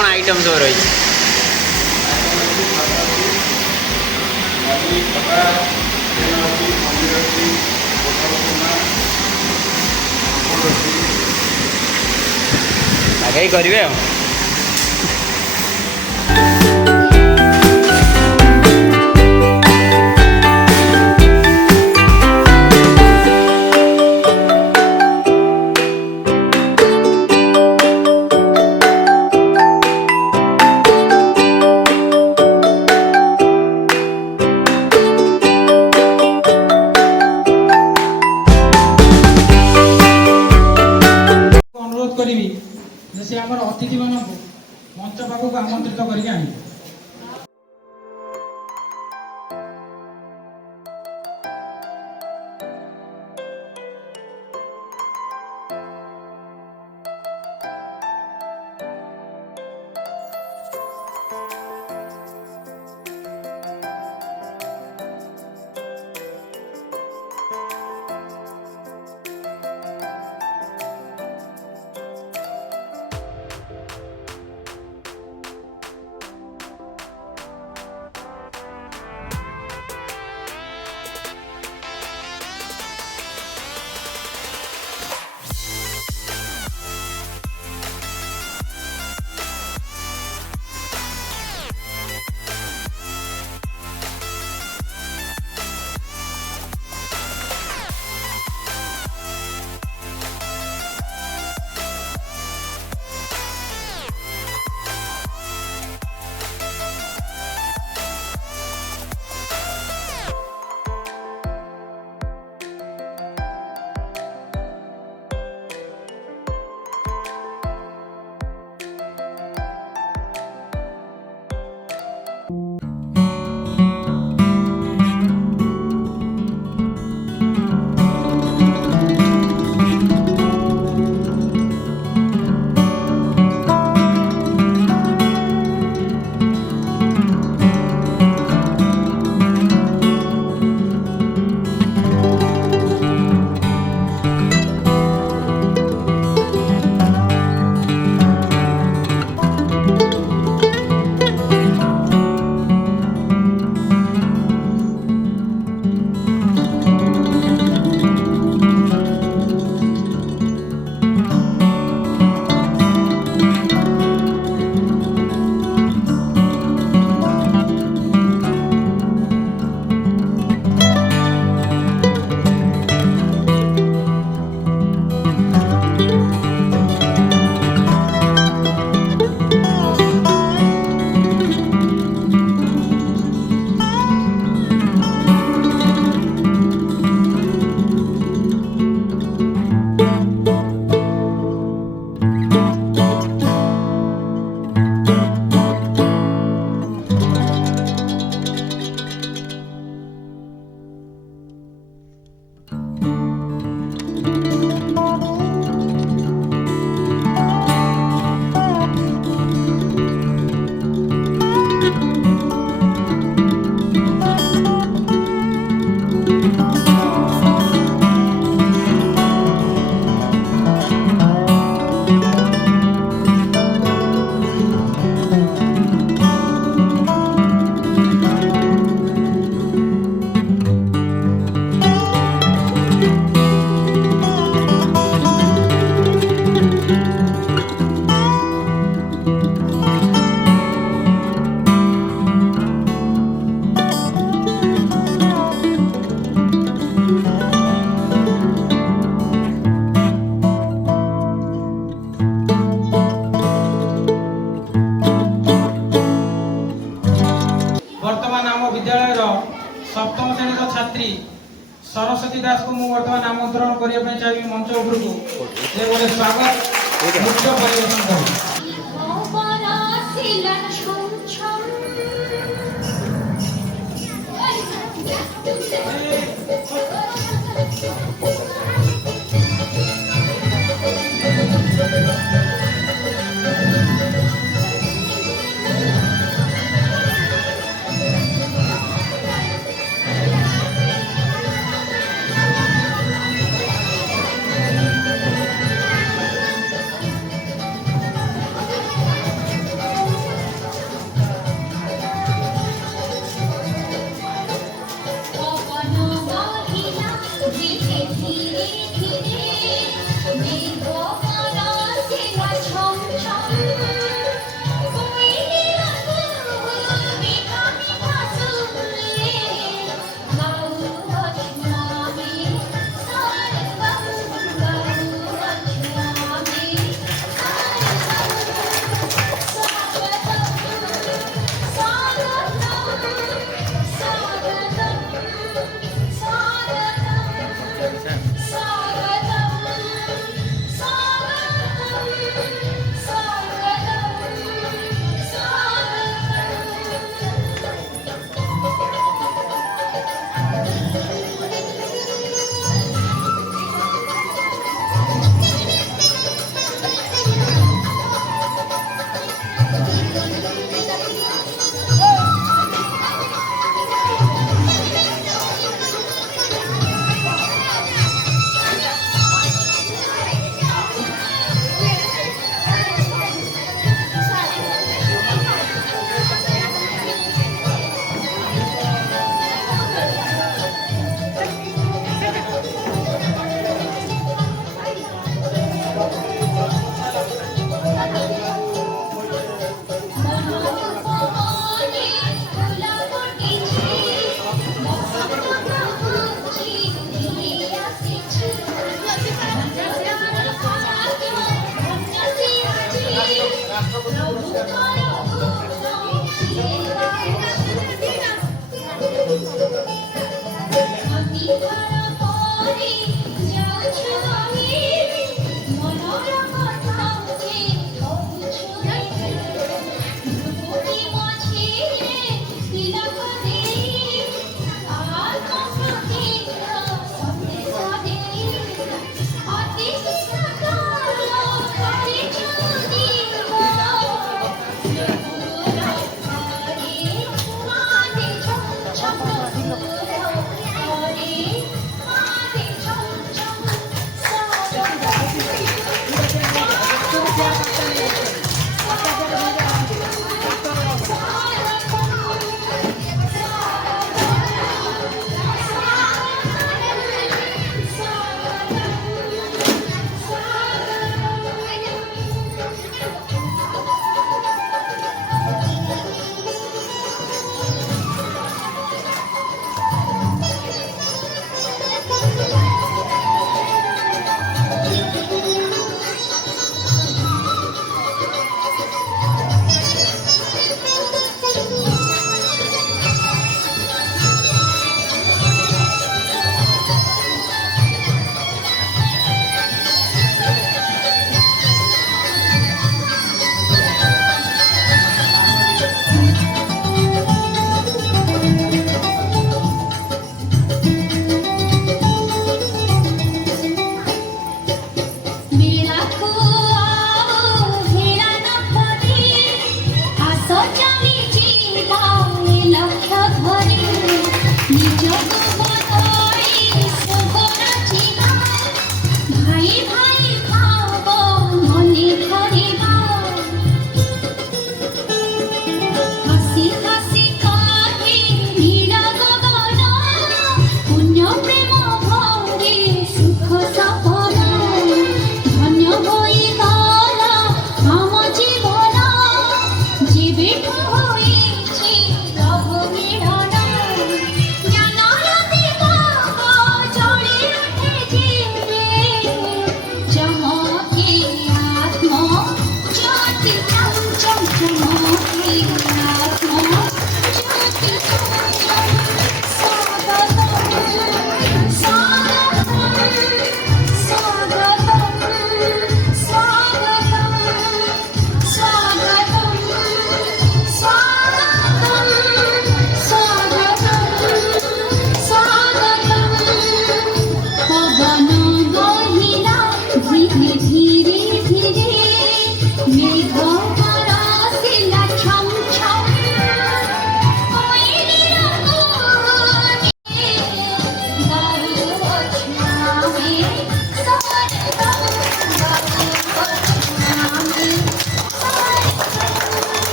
कौन आइटम सब रही? आगे करेंगे अनुरोध करी से आम अतिथि मान मंच पाखक आमंत्रित करके आनी। सप्तम श्रेणी छात्री सरस्वती दास को बर्तमान आमंत्रण करने चाहिए मंच उपरको स्वागत नृत्य परिवेशन कर।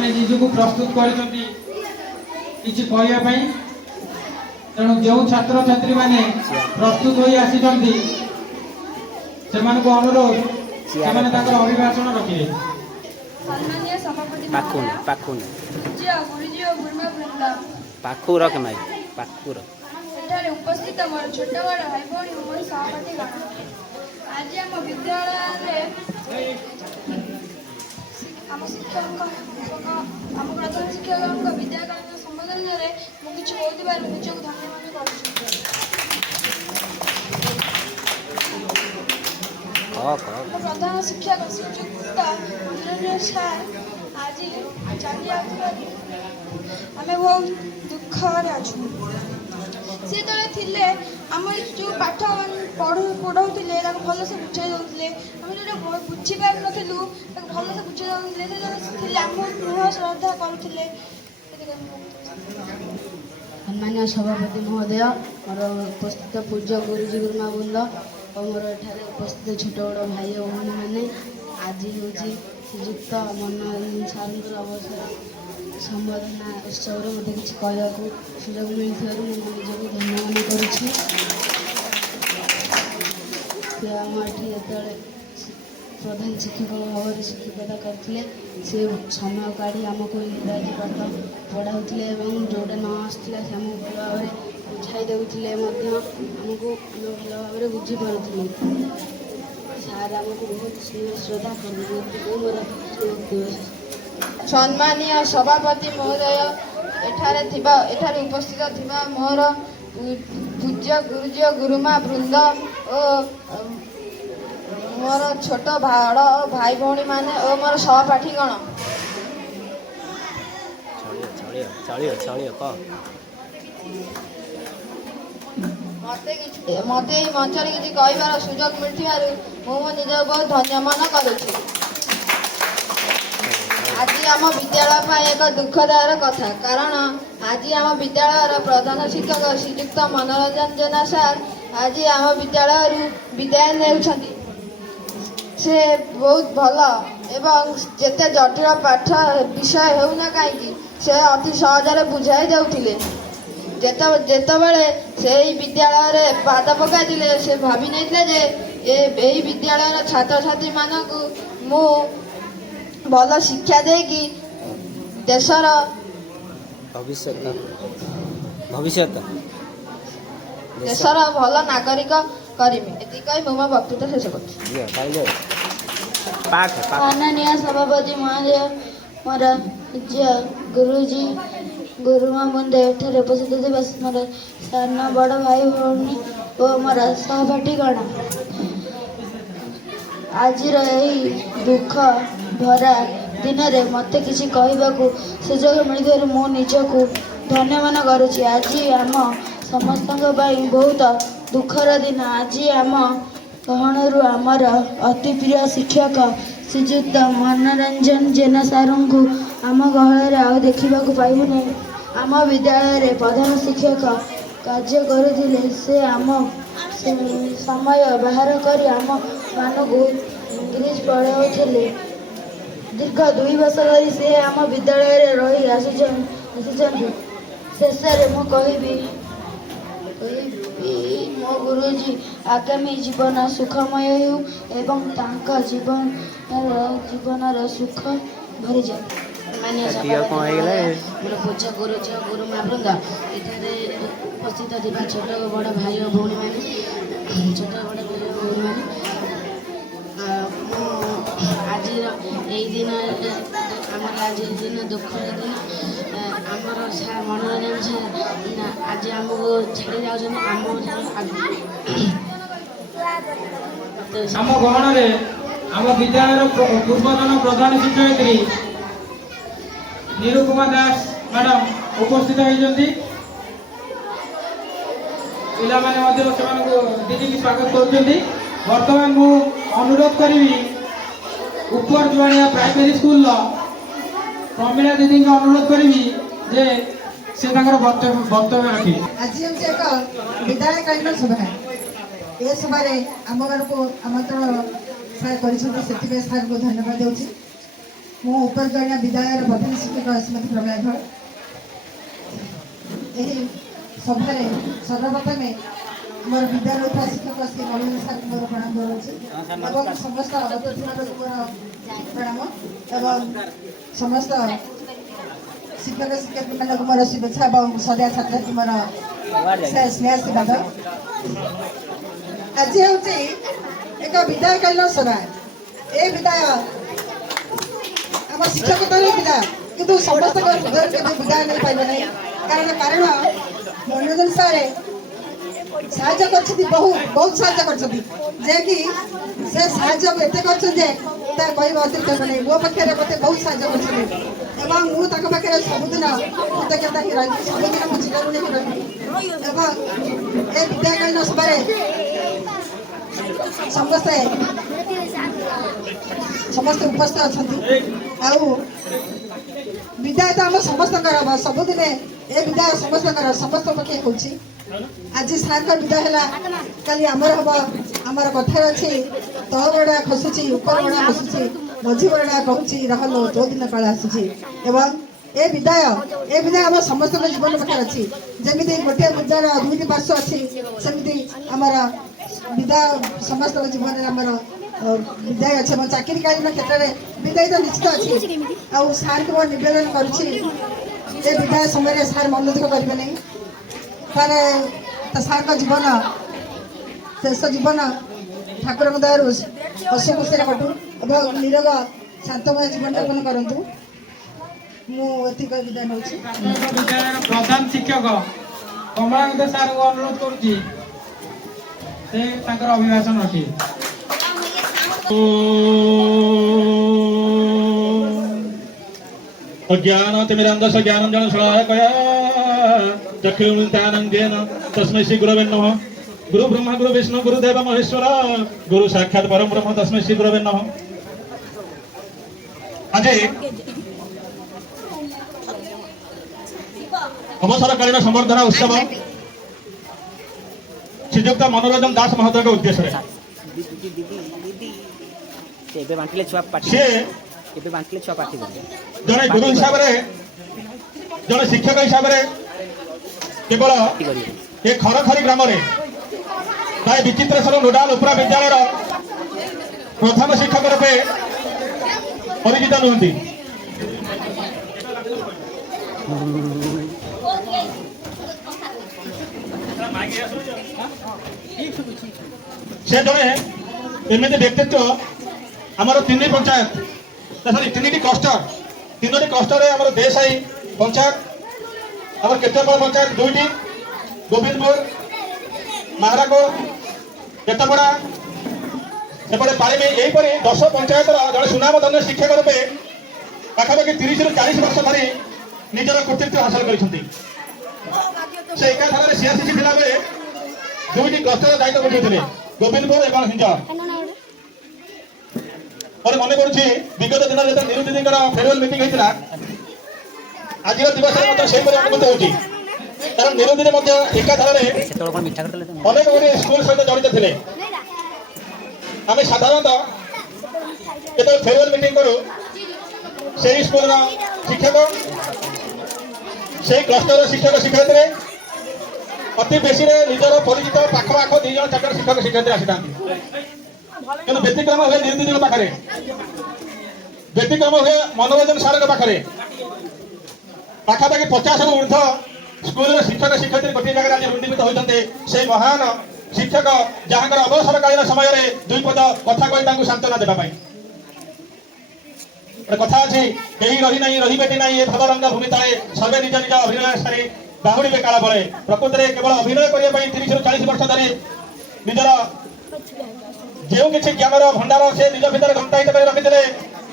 ସେମାନେ ନିଜକୁ ପ୍ରସ୍ତୁତ କରିଛନ୍ତି କିଛି କହିବା ପାଇଁ। ତେଣୁ ଯେଉଁ ଛାତ୍ରଛାତ୍ରୀ ମାନେ ପ୍ରସ୍ତୁତ ହୋଇ ଆସିଛନ୍ତି ସେମାନଙ୍କୁ ଅନୁରୋଧ ସେମାନେ ତାଙ୍କର ଅଭିଭାଷଣ ରଖିବେ। ସମ୍ମାନୀୟ ସଭାପତି ପାଖୁନ ଗୁରୁଜୀ ଓ ଗୁରୁମା ବୃନ୍ଦ, ପାଖୁ ରଖ ମାଇ ପାଖୁ ରଖ। ଏଠାରେ ଉପସ୍ଥିତ ମୋର ଛୋଟ ବଡ଼ ଭାଇ ଭଉଣୀ ଓ ମୋର ସହପାଠୀଗଣ, ଆଜି ଆମ ବିଦ୍ୟାଳୟରେ ଆମ ପ୍ରଧାନ ଶିକ୍ଷକଙ୍କ ବିଦ୍ୟାଳୟର ସମ୍ବୋଧନରେ ମୁଁ କିଛି କହୁଥିବାରୁ ନିଜକୁ ଧନ୍ୟ ମନେ କରୁଛି। ମୋ ପ୍ରଧାନ ଶିକ୍ଷକ ଶ୍ରୀଯୁକ୍ତ ମନୋରଞ୍ଜନ ସାର୍ ଆଜି ଚାଲି ଯାଉଥିବାରୁ ଆମେ ବହୁତ ଦୁଃଖରେ ଅଛୁ। ସେ ଯେତେବେଳେ ଥିଲେ ଆମ ଯେଉଁ ପାଠ ପଢ଼ଉଥିଲେ ତାକୁ ଭଲସେ ବୁଝାଇ ଦେଉଥିଲେ, ଆମେ ଯେଉଁଟା ବୁଝିପାରୁନଥିଲୁ ତାକୁ ଭଲସେ ବୁଝାଇ ଦେଉଥିଲେ। ସେ ଯେତେବେଳେ ଥିଲେ ଆମକୁ ସ୍ନେହ ଶ୍ରଦ୍ଧା କରୁଥିଲେ। ସମ୍ମାନୀୟ ସଭାପତି ମହୋଦୟ, ମୋର ଉପସ୍ଥିତ ପୂଜ୍ୟ ଗୁରୁଜୀ ଗୁରୁମା ବୃନ୍ଦ ଓ ମୋର ଏଠାରେ ଉପସ୍ଥିତ ଛୋଟ ବଡ଼ ଭାଇ ଓ ଭଉଣୀମାନେ, ଆଜି ହେଉଛି ଶ୍ରୀଯୁକ୍ତ ମନୋରଞ୍ଜନ ସାର୍ଙ୍କର ଅବସର ସମ୍ବର୍ଦ୍ଧନା ଉତ୍ସବରେ ମୋତେ କିଛି କହିବାକୁ ସୁଯୋଗ ମିଳିଥିବାରୁ ମୁଁ ନିଜକୁ ଧନ୍ୟ ମନେ କରୁଛି। ସେ ଆମ ଏଠି ଯେତେବେଳେ ପ୍ରଧାନ ଶିକ୍ଷକ ଭାବରେ ଶିକ୍ଷକତା କରିଥିଲେ, ସେ ସମୟ କାଢ଼ି ଆମକୁ ଇଂରାଜୀ ପାଠ ପଢ଼ାଉଥିଲେ ଏବଂ ଯେଉଁଟା ନ ଆସୁଥିଲା ସେ ଆମକୁ ଭଲ ଭାବରେ ବୁଝାଇ ଦେଉଥିଲେ ମଧ୍ୟ ଆମେ ଭଲ ଭାବରେ ବୁଝିପାରୁଥିଲୁ। ସାର୍ ଆମକୁ ବହୁତ ସ୍ନେହ ଶ୍ରଦ୍ଧା କରୁଛନ୍ତି। ସମ୍ମାନୀୟ ସଭାପତି ମହୋଦୟ, ଏଠାରେ ଉପସ୍ଥିତ ଥିବା ମୋର ପୂଜ୍ୟ ଗୁରୁଜୀ ଓ ଗୁରୁମା ବୃନ୍ଦ ଓ ମୋର ଛୋଟ ବଡ଼ ଭାଇ ଭଉଣୀମାନେ ଓ ମୋର ସହପାଠୀଗଣ, ମୋତେ ଏହି ମଞ୍ଚରେ କିଛି କହିବାର ସୁଯୋଗ ମିଳିଥିବାରୁ ମୁଁ ମୋ ନିଜକୁ ବହୁତ ଧନ୍ୟ ମନେ କରୁଛି। ଆଜି ଆମ ବିଦ୍ୟାଳୟ ପାଇଁ ଏକ ଦୁଃଖଦାୟକ କଥା, କାରଣ ଆଜି ଆମ ବିଦ୍ୟାଳୟର ପ୍ରଧାନ ଶିକ୍ଷକ ଶ୍ରୀଯୁକ୍ତ ମନୋରଞ୍ଜନ ଜେନା ସାର୍ ଆଜି ଆମ ବିଦ୍ୟାଳୟରୁ ବିଦାୟ ନେଉଛନ୍ତି। ସେ ବହୁତ ଭଲ ଏବଂ ଯେତେ ଜଟିଳ ପାଠ ବିଷୟ ହେଉନା କାହିଁକି ସେ ଅତି ସହଜରେ ବୁଝାଇ ଦେଉଥିଲେ। ଯେତେବେଳେ ସେହି ବିଦ୍ୟାଳୟରେ ପାଦ ପକାଇଥିଲେ ସେ ଭାବି ନେଇଥିଲେ ଯେ ଏହି ବିଦ୍ୟାଳୟର ଛାତ୍ରଛାତ୍ରୀମାନଙ୍କୁ ମୁଁ ଭଲ ଶିକ୍ଷା ଦେଇକି ଦେଶର ଭଲ ନାଗରିକ କରିବି। ଏତିକି କହି ମୁଁ ମୋ ବକ୍ତୃତା ଶେଷ କରୁଛି। ମାନନୀୟ ସଭାପତି ମହୋଦୟ, ମୋର ପୂଜ୍ୟ ଗୁରୁଜୀ ଗୁରୁମା ବୃନ୍ଦ, ଏଠାରେ ଉପସ୍ଥିତ ଥିବା ମୋର ସାନ ବଡ଼ ଭାଇ ଭଉଣୀ ଓ ମୋର ସହପାଠୀଗଣ, ଆଜିର ଏହି ଦୁଃଖ ଭରା ଦିନରେ ମୋତେ କିଛି କହିବାକୁ ସୁଯୋଗ ମିଳିଥିବାରୁ ମୁଁ ନିଜକୁ ଧନ୍ୟ ମନେ କରୁଛି। ଆଜି ଆମ ସମସ୍ତଙ୍କ ପାଇଁ ବହୁତ ଦୁଃଖର ଦିନ। ଆଜି ଆମ ଗହଣରୁ ଆମର ଅତି ପ୍ରିୟ ଶିକ୍ଷକ ଶ୍ରୀଯୁକ୍ତ ମନୋରଞ୍ଜନ ଜେନା ସାର୍ଙ୍କୁ ଆମ ଗହଳରେ ଆଉ ଦେଖିବାକୁ ପାଇବୁ ନାହିଁ। ଆମ ବିଦ୍ୟାଳୟରେ ପ୍ରଧାନ ଶିକ୍ଷକ କାର୍ଯ୍ୟ କରୁଥିଲେ। ସେ ଆମ ସମୟ ବାହାର କରି ଆମମାନଙ୍କୁ ଇଂଲିଶ ପଢ଼ାଉଥିଲେ। ଦୀର୍ଘ 2 ବର୍ଷ ଧରି ସେ ଆମ ବିଦ୍ୟାଳୟରେ ରହି ଆସିଛନ୍ତି। ଶେଷରେ ମୁଁ କହିବି ମୋ ଗୁରୁଜୀ ଆଗାମୀ ଜୀବନ ସୁଖମୟ ହେଉ ଏବଂ ତାଙ୍କ ଜୀବନର ସୁଖ ଭରିଯାଉ। ମୋର ପୂଜ୍ୟ ଗୁରୁଜୀ ଓ ଗୁରୁମା ବୃନ୍ଦ, ଏଠାରେ ଉପସ୍ଥିତ ଥିବା ଛୋଟ ବଡ଼ ଭାଇ ଓ ଭଉଣୀମାନେ, ଆଜିର ଏହି ଦିନ ଦୁଃଖର ଦିନ। ଆମର ମନୋରଞ୍ଜନ ସାର୍ ଆଜି ଆମକୁ ଛାଡ଼ି ଯାଉଛନ୍ତି। ଆମ ଗହଣରେ ଆମ ବିଦ୍ୟାଳୟର ପୂର୍ବତନ ପ୍ରଧାନ ଶିକ୍ଷୟିତ୍ରୀ ନିରୁପମା ଦାସ ମ୍ୟାଡ଼ାମ ଉପସ୍ଥିତ ହୋଇଛନ୍ତି। ପିଲାମାନେ ମଧ୍ୟ ସେମାନଙ୍କୁ ଦିଦିକି ସ୍ୱାଗତ କରୁଛନ୍ତି। ବର୍ତ୍ତମାନ ମୁଁ ଅନୁରୋଧ କରିବି ଉପର ଜୁଆଣିଆ ପ୍ରାଇମେରୀ ସ୍କୁଲର ପ୍ରମିଳା ଦିଦିଙ୍କୁ ଅନୁରୋଧ କରିବି ଯେ ସେ ତାଙ୍କର ବକ୍ତବ୍ୟ ରଖିବେ। ଆଜି ହେଉଛି ଏକ ବିଦ୍ୟାଳୟକାଳୀନ ସଭା। ଏ ସଭାରେ ଆମ ଘରକୁ ଆମନ୍ତ୍ରଣ ସାର୍ କରିଛନ୍ତି, ସେଥିପାଇଁ ସାର୍ଙ୍କୁ ଧନ୍ୟବାଦ ଦେଉଛି। ମୁଁ ଉପରଜଣିଆ ବିଦ୍ୟାଳୟର ପ୍ରଧାନ ଶିକ୍ଷକ ଶ୍ରୀମତୀ ପ୍ରମିଳା ଧଳ। ଏହି ସଭାରେ ସର୍ବପ୍ରଥମେ ମୋର ବିଦ୍ୟାଳୟ ଶିକ୍ଷକ ଶ୍ରୀ ମଳିନ ସାର୍ଙ୍କୁ ମୋର ପ୍ରଣାମ କରୁଛି ଏବଂ ସମସ୍ତ ଅତିଥିମାନଙ୍କୁ ମୋର ପ୍ରଣାମ ଏବଂ ସମସ୍ତ ଶିକ୍ଷକ ଶିକ୍ଷୟିତ୍ରୀମାନଙ୍କୁ ମୋର ଶୁଭେଚ୍ଛା ଏବଂ ସଦା ଛାତ୍ରଛାତ୍ରୀ ମୋର ସ୍ନେହ ଆଶୀର୍ବାଦ। ଆଜି ହେଉଛି ଏକ ବିଦାୟକାଳୀନ ସଭା। ଏ ବିଦାୟ ଆମ ଶିକ୍ଷକତାର ବିଦାୟ, କିନ୍ତୁ ସମସ୍ତଙ୍କ ହୃଦୟରେ କେବେ ବିଦାୟ ନେଇପାରିବ ନାହିଁ। କାରଣ ମନୋରଞ୍ଜନ ସାର୍ ସାହାଯ୍ୟ କରିଛନ୍ତି, ବହୁତ ସାହାଯ୍ୟ କରିଛନ୍ତି, ଯିଏକି ସେ ସାହାଯ୍ୟ ଏତେ କରିଛନ୍ତି ଯେ ତା କହିବା ଅତିରିକ୍ତ ନାହିଁ। ମୋ ପାଖରେ ମୋତେ ବହୁତ ସାହାଯ୍ୟ କରିଛନ୍ତି ଏବଂ ମୁଁ ତାଙ୍କ ପାଖରେ ସବୁଦିନ କୃତଜ୍ଞତା ହିଁ ରହିବି, ସବୁଦିନ ମୁଁ ଚିରଋଣୀ ହିଁ ରହିବି। ଏବଂ ଏ ବିଦାୟକାଳୀନ ସଭାରେ ସମସ୍ତେ ଉପସ୍ଥିତ ଅଛନ୍ତି। ଆଉ ବିଦାୟ ତ ଆମ ସମସ୍ତଙ୍କର ହବ, ସବୁଦିନେ ଏ ବିଦାୟ ସମସ୍ତଙ୍କର, ସମସ୍ତ ପକ୍ଷେ ହେଉଛି। ଆଜି ସାର୍ଙ୍କ ବିଦାୟ ହେଲା, କାଲି ଆମର ହବ। ଆମର କଥାରେ ଅଛି, ତଳ ବଡ଼ା ଖସୁଛି, ଉପର ବଡ଼ା ଖସୁଛି, ମଝି ବଡ଼ା କହୁଛି ରହଲୋ ଯୋଉ ଦିନ କାଳେ ଆସୁଛି। ଏବଂ ଏ ବିଦାୟ ଆମ ସମସ୍ତଙ୍କ ଜୀବନ ପାଖରେ ଅଛି। ଯେମିତି ଗୋଟିଏ ମୁଦ୍ରାର ଦୁଇଟି ପାର୍ଶ୍ୱ ଅଛି, ସେମିତି ଆମର ବିଦାୟ ସମସ୍ତଙ୍କ ଜୀବନରେ ଆମର ବିଦାୟ ଅଛି ଏବଂ ଚାକିରିକାଳୀନ କ୍ଷେତ୍ରରେ ବିଦାୟ ତ ନିଶ୍ଚିତ ଅଛି। ଆଉ ସାର୍ଙ୍କୁ ମୁଁ ନିବେଦନ କରୁଛି, ଏ ବିଦାୟ ସମୟରେ ସାର୍ ମନ ଦୁଃଖ କରିବେ ନାହିଁ। ସାର୍ଙ୍କ ଜୀବନ, ଶେଷ ଜୀବନ ଠାକୁରଙ୍କ ଦୟାରୁ ହସ ଖୁସିରେ କଟୁ ଏବଂ ନିରୋଗ ଶାନ୍ତମୟ ଜୀବନଯାପନ କରନ୍ତୁ। ମୁଁ ଏତିକି ବିଦାୟ ନେଉଛି। ବିଦ୍ୟାଳୟର ପ୍ରଧାନ ଶିକ୍ଷକ କମଳାକାନ୍ତ ସାର୍ଙ୍କୁ ଅନୁରୋଧ କରୁଛି ସେ ତାଙ୍କର ଅଭିଭାଷଣ ରଖିବେ। अज्ञानतिमिरान्धस्य ज्ञानञ्जनशलाकया चक्षुरुन्मिलितानन्देन तस्मै श्री गुरवे नमः। गुरु ब्रह्मा गुरु विष्णु गुरुदेव महेश्वर गुरु साक्षात् परम ब्रह्म तस्मै श्री गुरवे नमः। आज अवसरकालीन संवर्धना उत्सव श्रीजुक्त मनोरंजन दास महोदय के उद्देश्य जड़े गुरु हिसाब से जड़े शिक्षक हिसाब से केवल ये खरखरी ग्राम प्राय विचित्रेश्वर नोडाल उपरा विद्यालय प्रथम शिक्षक रूपे परिचित नुहति। से जड़े एमती व्यक्तित्व आमर तीन पंचायत सॉरी तीन क्लस्टर तीनो क्लस्टर आम देसाई पंचायत आम केतुआपड़ पंचायत दुईटी गोविंदपुर महाराकोट केतपड़ा सेपटे पारिमी यहीपर 10 पंचायत जड़े सुनामधन्य शिक्षक रूपे पाखापाखि 30 ରୁ 40 वर्ष धरी निजर कृतित्व हासिल कर एकाधारे सीआरसीसी थिला बेले दुईटी क्लस्टर दायित्व बुझुଥିଲେ गोविंदपुर और हिंजा। और मन पड़ुछि विगत दिन जो नीरू दीदी फेरवेल मीटिंग होता आज दिवस अनुभूत होती कारण नीरू दीदी एकाधारे अनेक गुड़े स्कूल सहित जड़ित थे। आम साधारणतः जो फेरवेल मीटिंग करूँ से स्कूल शिक्षक से क्लस्टर शिक्षक शिक्षयित्री अति बेसी निजर परिचित पाखपाख 2 जन 4 शिक्षक शिक्षयित्री आसी था कि व्यतिक्रम हुए नीरू दीदी पाखे व्यतिक्रम हुए मनोरंजन सार पाखे पाखापाखि 50 ରୁ ऊर्ध्व स्कूल शिक्षक शिक्षयित्री गोटे जगह आज रुंडीभूत होते से महान शिक्षक जहाँ अवसरकालीन समय दुई पद कथा कही सांत्वना देवाई कथा अच्छी कहीं रही ना रही ना ये भवरंग भूमि तले सर्वे निज निज अभिनय सारी बाहुड़ी काला बड़े प्रकृत में केवल अभिनय करने 30 ରୁ 40 वर्ष धरी निजर जो किसी ज्ञानर भंडार से निज भर घंटायित कर रखिते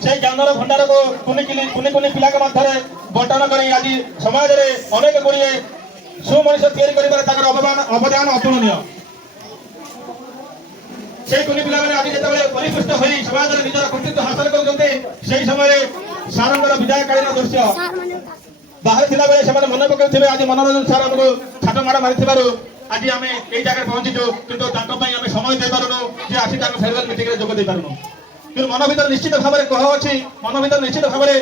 से ज्ञानर भंडार को कुनि कुनि पिला मध्य बंटन कर आज समाज में अनेक गुड़िए सुमनिष अवदान अतुलनीय से कुनि पिला आज जो परिपुष्ट हो समाज में निजर कृतित्व हासिल करते समय सारंगर विदायकालीन दृश्य बाहर थिला बेले से मन पकड़े आज मनोरंजन सार आमको छाट माड़ मारी आज आम यही जगह पहुंचीचु किंतु आम समय दे पारूँ जे आसी फेरवेल मीटिंग जोग दे पारूँ କିନ୍ତୁ ମନ ଭିତରେ ନିଶ୍ଚିତ ଭାବରେ କହ ଅଛି, ମନ ଭିତରେ ନିଶ୍ଚିତ ଭାବରେ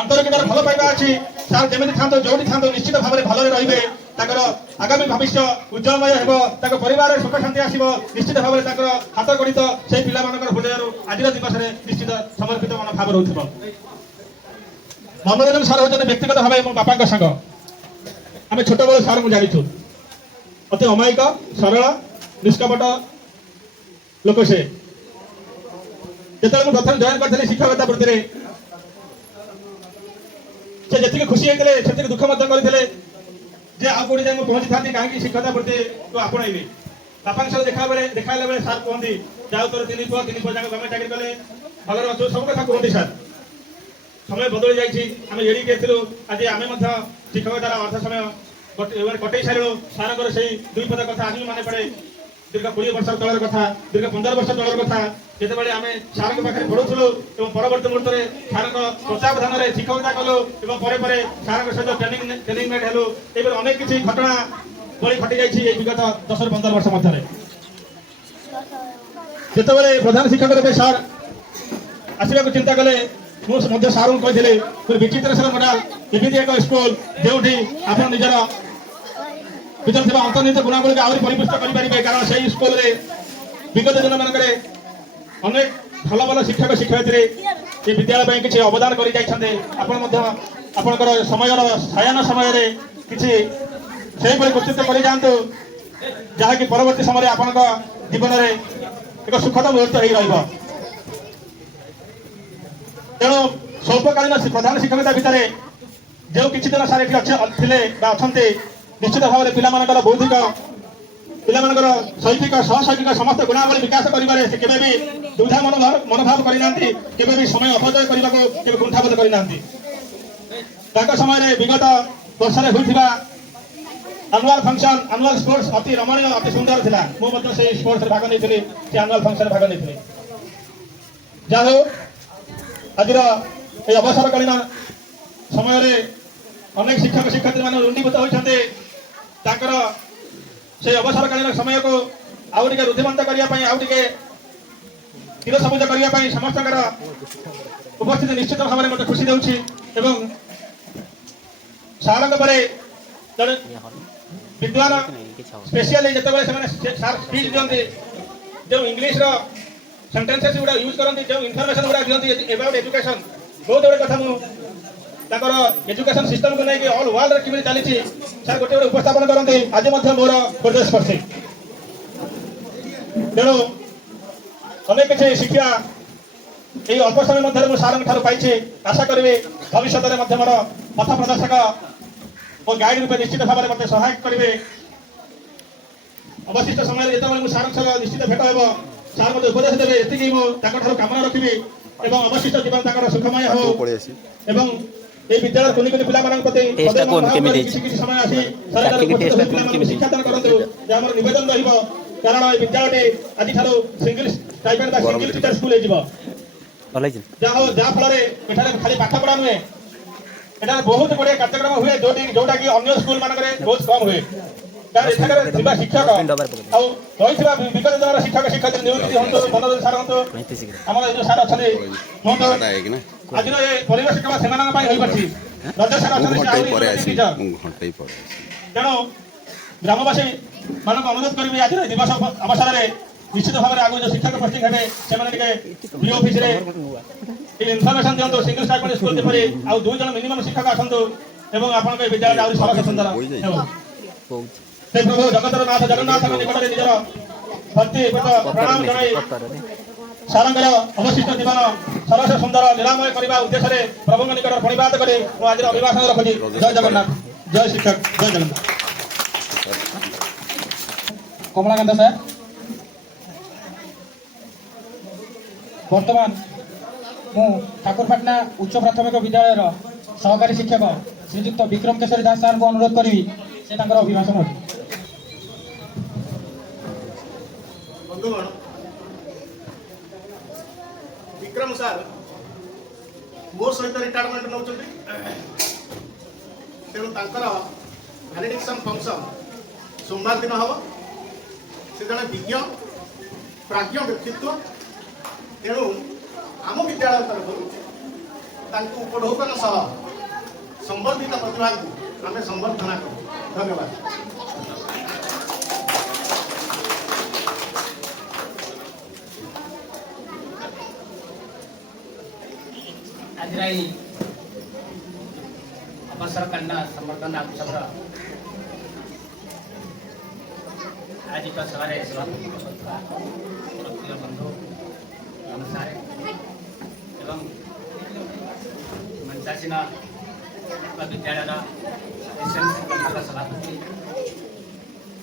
ଆନ୍ତରିକତାର ଭଲ ପାଇବା ଅଛି। ସାର୍ ଯେମିତି ଥାନ୍ତୁ ଯୋଉଠି ଥାନ୍ତୁ ନିଶ୍ଚିତ ଭାବରେ ଭଲରେ ରହିବେ। ତାଙ୍କର ଆଗାମୀ ଭବିଷ୍ୟ ଉଜ୍ଜଳମୟ ହେବ, ତାଙ୍କ ପରିବାରରେ ସୁଖ ଶାନ୍ତି ଆସିବ। ନିଶ୍ଚିତ ଭାବରେ ତାଙ୍କର ହାତ ଗଣିତ ସେହି ପିଲାମାନଙ୍କର ହୃଦୟରୁ ଆଜିର ଦିବସରେ ନିଶ୍ଚିତ ସମର୍ପିତ ମନୋଭାବ ରହୁଥିବ। ମନୋରଞ୍ଜନ ସାର୍ ହେଉଛନ୍ତି ବ୍ୟକ୍ତିଗତ ଭାବେ ମୋ ବାପାଙ୍କ ସାଙ୍ଗ। ଆମେ ଛୋଟବେଳୁ ସାର୍ଙ୍କୁ ଜାଣିଛୁ, ଅତି ଅମାୟିକ, ସରଳ, ନିଷ୍କପଟ ଲୋକ ସେ। ଯେତେବେଳେ ମୁଁ ପ୍ରଥମେ ଜଏନ୍ କରିଥିଲି ଶିକ୍ଷକତା ବୃତ୍ତିରେ, ସେ ଯେତିକି ଖୁସି ହେଇଥିଲେ ସେତିକି ଦୁଃଖ ମଧ୍ୟ କରିଥିଲେ ଯେ ଆଉ କୋଉଠି ଯାଇ ମୁଁ ପହଞ୍ଚିଥାନ୍ତି, କାହିଁକି ଶିକ୍ଷକତା ବୃତ୍ତିକୁ ଆପଣେଇବି। ବାପାଙ୍କ ସହ ଦେଖାହେଲା ବେଳେ ସାର୍ କୁହନ୍ତି, ଯାଉ ତୋର ତିନି ପୁଅ ଯାକ ଗଭର୍ଣ୍ଣମେଣ୍ଟ ଚାକିରି କଲେ, ଭଲରେ ଅଛୁ, ସବୁ କଥା କୁହନ୍ତି ସାର୍। ସମୟ ବଦଳି ଯାଇଛି, ଆମେ ଏଡ଼ିକି ଥିଲୁ, ଆଜି ଆମେ ମଧ୍ୟ ଶିକ୍ଷକତାର ଅର୍ଥ ସମୟ କଟେଇ ସାରିଲୁ। ସାରଙ୍କର ସେଇ ଦୁଇ ପଦ କଥା ଆଜି ମନେ ପଡ଼େ। ଦୀର୍ଘ 20 ବର୍ଷ ତଳର କଥା, ଦୀର୍ଘ 15 ବର୍ଷ ତଳର କଥା, ଯେତେବେଳେ ଆମେ ସାରଙ୍କ ପାଖରେ ପଢ଼ୁଥିଲୁ ଏବଂ ପରବର୍ତ୍ତୀ ମୁହୂର୍ତ୍ତରେ ସାରଙ୍କ ତତ୍ତ୍ୱାବଧାନରେ ଶିକ୍ଷକତା କଲୁ ଏବଂ ପରେ ପରେ ସାରଙ୍କ ସହିତ ଟ୍ରେନିଂ ମେଟ୍ ହେଲୁ। ଏଭଳି ଅନେକ କିଛି ଘଟଣା ବଳି ଘଟି ଯାଇଛି ଏଇ ବିଗତ 10ରୁ 15 ବର୍ଷ ମଧ୍ୟରେ। ଯେତେବେଳେ ପ୍ରଧାନ ଶିକ୍ଷକ ରୂପେ ସାର୍ ଆସିବାକୁ ଚିନ୍ତା କଲେ, ମୁଁ ମଧ୍ୟ ସାରଙ୍କୁ କହିଥିଲି, ବିଚିତ୍ରେଶ୍ୱର ମଡେଲ ଏମିତି ଏକ ସ୍କୁଲ ଯେଉଁଠି ଆପଣ ନିଜର ଭିତରେ ଥିବା ଅନ୍ତର୍ନିହିତ ଗୁଣାବଳୀକୁ ଆହୁରି ପରିପୁଷ୍ଟ କରିପାରିବେ। କାରଣ ସେହି ସ୍କୁଲରେ ବିଗତ ଦିନମାନଙ୍କରେ ଅନେକ ଭଲ ଭଲ ଶିକ୍ଷକ ଶିକ୍ଷୟିତ୍ରୀ ଏ ବିଦ୍ୟାଳୟ ପାଇଁ କିଛି ଅବଦାନ କରି ଯାଇଛନ୍ତି। ଆପଣ ମଧ୍ୟ ଆପଣଙ୍କର ସମୟର ସାୟାହ୍ନ ସମୟରେ କିଛି ସେହିଭଳି କୃତିତ୍ୱ କରି ଯାଆନ୍ତୁ, ଯାହାକି ପରବର୍ତ୍ତୀ ସମୟରେ ଆପଣଙ୍କ ଜୀବନରେ ଏକ ସୁଖଦ ମୁହୂର୍ତ୍ତ ହେଇ ରହିବ। ତେଣୁ ସ୍ୱଳ୍ପକାଳୀନ ପ୍ରଧାନ ଶିକ୍ଷକତା ଭିତରେ ଯେଉଁ କିଛି ଦିନ ସାର୍ ଏଠି ଥିଲେ ବା ଅଛନ୍ତି, ନିଶ୍ଚିତ ଭାବରେ ପିଲାମାନଙ୍କର ବୌଦ୍ଧିକ, ପିଲାମାନଙ୍କର ଶୈକ୍ଷିକ ସହଶୈକ୍ଷିକ ସମସ୍ତ ଗୁଣାବଳୀ ବିକାଶ କରିବାରେ ସେ କେବେ ବି ଦୁବିଧା ମନୋଭାବ କରିନାହାନ୍ତି, କେବେ ବି ସମୟ ଅପଚୟ କରିବାକୁ କେବେ କୁଣ୍ଠାବୋଧ କରିନାହାନ୍ତି। ତାଙ୍କ ସମୟରେ ବିଗତ ବର୍ଷରେ ହୋଇଥିବା ଆନୁଆଲ ଫଙ୍କସନ, ଆନୁଆଲ ସ୍ପୋର୍ଟସ ଅତି ରମଣୀୟ, ଅତି ସୁନ୍ଦର ଥିଲା। ମୁଁ ମଧ୍ୟ ସେଇ ସ୍ପୋର୍ଟସରେ ଭାଗ ନେଇଥିଲି, ସେ ଆନୁଆଲ ଫଙ୍କସନରେ ଭାଗ ନେଇଥିଲି। ଯାହା ହଉ ଆଜିର এই ଅବସରକାଳୀନ ସମୟରେ ଅନେକ ଶିକ୍ଷକ ଶିକ୍ଷୟିତ୍ରୀମାନେ ରୁଣ୍ଡୀଭୂତ ହୋଇଛନ୍ତି। ତାଙ୍କର সেই ଅବସରକାଳୀନ ସମୟକୁ ଆଉ ଟିକେ ରୁଦ୍ଧିମନ୍ତ କରିବା ପାଇଁ, ଆଉ ଟିକେ ଚିରସବୁଜ କରିବା ପାଇଁ ସମସ୍ତଙ୍କର ଉପସ୍ଥିତି ନିଶ୍ଚିତ ଭାବରେ ମୋତେ ଖୁସି ଦେଉଛି। ଏବଂ ସାରଙ୍କ ପରେ ଜଣେ ବିଦ୍ୱାନ ସ୍ପେଶିଆଲି ଯେତେବେଳେ ସେମାନେ ସାର୍ ସ୍ପିଚ୍ ଦିଅନ୍ତି, ଯେଉଁ ଇଂଲିଶର ସେଣ୍ଟେନ୍ସେସ୍ ଗୁଡ଼ା ୟୁଜ୍ କରନ୍ତି, ଯେଉଁ ଇନଫର୍ମେସନ୍ ଗୁଡ଼ା ଦିଅନ୍ତି ଏବାଉଟ୍ ଏଜୁକେସନ୍, ବହୁତ ଗୁଡ଼ିଏ କଥା ମୁଁ ତାଙ୍କର ଏଜୁକେସନ୍ ସିଷ୍ଟମକୁ ନେଇକି ଅଲ୍ ୱାର୍ଲଡରେ କେମିତି ଚାଲିଛି ସାର୍ ଗୋଟେ ଉପସ୍ଥାପନ କରନ୍ତି। ଆଜି ମଧ୍ୟ ମୋର ହୃଦୟ ସ୍ପର୍ଶୀ। ତେଣୁ ଅନେକ କିଛି ଶିକ୍ଷା এই অল্প সময় মধ্যে ମୁଁ ସାରଙ୍କ ଠାରୁ ପାଇଛି। ଆଶା କରିବି ଭବିଷ୍ୟତରେ ମଧ୍ୟ ମୋର ପଥ ପ୍ରଦର୍ଶକ ଓ ଗାଇଡ୍ ରୂପେ ନିଶ୍ଚିତ ଭାବରେ ମୋତେ ସହାୟକ କରିବେ। ଅବଶିଷ୍ଟ ସମୟରେ ଯେତେବେଳେ ମୁଁ ସାରଙ୍କ ସହ ନିଶ୍ଚିତ ଭେଟ ହେବ, ସାର୍ ମୋତେ ଉପଦେଶ ଦେବେ, ଏତିକି ମୁଁ ତାଙ୍କ ଠାରୁ କାମନା ରଖିବି ଏବଂ ଅବଶିଷ୍ଟ ଜୀବନ ତାଙ୍କର ସୁଖମୟ ହେଉ ଏବଂ এই বিদ্যালয়ের কুনি কুনি পিলাମାନଙ୍କ প্রতি কিছু কিছু সময় আসি ସରକାର ପିଲାମାନଙ୍କୁ ଶିକ୍ଷାଦାନ କରନ୍ତୁ, ଯେ ଆମର ନିବେଦନ ରହିବ। କାରଣ এই ବିଦ୍ୟାଳୟଟି ଆଜିଠାରୁ ସିଙ୍ଗଲ ଷ୍ଟାଇପେଣ୍ଡ ବା ସିଙ୍ଗଲ ଟିଚର ସ୍କୁଲ ହେଇଯିବ। ଯାହା ଫଳରେ ଏଠାରେ ଖାଲି ପାଠ ପଢା ନୁହେଁ, ଏଠାରେ ବହୁତ ଗୁଡ଼ିଏ କାର୍ଯ୍ୟକ୍ରମ ହୁଏ ଯୋଉଟାକି ଅନ୍ୟ ସ୍କୁଲ ମାନଙ୍କରେ ବହୁତ କମ ହୁଏ। କାରଣ ଏଠାକାର ଥିବା ଶିକ୍ଷକ ଆଉ ରହିଥିବା ବିଗତ ଦିନର ଶିକ୍ଷକ ଶିକ୍ଷୟିତ୍ରୀ ନିୟୋଜିତ ହୁଅନ୍ତୁ, ମନୋରଞ୍ଜନ ସାର୍ ହୁଅନ୍ତୁ, ଆମର ଏ ଯୋଉ ସାର୍ ଅଛନ୍ତି ହୁଅନ୍ତୁ, ଆଜିର ଏ ପରିବେଶ କେବଳ ସେମାନଙ୍କ ପାଇଁ ହୋଇପାରିଛି। ରଜ ସାର୍ ଅଛନ୍ତି, ତେଣୁ ଗ୍ରାମବାସୀ ମାନଙ୍କୁ ଅନୁରୋଧ କରିବି ଆଜିର ଦିବସ ଅବସରରେ ନିଶ୍ଚିତ ଭାବରେ ଆଗକୁ ଯୋଉ ଶିକ୍ଷକ ପୋଷ୍ଟିଂ ହେବେ ସେମାନେ ଟିକେ ବିଓ ଅଫିସରେ ଇନଫର୍ମେସନ ଦିଅନ୍ତୁ, ସିଙ୍ଗଲ ଷ୍ଟାଇପେଣ୍ଡ ସ୍କୁଲ ଯେପରି ଆଉ 2 ଜଣ ମିନିମମ୍ ଶିକ୍ଷକ ଆସନ୍ତୁ ଏବଂ ଆପଣଙ୍କ ଏ ବିଦ୍ୟାଳୟ ଆହୁରି ସରସ ସୁନ୍ଦର ହେବ। ସେ ପ୍ରଭୁ ଜଗତର ନାଥ ଜଗନ୍ନାଥଙ୍କ ନିକଟରେ ନିଜର ଭକ୍ତି ପ୍ରଣାମ ଜଣାଇ ସାରଙ୍କର ଅବଶିଷ୍ଟ ଜୀବନ ସରସ ସୁନ୍ଦର ନିରାମୟ କରିବା ଉଦ୍ଦେଶ୍ୟରେ ପ୍ରଭୁଙ୍କ ନିକଟରେ ପ୍ରଣିପାତ କରି ମୁଁ ଆଜିର ଅଭିଭାଷଣ ରଖୁଛି। ଜୟ ଜଗନ୍ନାଥ, ଜୟ ଶିକ୍ଷକ, ଜୟ ଜଗନ୍ନାଥ। କମଳାକାନ୍ତ ସାର୍ ବର୍ତ୍ତମାନ ମୁଁ ଠାକୁରପାଟଣା ଉଚ୍ଚ ପ୍ରାଥମିକ ବିଦ୍ୟାଳୟର ସହକାରୀ ଶିକ୍ଷକ ଶ୍ରୀଯୁକ୍ତ ବିକ୍ରମ କେଶରୀ ଦାସ ସାର୍ଙ୍କୁ ଅନୁରୋଧ କରିବି ସେ ତାଙ୍କର ଅଭିଭାଷଣ ଅଛି। ବନ୍ଧୁଗଣ, ବିକ୍ରମ ସାର୍ ମୋ ସହିତ ରିଟାୟାରମେଣ୍ଟ ନେଉଛନ୍ତି, ତେଣୁ ତାଙ୍କର ଭ୍ୟାଲିଡେସନ୍ ଫଙ୍କସନ୍ ସୋମବାର ଦିନ ହେବ। ସେ ଜଣେ ବିଜ୍ଞ ପ୍ରାଜ୍ଞ ବ୍ୟକ୍ତିତ୍ୱ, ତେଣୁ ଆମ ବିଦ୍ୟାଳୟ ତରଫରୁ ତାଙ୍କୁ ଉପଢୌକନ ସହ ସମ୍ବର୍ଦ୍ଧିତ ପ୍ରତିଭାଙ୍କୁ ଆମେ ସମ୍ବର୍ଦ୍ଧନା କରୁ। ଧନ୍ୟବାଦ। ଆଜିର ଏହି ଅବସରକାଳୀନ ସମ୍ବର୍ଦ୍ଧନା ଉତ୍ସବର ଆଜିର ସଭାରେ ସଭାପତି କରୁଥିବା ମୋର ପ୍ରିୟ ବନ୍ଧୁ ନମସ୍କାର ଏବଂ ମଞ୍ଚାସୀନ ବିଦ୍ୟାଳୟର ଏସ୍ଏମ୍ସି କମିଟିର ସଭାପତି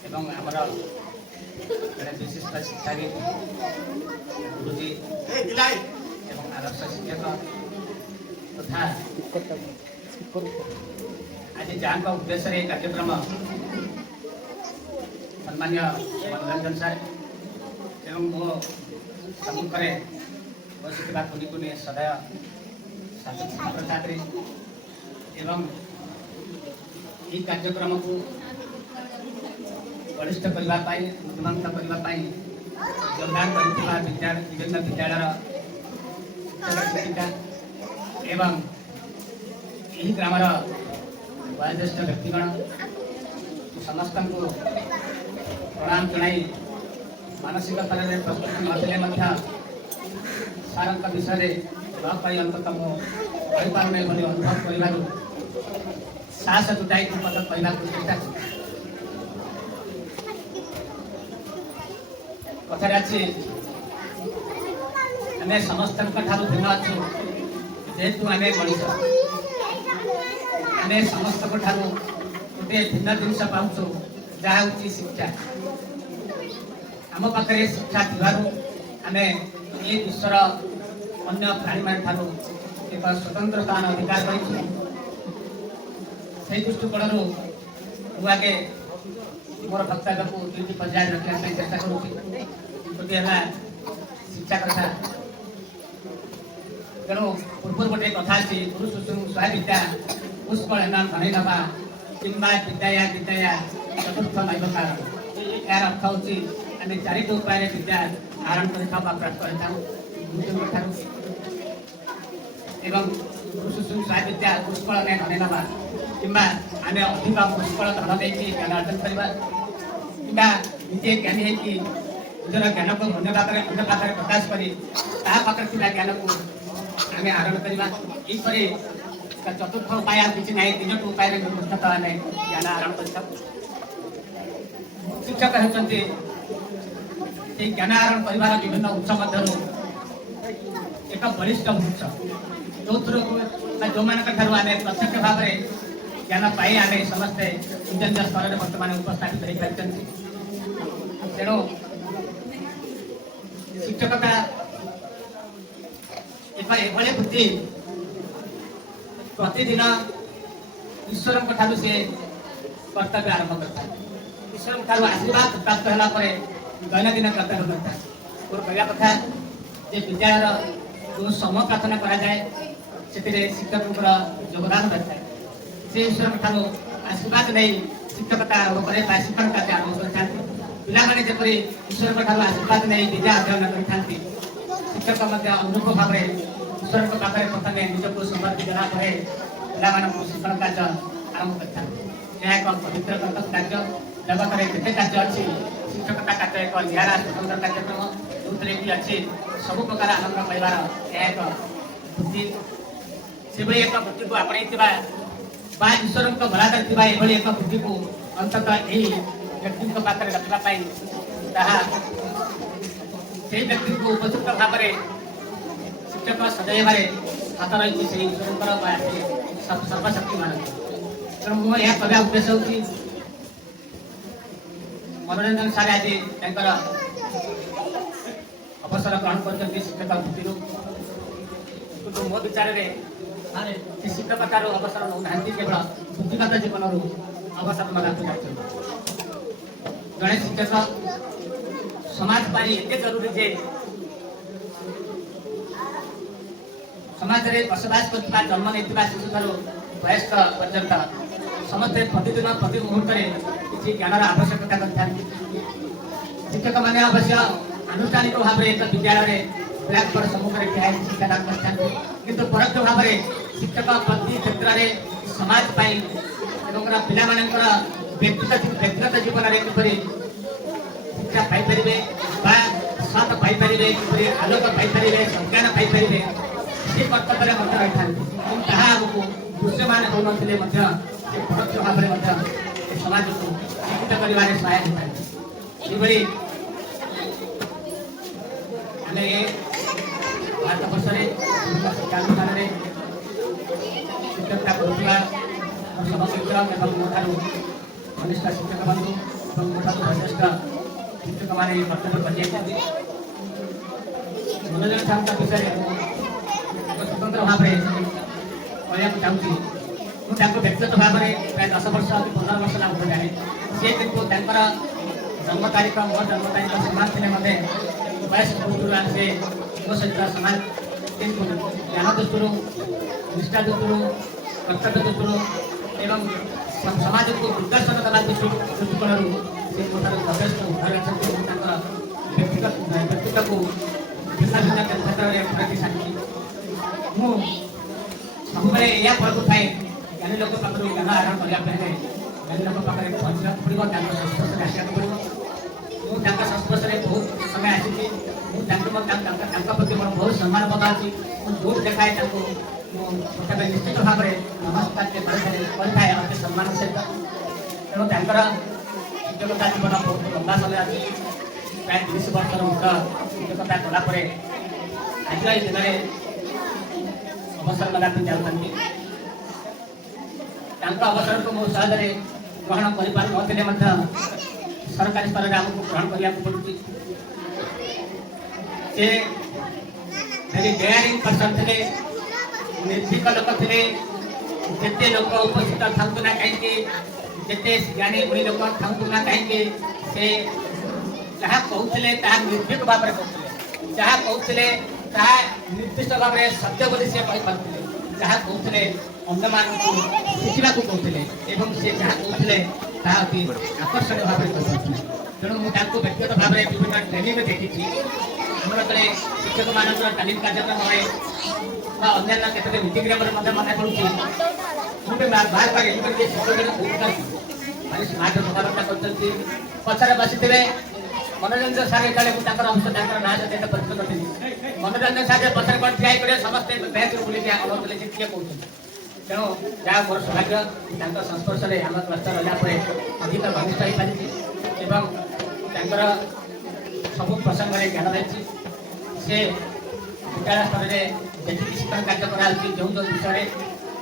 ଏବଂ ଆମର ଜଣେ ବିଶିଷ୍ଟ ଶିକ୍ଷାବିତ ଗୁରୁଜୀ ଏବଂ ଆଦର୍ଶ ଶିକ୍ଷକ ତଥା ଆଜି ଯାହାଙ୍କ ଉଦ୍ଦେଶ୍ୟରେ ଏହି କାର୍ଯ୍ୟକ୍ରମ ସମ୍ମାନୀୟ ମନୋରଞ୍ଜନ ସାର୍ ଏବଂ ମୋ ସମ୍ମୁଖରେ ବସିଥିବା କୁନି କୁନି ସଦୟ ଛାତ୍ରଛାତ୍ରୀ ଏବଂ ଏହି କାର୍ଯ୍ୟକ୍ରମକୁ ବଳିଷ୍ଠ କରିବା ପାଇଁ ଉନ୍ନତ କରିବା ପାଇଁ ଯୋଗଦାନ କରିଥିବା ବିଭିନ୍ନ ବିଦ୍ୟାଳୟର ଶିକ୍ଷକ ଶିକ୍ଷିକା ଏବଂ ଏହି ଗ୍ରାମର ବয়োଜ୍ୟେଷ୍ଠ ବ୍ୟକ୍ତିଗଣ ସମସ୍ତଙ୍କୁ ପ୍ରଣାମ ଜଣାଇ ମାନସିକ ସ୍ତରରେ ପ୍ରସ୍ତୁତି ନଥିଲେ ମଧ୍ୟ ସାରଙ୍କ ବିଷୟରେ ନ ପାଇ ଅନ୍ତତଃ ମୁଁ କହିପାରୁନାହିଁ ବୋଲି ଅନୁଭବ କରିବାରୁ ସାହସ ଜୁଟାଇ ପଦ କହିବାକୁ ଚେଷ୍ଟା କରୁ। କଥାରେ ଅଛି ଆମେ ସମସ୍ତଙ୍କ ଠାରୁ ଭିନ୍ନ ଅଛୁ ଯେହେତୁ ଆମେ ମଣିଷ ଆମେ ସମସ୍ତଙ୍କ ଠାରୁ ଗୋଟିଏ ଭିନ୍ନ ଜିନିଷ ପାଉଛୁ ଯାହା ହେଉଛି ଶିକ୍ଷା। ଆମ ପାଖରେ ଶିକ୍ଷା ଥିବାରୁ ଆମେ ଏ ବିଶ୍ୱର ଅନ୍ୟ ପ୍ରାଣୀମାନ ଠାରୁ ଏକ ସ୍ୱତନ୍ତ୍ର ସ୍ଥାନ ଅଧିକାର କରିଛୁ। ସେହି ଦୃଷ୍ଟିକୋଣରୁ ମୁଁ ଆଗେ ମୋର ବକ୍ତବ୍ୟକୁ ଦୁଇଟି ପର୍ଯ୍ୟାୟରେ ରଖିବା ପାଇଁ ଚେଷ୍ଟା କରୁଛି। ଗୋଟିଏ ହେଲା ଶିକ୍ଷା କଥା। ତେଣୁ ପୂର୍ବରୁ ଗୋଟେ କଥା ଅଛି ପୁରୁଷ ସ୍ୱହା ବିଦ୍ୟା ପୁଷ୍ପଳ ନାମ ଧନୀ ନବା କିମ୍ବା ବିଦ୍ୟାୟା ବିଦ୍ୟାୟା ଚତୁର୍ଥ ନୈବ କାରଣ। ଏହାର ଅର୍ଥ ହେଉଛି ଆମେ ଚାରିଟି ଉପାୟରେ ବିଦ୍ୟା ଆହରଣ କରିଥାଉ ବା ପ୍ରାପ୍ତ କରିଥାଉ ଗୁରୁଜନଙ୍କ ଠାରୁ ଏବଂ ପୁରୁଷ ସ୍ୱହା ବିଦ୍ୟା ପୁଷ୍ପଳ ଧନୀ ନବା କିମ୍ବା ଆମେ ଅଧିକ ପୁଷ୍ପଳ ଧନ ଦେଇକି ଜ୍ଞାନ ଅର୍ଜନ କରିବା କିମ୍ବା ନିଜେ ଜ୍ଞାନୀ ହେଇକି ନିଜର ଜ୍ଞାନକୁ ଅନ୍ୟ ପାଖରେ ପ୍ରକାଶ କରି ତାହା ପାଖରେ ଥିବା ଜ୍ଞାନକୁ ଆମେ ଆହରଣ କରିବା। ଏହିପରି ଚତୁର୍ଥ ଉପାୟ କିଛି ନାହିଁ, ତିନୋଟି ଉପାୟରେ ମୁଖ୍ୟତଃ ଆମେ ଜ୍ଞାନ ଆହରଣ କରିଥାଉ। ଶିକ୍ଷକ ହେଉଛନ୍ତି ଏହି ଜ୍ଞାନ ଆହରଣ କରିବାର ବିଭିନ୍ନ ଉତ୍ସ ମଧ୍ୟରୁ ଏକ ବଳିଷ୍ଠ ଉତ୍ସ ଯୋଉଥିରୁ ଯୋଉମାନଙ୍କ ଠାରୁ ଆମେ ପ୍ରତ୍ୟକ୍ଷ ଭାବରେ ଜ୍ଞାନ ପାଇ ଆମେ ସମସ୍ତେ ନିଜ ନିଜ ସ୍ତରରେ ବର୍ତ୍ତମାନ ଉପସ୍ଥାପିତ ହୋଇପାରିଛନ୍ତି। ତେଣୁ ଶିକ୍ଷକତା ଏକ ଏଭଳି ବୃତ୍ତି ପ୍ରତିଦିନ ଈଶ୍ୱରଙ୍କ ଠାରୁ ସେ କର୍ତ୍ତବ୍ୟ ଆରମ୍ଭ କରିଥାଏ। ଈଶ୍ୱରଙ୍କ ଠାରୁ ଆଶୀର୍ବାଦ ପ୍ରାପ୍ତ ହେଲା ପରେ ଦୈନନ୍ଦିନ କର୍ତ୍ତବ୍ୟ କରିଥାଏ। ମୋର କହିବା କଥା ଯେ ବିଦ୍ୟାଳୟର ଯେଉଁ ସମୟ ପ୍ରାର୍ଥନା କରାଯାଏ ସେଥିରେ ଶିକ୍ଷକଙ୍କର ଯୋଗଦାନ ରହିଥାଏ। ସେ ଈଶ୍ୱରଙ୍କ ଠାରୁ ଆଶୀର୍ବାଦ ନେଇ ଶିକ୍ଷକତା ଆରମ୍ଭ କରେ ବା ଶିକ୍ଷଣ କାର୍ଯ୍ୟ ଆରମ୍ଭ କରିଥାନ୍ତି। ପିଲାମାନେ ଯେପରି ଈଶ୍ୱରଙ୍କ ଠାରୁ ଆଶୀର୍ବାଦ ନେଇ ବିଦ୍ୟା ଅଧ୍ୟୟନ କରିଥାନ୍ତି, ଶିକ୍ଷକ ମଧ୍ୟ ଅନୁରୂପ ଭାବରେ ଈଶ୍ୱରଙ୍କ ପାଖରେ ପ୍ରଥମେ ନିଜକୁ ସମର୍ପି ଦେଲା ପରେ ପିଲାମାନଙ୍କୁ ଶିକ୍ଷଣ କାର୍ଯ୍ୟ ଆରମ୍ଭ କରିଥାନ୍ତି। ଏହା ଏକ ପବିତ୍ର କାର୍ଯ୍ୟ। ଜଗତରେ କେତେ କାର୍ଯ୍ୟ ଅଛି, ଶିକ୍ଷକତା କାର୍ଯ୍ୟ ଏକ ନିଆରା ସ୍ୱତନ୍ତ୍ର କାର୍ଯ୍ୟକ୍ରମ ଯେଉଁଥିରେ କି ଅଛି ସବୁ ପ୍ରକାର ଆନନ୍ଦ ପାଇବାର ଏହା ଏକ ବୃତ୍ତି। ସେଭଳି ଏକ ବୃତ୍ତିକୁ ଆପଣେଇଥିବା ବା ଈଶ୍ୱରଙ୍କ ବରାଦରେ ଥିବା ଏଭଳି ଏକ ବୃତ୍ତିକୁ ଅନ୍ତତଃ ଏହି ବ୍ୟକ୍ତିଙ୍କ ପାଖରେ ରଖିବା ପାଇଁ ତାହା ସେହି ବ୍ୟକ୍ତିକୁ ଉପଯୁକ୍ତ ଭାବରେ ଶିକ୍ଷକ ସଜାଇବାରେ ହାତ ରହିଛି ସେହି ଈଶ୍ୱରଙ୍କର ବା ସର୍ବଶକ୍ତିମାନଙ୍କର। ତେଣୁ ମୁଁ ଏହା କହିବା ଉଦ୍ଦେଶ୍ୟ ହେଉଛି ମନୋରଞ୍ଜନ ସାର୍ ଆଜି ତାଙ୍କର ଅବସର ଗ୍ରହଣ କରିଛନ୍ତି ଶିକ୍ଷକ ବୃତ୍ତିରୁ, କିନ୍ତୁ ମୋ ବିଚାରରେ ସେ ଶିକ୍ଷକତାରୁ ଅବସର ନେଉନାହାନ୍ତି, କେବଳ ବୃତ୍ତିଗତ ଜୀବନରୁ ଅବସର ନେବାକୁ ଯାଉଛନ୍ତି। ଜଣେ ଶିକ୍ଷକ ସମାଜ ପାଇଁ ଏତେ ଜରୁରୀ ଯେ ସମାଜରେ ବସବାସ କରୁଥିବା ଜନ୍ମ ନେଇଥିବା ଶିଶୁଠାରୁ ବୟସ୍କ ପର୍ଯ୍ୟନ୍ତ ସମସ୍ତେ ପ୍ରତିଦିନ ପ୍ରତି ମୁହୂର୍ତ୍ତରେ କିଛି ଜ୍ଞାନର ଆବଶ୍ୟକତା କରିଥାନ୍ତି। ଶିକ୍ଷକମାନେ ଅବଶ୍ୟ ଆନୁଷ୍ଠାନିକ ଭାବରେ ଏକ ବିଦ୍ୟାଳୟରେ ब्लैक बोर्ड सम्मुख में ठिया शिक्षादान करते किंतु परोक्ष भाव में शिक्षक प्रति क्षेत्र में समाज पिला व्यक्तिगत जीवन में किपरि शिक्षा पाइपर स्वाद पाइपर किपरि आलोक पाइपर संज्ञान पाइपर से कर्तव्य रही था आमको दृश्यमान हो परोक्ष भाव में समाज को शिक्षित कर सहायक होता है भारत वर्ष शिक्षा अनुष्ठान शिक्षकता करुवा समशिक्षक एवं मोठारू कनिष्ठ शिक्षक बंधु और मोठारू श्रेष्ठ शिक्षक मैंने कर्तव्य कर मनोरंजन छात्र विषय स्वतंत्र भाव में कहना चाहूँगी मुझे व्यक्तिगत भाव में प्राय 10 वर्ष 15 वर्ष लागू जाए सी किंतु जन्म तारीख मो जन्म तारीख समान थे वयस दृष्टि से मो सहित समान किंतु ज्ञान दृष्टि निष्ठा दृष्टि कर्तव्य दृष्टि एवं समाज को दिग्दर्शन देवा दृष्टिकोण से यथेष उद्धार व्यक्तित्व को भिन्न भिन्न क्षेत्र में प्रति साथी मुझे यह पर्व थाए ज्ञानी लोक पाखर ज्ञान आरोहण करने ज्ञानी लोक पाखे पहुँचा पड़ो संस्पर्श आसवाक पड़ो मुझे संस्पर्श में बहुत समय आसी प्रति मोर बहुत सम्मान पद अच्छी जो देखाए प्रथम निश्चित भाव में नमस्कार करें अति सम्मान सहित तेणु शिक्षकता जीवन बहुत लंबा समय अच्छी प्राय 30 वर्ष शिक्षकता कलापर आज दिन में अवसर लगा जाती अवसर को मो सहजरे ग्रहण कर सरकारी स्तर में आमको ग्रहण करने पड़ुची से डेयरिंग पर्सन थे निर्भीक लोक थे जिते लोक उपस्थित था ना कहीं जिते ज्ञानी गुणी लोक था ना कहीं से जहाँ कहते निर्भीक भाव में कहते जहाँ कहते निर्दिष्ट भाव में सत्य बोली से कहीपे जहाँ कहते अंध मान शिखा कहते से जहाँ कहते अति आकर्षण भाव में कहते तेणु मुझे व्यक्तिगत भाव में विभिन्न ट्रेनिंग में देखी आमर जो शिक्षक मान तालीम कार्यक्रम अन्य केतक मीटिंग मन पड़ुची मुझे बार बार शिक्षक भारी स्मार्ट कथबार्ता करते पचारे बसी मनोरंजन सारे जेतने अंश ना सहित परिचय करी मनोरंजन सारे पचारे कौन ठिया पड़े समस्ते बेंच बुलिक अनुभव किए कहते तेणु जहाँ मोर सौभाग्य संस्पर्श में आम क्लस्टर रहा अधिक घनिष्ठ हो पारी सब प्रसंग में ज्ञान रही से विद्यालय स्तर में जी शिक्षण कार्य कराई जो जो विषय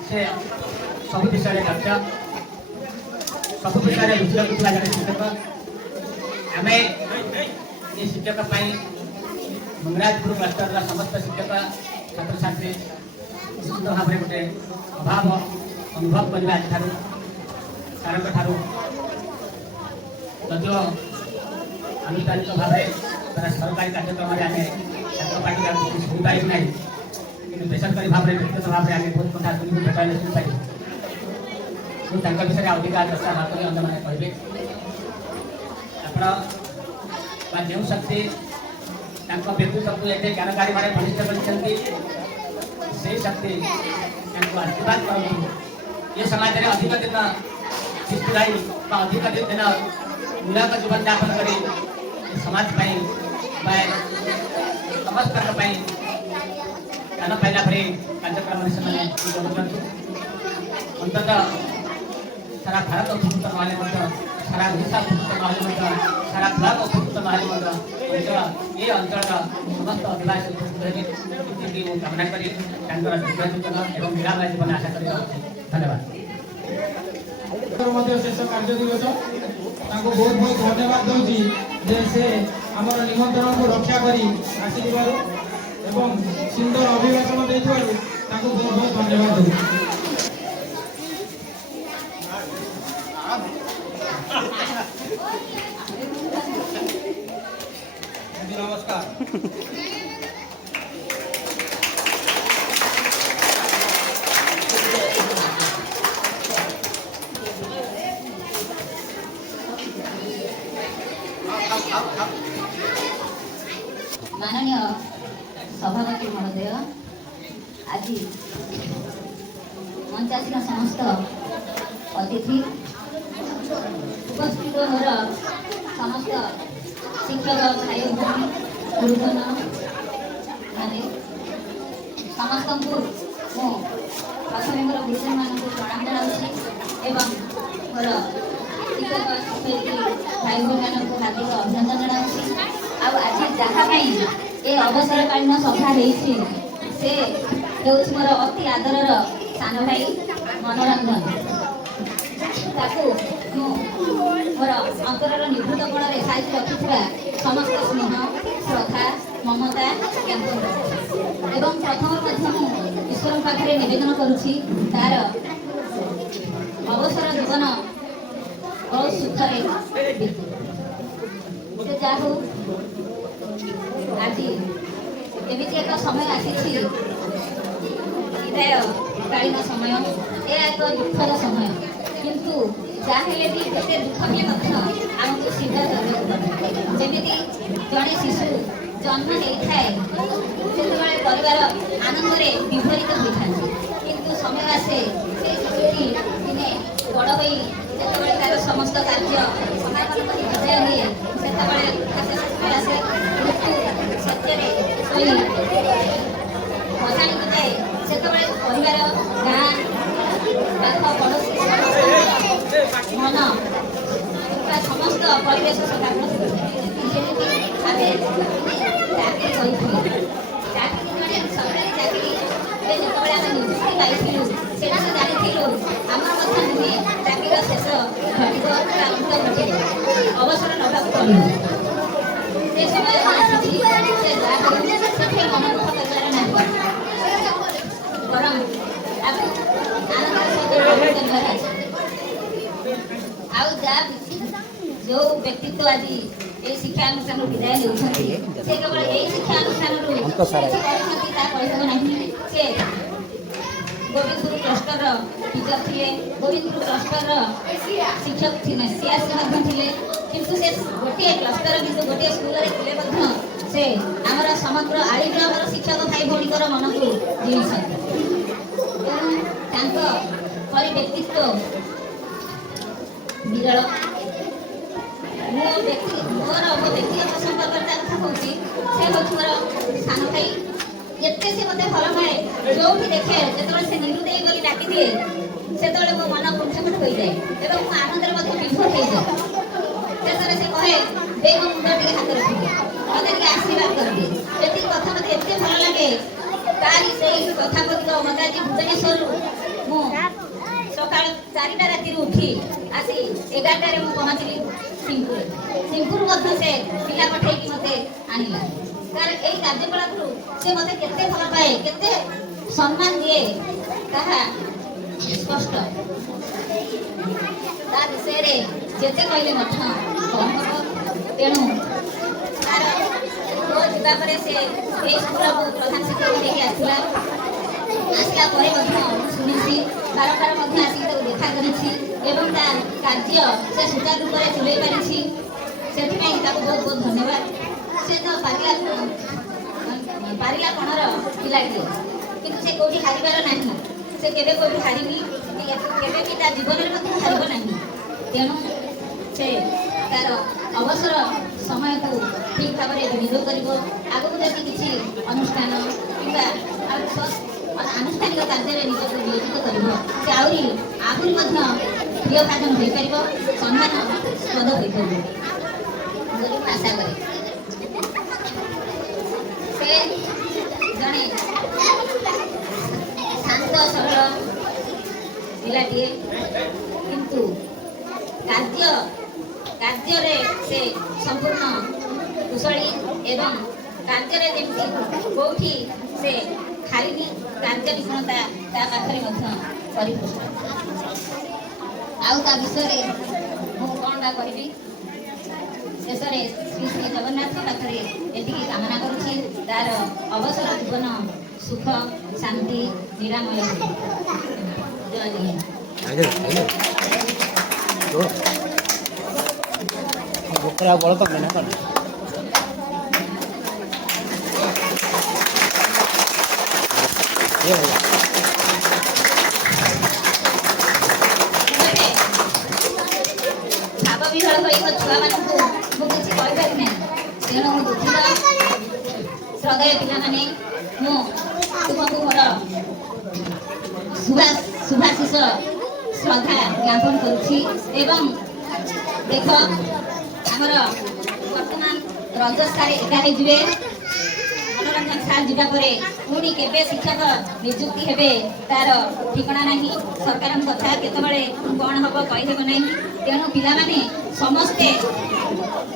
से सब विषय दक्ष सब विषय रुचि रखुवा जड़े शिक्षक आम ये शिक्षक मंगराजपुर क्लस्टर समस्त शिक्षक छात्र छात्री निश्चित भाव में गोटे अभाव अनुभव करवा आज सार जदिव आनुष्ठानिक भाव में सरकारी कार्यक्रम आम छात्र पार्टी शुणी पारू ना कि बेसरकारी भाव में व्यक्तिगत भाव में आगे बहुत कथा शुणी भेटाइले शुणी पारि मुझे विषय अधिक चर्चा बात अंध मैंने कहे आप जो शक्ति व्यक्तित्व को ये ज्ञानकारी मैंने बलिष्ठ कर शक्ति आशीर्वाद करूँ ये समाज में अधिक दिन शिष्ट रही अधिक दिन निराक जीवन यापन कर समाज समस्त ज्ञान पाइला कार्यक्रम अंततः सारा भारत उपकृत ना सारा ओडिशा उपकृत ना सारा ब्लॉक उपकृत ना ये अंचल समस्त आदिवासी उपकृत हो कामना करी जीवन एवं निरामय जीवन आशा कर धन्यवाद। शेष कार्य दिवस बहुत बहुत धन्यवाद दूसरी जे से आमर निमंत्रण को रक्षा करी आसी एवं सुंदर अभिभाषण देथिबारु ताको बहुत बहुत धन्यवाद दूँ। नमस्कार। माननीय ସଭାପତି ମହୋଦୟ, ଆଜି ମଞ୍ଚାସୀନ ସମସ୍ତ ଅତିଥି, ଉପସ୍ଥିତ ମୋର ସମସ୍ତ ଶିକ୍ଷକ ଭାଇ ଭଉଣୀ, ଗୁରୁଜନ ମାନେ ସମସ୍ତଙ୍କୁ ମୁଁ ପ୍ରଥମେ ମୋର ଗୁରୁଜନମାନଙ୍କୁ ପ୍ରଣାମ ଜଣାଉଛି ଏବଂ ମୋର ଶିକ୍ଷକ ଶିକ୍ଷୟିତ୍ରୀ ଭାଇ ଭଉଣୀମାନଙ୍କୁ ହାର୍ଦ୍ଦିକ ଅଭିନନ୍ଦନ ଜଣାଉଛି। ଆଉ ଆଜି ଯାହା ପାଇଁ ଏ ଅବସରକାଳୀନ ସଭା ହେଇଛି ସେ ହେଉଛି ମୋର ଅତି ଆଦରର ସାନ ଭାଇ ମନୋରଞ୍ଜନ। ତାକୁ ମୁଁ ମୋର ଅନ୍ତରର ନିଭୃତ କୋଣରେ ସାଇତି ରଖିଥିବା ସମସ୍ତ ସ୍ନେହ, ଶ୍ରଦ୍ଧା, ମମତା ଜ୍ଞାପନ କରୁଛି ଏବଂ ପ୍ରଥମରୁ ମଧ୍ୟ ମୁଁ ଈଶ୍ୱରଙ୍କ ପାଖରେ ନିବେଦନ କରୁଛି ତାର ଅବସର ଜୀବନ ବହୁତ ସୁଖରେ ବିତୁ। ସେ ଯାହା ହଉ ଆଜି ଏମିତି ଏକ ସମୟ ଆସିଛି, ବିଦାୟକାଳୀନ ସମୟ, ଏହା ଏକ ଦୁଃଖର ସମୟ, କିନ୍ତୁ ଯାହାହେଲେ ବି କେତେ ଦୁଃଖ ହେଲେ ମଧ୍ୟ ଆମକୁ ସ୍ୱୀକାର କରିବାକୁ ପଡ଼େ। ଯେମିତି ଜଣେ ଶିଶୁ ଜନ୍ମ ନେଇଥାଏ ସେତେବେଳେ ପରିବାର ଆନନ୍ଦରେ ବିଭରିତ ହୋଇଥାନ୍ତି, କିନ୍ତୁ ସମୟ ଆସେ ସେ ଶିଶୁଟି ଦିନେ ବଡ଼ ହୋଇ ଯେତେବେଳେ ତାର ସମସ୍ତ କାର୍ଯ୍ୟ ସମାପନ କରି ବିଦାୟ ହୁଏ ସେତେବେଳେ ଆସେ ମୃତ୍ୟୁ ସତ୍ୟରେ ଶୋଇ ମଶାଣିକୁ ଯାଏ। ସେତେବେଳେ ପରିବାର, ଗାଁ, ପାଖ ପଡ଼ୋଶୀ ମନ ବା ସମସ୍ତ ପରିବେଶ ସକାରାତ୍ମକ ଯେମିତି ଆମେ ଚାକିରି କରିଥିଲୁ, ଚାକିରି ଜଣେ ସରକାରୀ ଚାକିରି ଯେତେବେଳେ ଆମେ ନିଯୁକ୍ତି ପାଇଥିଲୁ ସେଟା ଜାଣିଥିଲୁ ଆମର ମଧ୍ୟ ନୁହେଁ ଚାକିରିର ଶେଷ ଘଟିବ ବା ଅନ୍ତ ଘଟିବ, ଅବସର ନେବାକୁ ପଡ଼ିବ। ସେ ସମୟ ଆସିଛି, ସେ ଯାହା ସେଥିରେ ମନ ଦୁଃଖ କରିବାର ନାହିଁ, ବରଂ ତାକୁ ଆନନ୍ଦର ସହିତ ଗ୍ରହଣ କରିବାର ଅଛି। ଆଉ ଯାହା ଯେଉଁ ବ୍ୟକ୍ତିତ୍ୱ ଆଜି ଏଇ ଶିକ୍ଷାନୁଷ୍ଠାନରୁ ବିଦାୟ ନେଉଛନ୍ତି ସେ କେବଳ ଏଇ ଶିକ୍ଷାନୁଷ୍ଠାନରୁ କରିଛନ୍ତି ତା କହିବାକୁ ନାହିଁ। ସେ ଗୋବିନ୍ଦପୁର କ୍ଲଷ୍ଟରର ଟିଚର ଥିଲେ, ଗୋବିନ୍ଦପୁର କ୍ଲଷ୍ଟରର ଶିକ୍ଷକ ଥିଲେ, ସିଆର୍ସି ମଧ୍ୟ ଥିଲେ, କିନ୍ତୁ ସେ ଗୋଟିଏ କ୍ଲଷ୍ଟର କିନ୍ତୁ ଗୋଟିଏ ସ୍କୁଲରେ ଥିଲେ ମଧ୍ୟ ସେ ଆମର ସମଗ୍ର ଆଳିଗ୍ରାମର ଶିକ୍ଷକ ଭାଇ ଭଉଣୀଙ୍କର ମନକୁ ଜିଣିଛନ୍ତି। ତେଣୁ ତାଙ୍କ ପରି ବ୍ୟକ୍ତିତ୍ୱ ବିରଳ। ମୋର ମୋ ବ୍ୟକ୍ତିଗତ ସମ୍ପର୍କରେ ତା କଥା କହୁଛି, ସେ ହେଉଛି ମୋର ସାନ ଭାଇ। ଏତେ ସେ ମୋତେ ଭଲ ପାଏ, ଯୋଉଠି ଦେଖେ ଯେତେବେଳେ ସେ ନିରୁ ଦେଇ ବୋଲି ଡାକିଦିଏ ସେତେବେଳେ ମୋ ମନ କୁଣ୍ଠା ହୋଇଯାଏ ଏବଂ ମୁଁ ଆନନ୍ଦରେ ମଧ୍ୟ ବିଭୋର ହେଇଯାଏ। ଶେଷରେ ସେ କହେ ଦେଇ ମୋ ମୁଣ୍ଡ ଟିକେ ହାତ ରଖିଦିଏ, ମୋତେ ଟିକେ ଆଶୀର୍ବାଦ କରିଦିଏ। ଏତିକି କଥା ମୋତେ ଏତେ ଭଲ ଲାଗେ। ତାରି ସେଇ କଥା ପଡ଼ିବ ମୋତେ ଆଜି ଭୁବନେଶ୍ୱରରୁ ମୁଁ ସକାଳ 4ଟା ରାତିରୁ ଉଠି ଆସି 11ଟାରେ ମୁଁ ପହଞ୍ଚିଲି ସିଂପୁରରେ। ସିଂପୁର ମଧ୍ୟ ସେ ପିଲା ପଠେଇକି ମୋତେ ଆଣିଲା। ତାର ଏଇ କାର୍ଯ୍ୟକଳାପରୁ ସେ ମୋତେ କେତେ ଭଲ ପାଏ, କେତେ ସମ୍ମାନ ଦିଏ ତାହା ସ୍ପଷ୍ଟ। ତା ବିଷୟରେ ଯେତେ କହିଲେ ମଧ୍ୟ କମ୍ ହେବ। ତେଣୁ ତାର ଯିବା ପରେ ସେ ଏଇ ସ୍କୁଲକୁ ପ୍ରଧାନ ଶିକ୍ଷକ ହେଇକି ଆସିଲା ପରେ ମଧ୍ୟ ଶୁଣିଛି, ବାରମ୍ବାର ମଧ୍ୟ ଆସିକି ତାକୁ ଦେଖା କରିଛି ଏବଂ ତା କାର୍ଯ୍ୟ ସେ ସୁଚାରୁ ରୂପରେ ତୁଲେଇ ପାରିଛି। ସେଥିପାଇଁ ତାକୁ ବହୁତ ବହୁତ ଧନ୍ୟବାଦ। ସେ ତ ପାରିଲା କଣର ପିଲାଟିଏ, କିନ୍ତୁ ସେ କେଉଁଠି ହାରିବାର ନାହିଁ। ସେ କେବେ କେଉଁଠି ହାରିନି, କେବେ ବି ତା ଜୀବନରେ ମଧ୍ୟ ହାରିବ ନାହିଁ। ତେଣୁ ସେ ତାର ଅବସର ସମୟକୁ ଠିକ୍ ଭାବରେ ବିନିଯୋଗ କରିବ। ଆଗକୁ ଯଦି କିଛି ଅନୁଷ୍ଠାନ କିମ୍ବା ଆନୁଷ୍ଠାନିକ କାର୍ଯ୍ୟରେ ନିଜକୁ ନିୟୋଜିତ କରିବ, ସେ ଆହୁରି ମଧ୍ୟ ପ୍ରିୟ ଭାଜନ ହୋଇପାରିବ, ସମ୍ମାନପ୍ରଦ ହୋଇପାରିବ ବୋଲି ମୁଁ ଆଶା କରେ। ସେ ଜଣେ ଶାନ୍ତ ସରଳ ପିଲାଟିଏ, କିନ୍ତୁ କାର୍ଯ୍ୟରେ ସେ ସମ୍ପୂର୍ଣ୍ଣ କୁଶଳୀ ଏବଂ କାର୍ଯ୍ୟରେ ଯେମିତି କେଉଁଠି ସେ ହାରିନି, କାର୍ଯ୍ୟ ନିପୁଣତା ତା ପାଖରେ ମଧ୍ୟ ପରିପୃଷ୍ଟ। ଆଉ ତା ବିଷୟରେ ମୁଁ କ'ଣ ବା କହିବି। ଶେଷରେ ଶ୍ରୀ ଶ୍ରୀ ଜଗନ୍ନାଥ ପାଖରେ ଏତିକି କାମନା କରୁଛି ତାର ଅବସର ଜୀବନ ସୁଖ ଶାନ୍ତି ନିରାମୟ ଜୟ ବଳ କମେ ନା କଣ? ଭାବ ବିହଳ ହୋଇ ମୋ ଛୁଆମାନଙ୍କୁ ମୁଁ କିଛି କହିପାରି ନାହିଁ। ତେଣୁ ମୁଁ ଦୁଃଖିତ ହୃଦୟ ପିଲାମାନେ, ମୁଁ ତୁମକୁ ମୋର ଶୁଭାଶିଷ ଶ୍ରଦ୍ଧା ଜ୍ଞାପନ କରୁଛି। ଏବଂ ଦେଖ, ଆମର ବର୍ତ୍ତମାନ ରଜ ସାରେ ଏକା ହେଇଯିବେ। ମନୋରଞ୍ଜନ ସାର୍ ଯିବା ପରେ ପୁଣି କେବେ ଶିକ୍ଷକ ନିଯୁକ୍ତି ହେବେ ତାର ଠିକଣା ନାହିଁ। ସରକାରଙ୍କ କଥା କେତେବେଳେ କ'ଣ ହବ କହିହେବ ନାହିଁ। ତେଣୁ ପିଲାମାନେ ସମସ୍ତେ,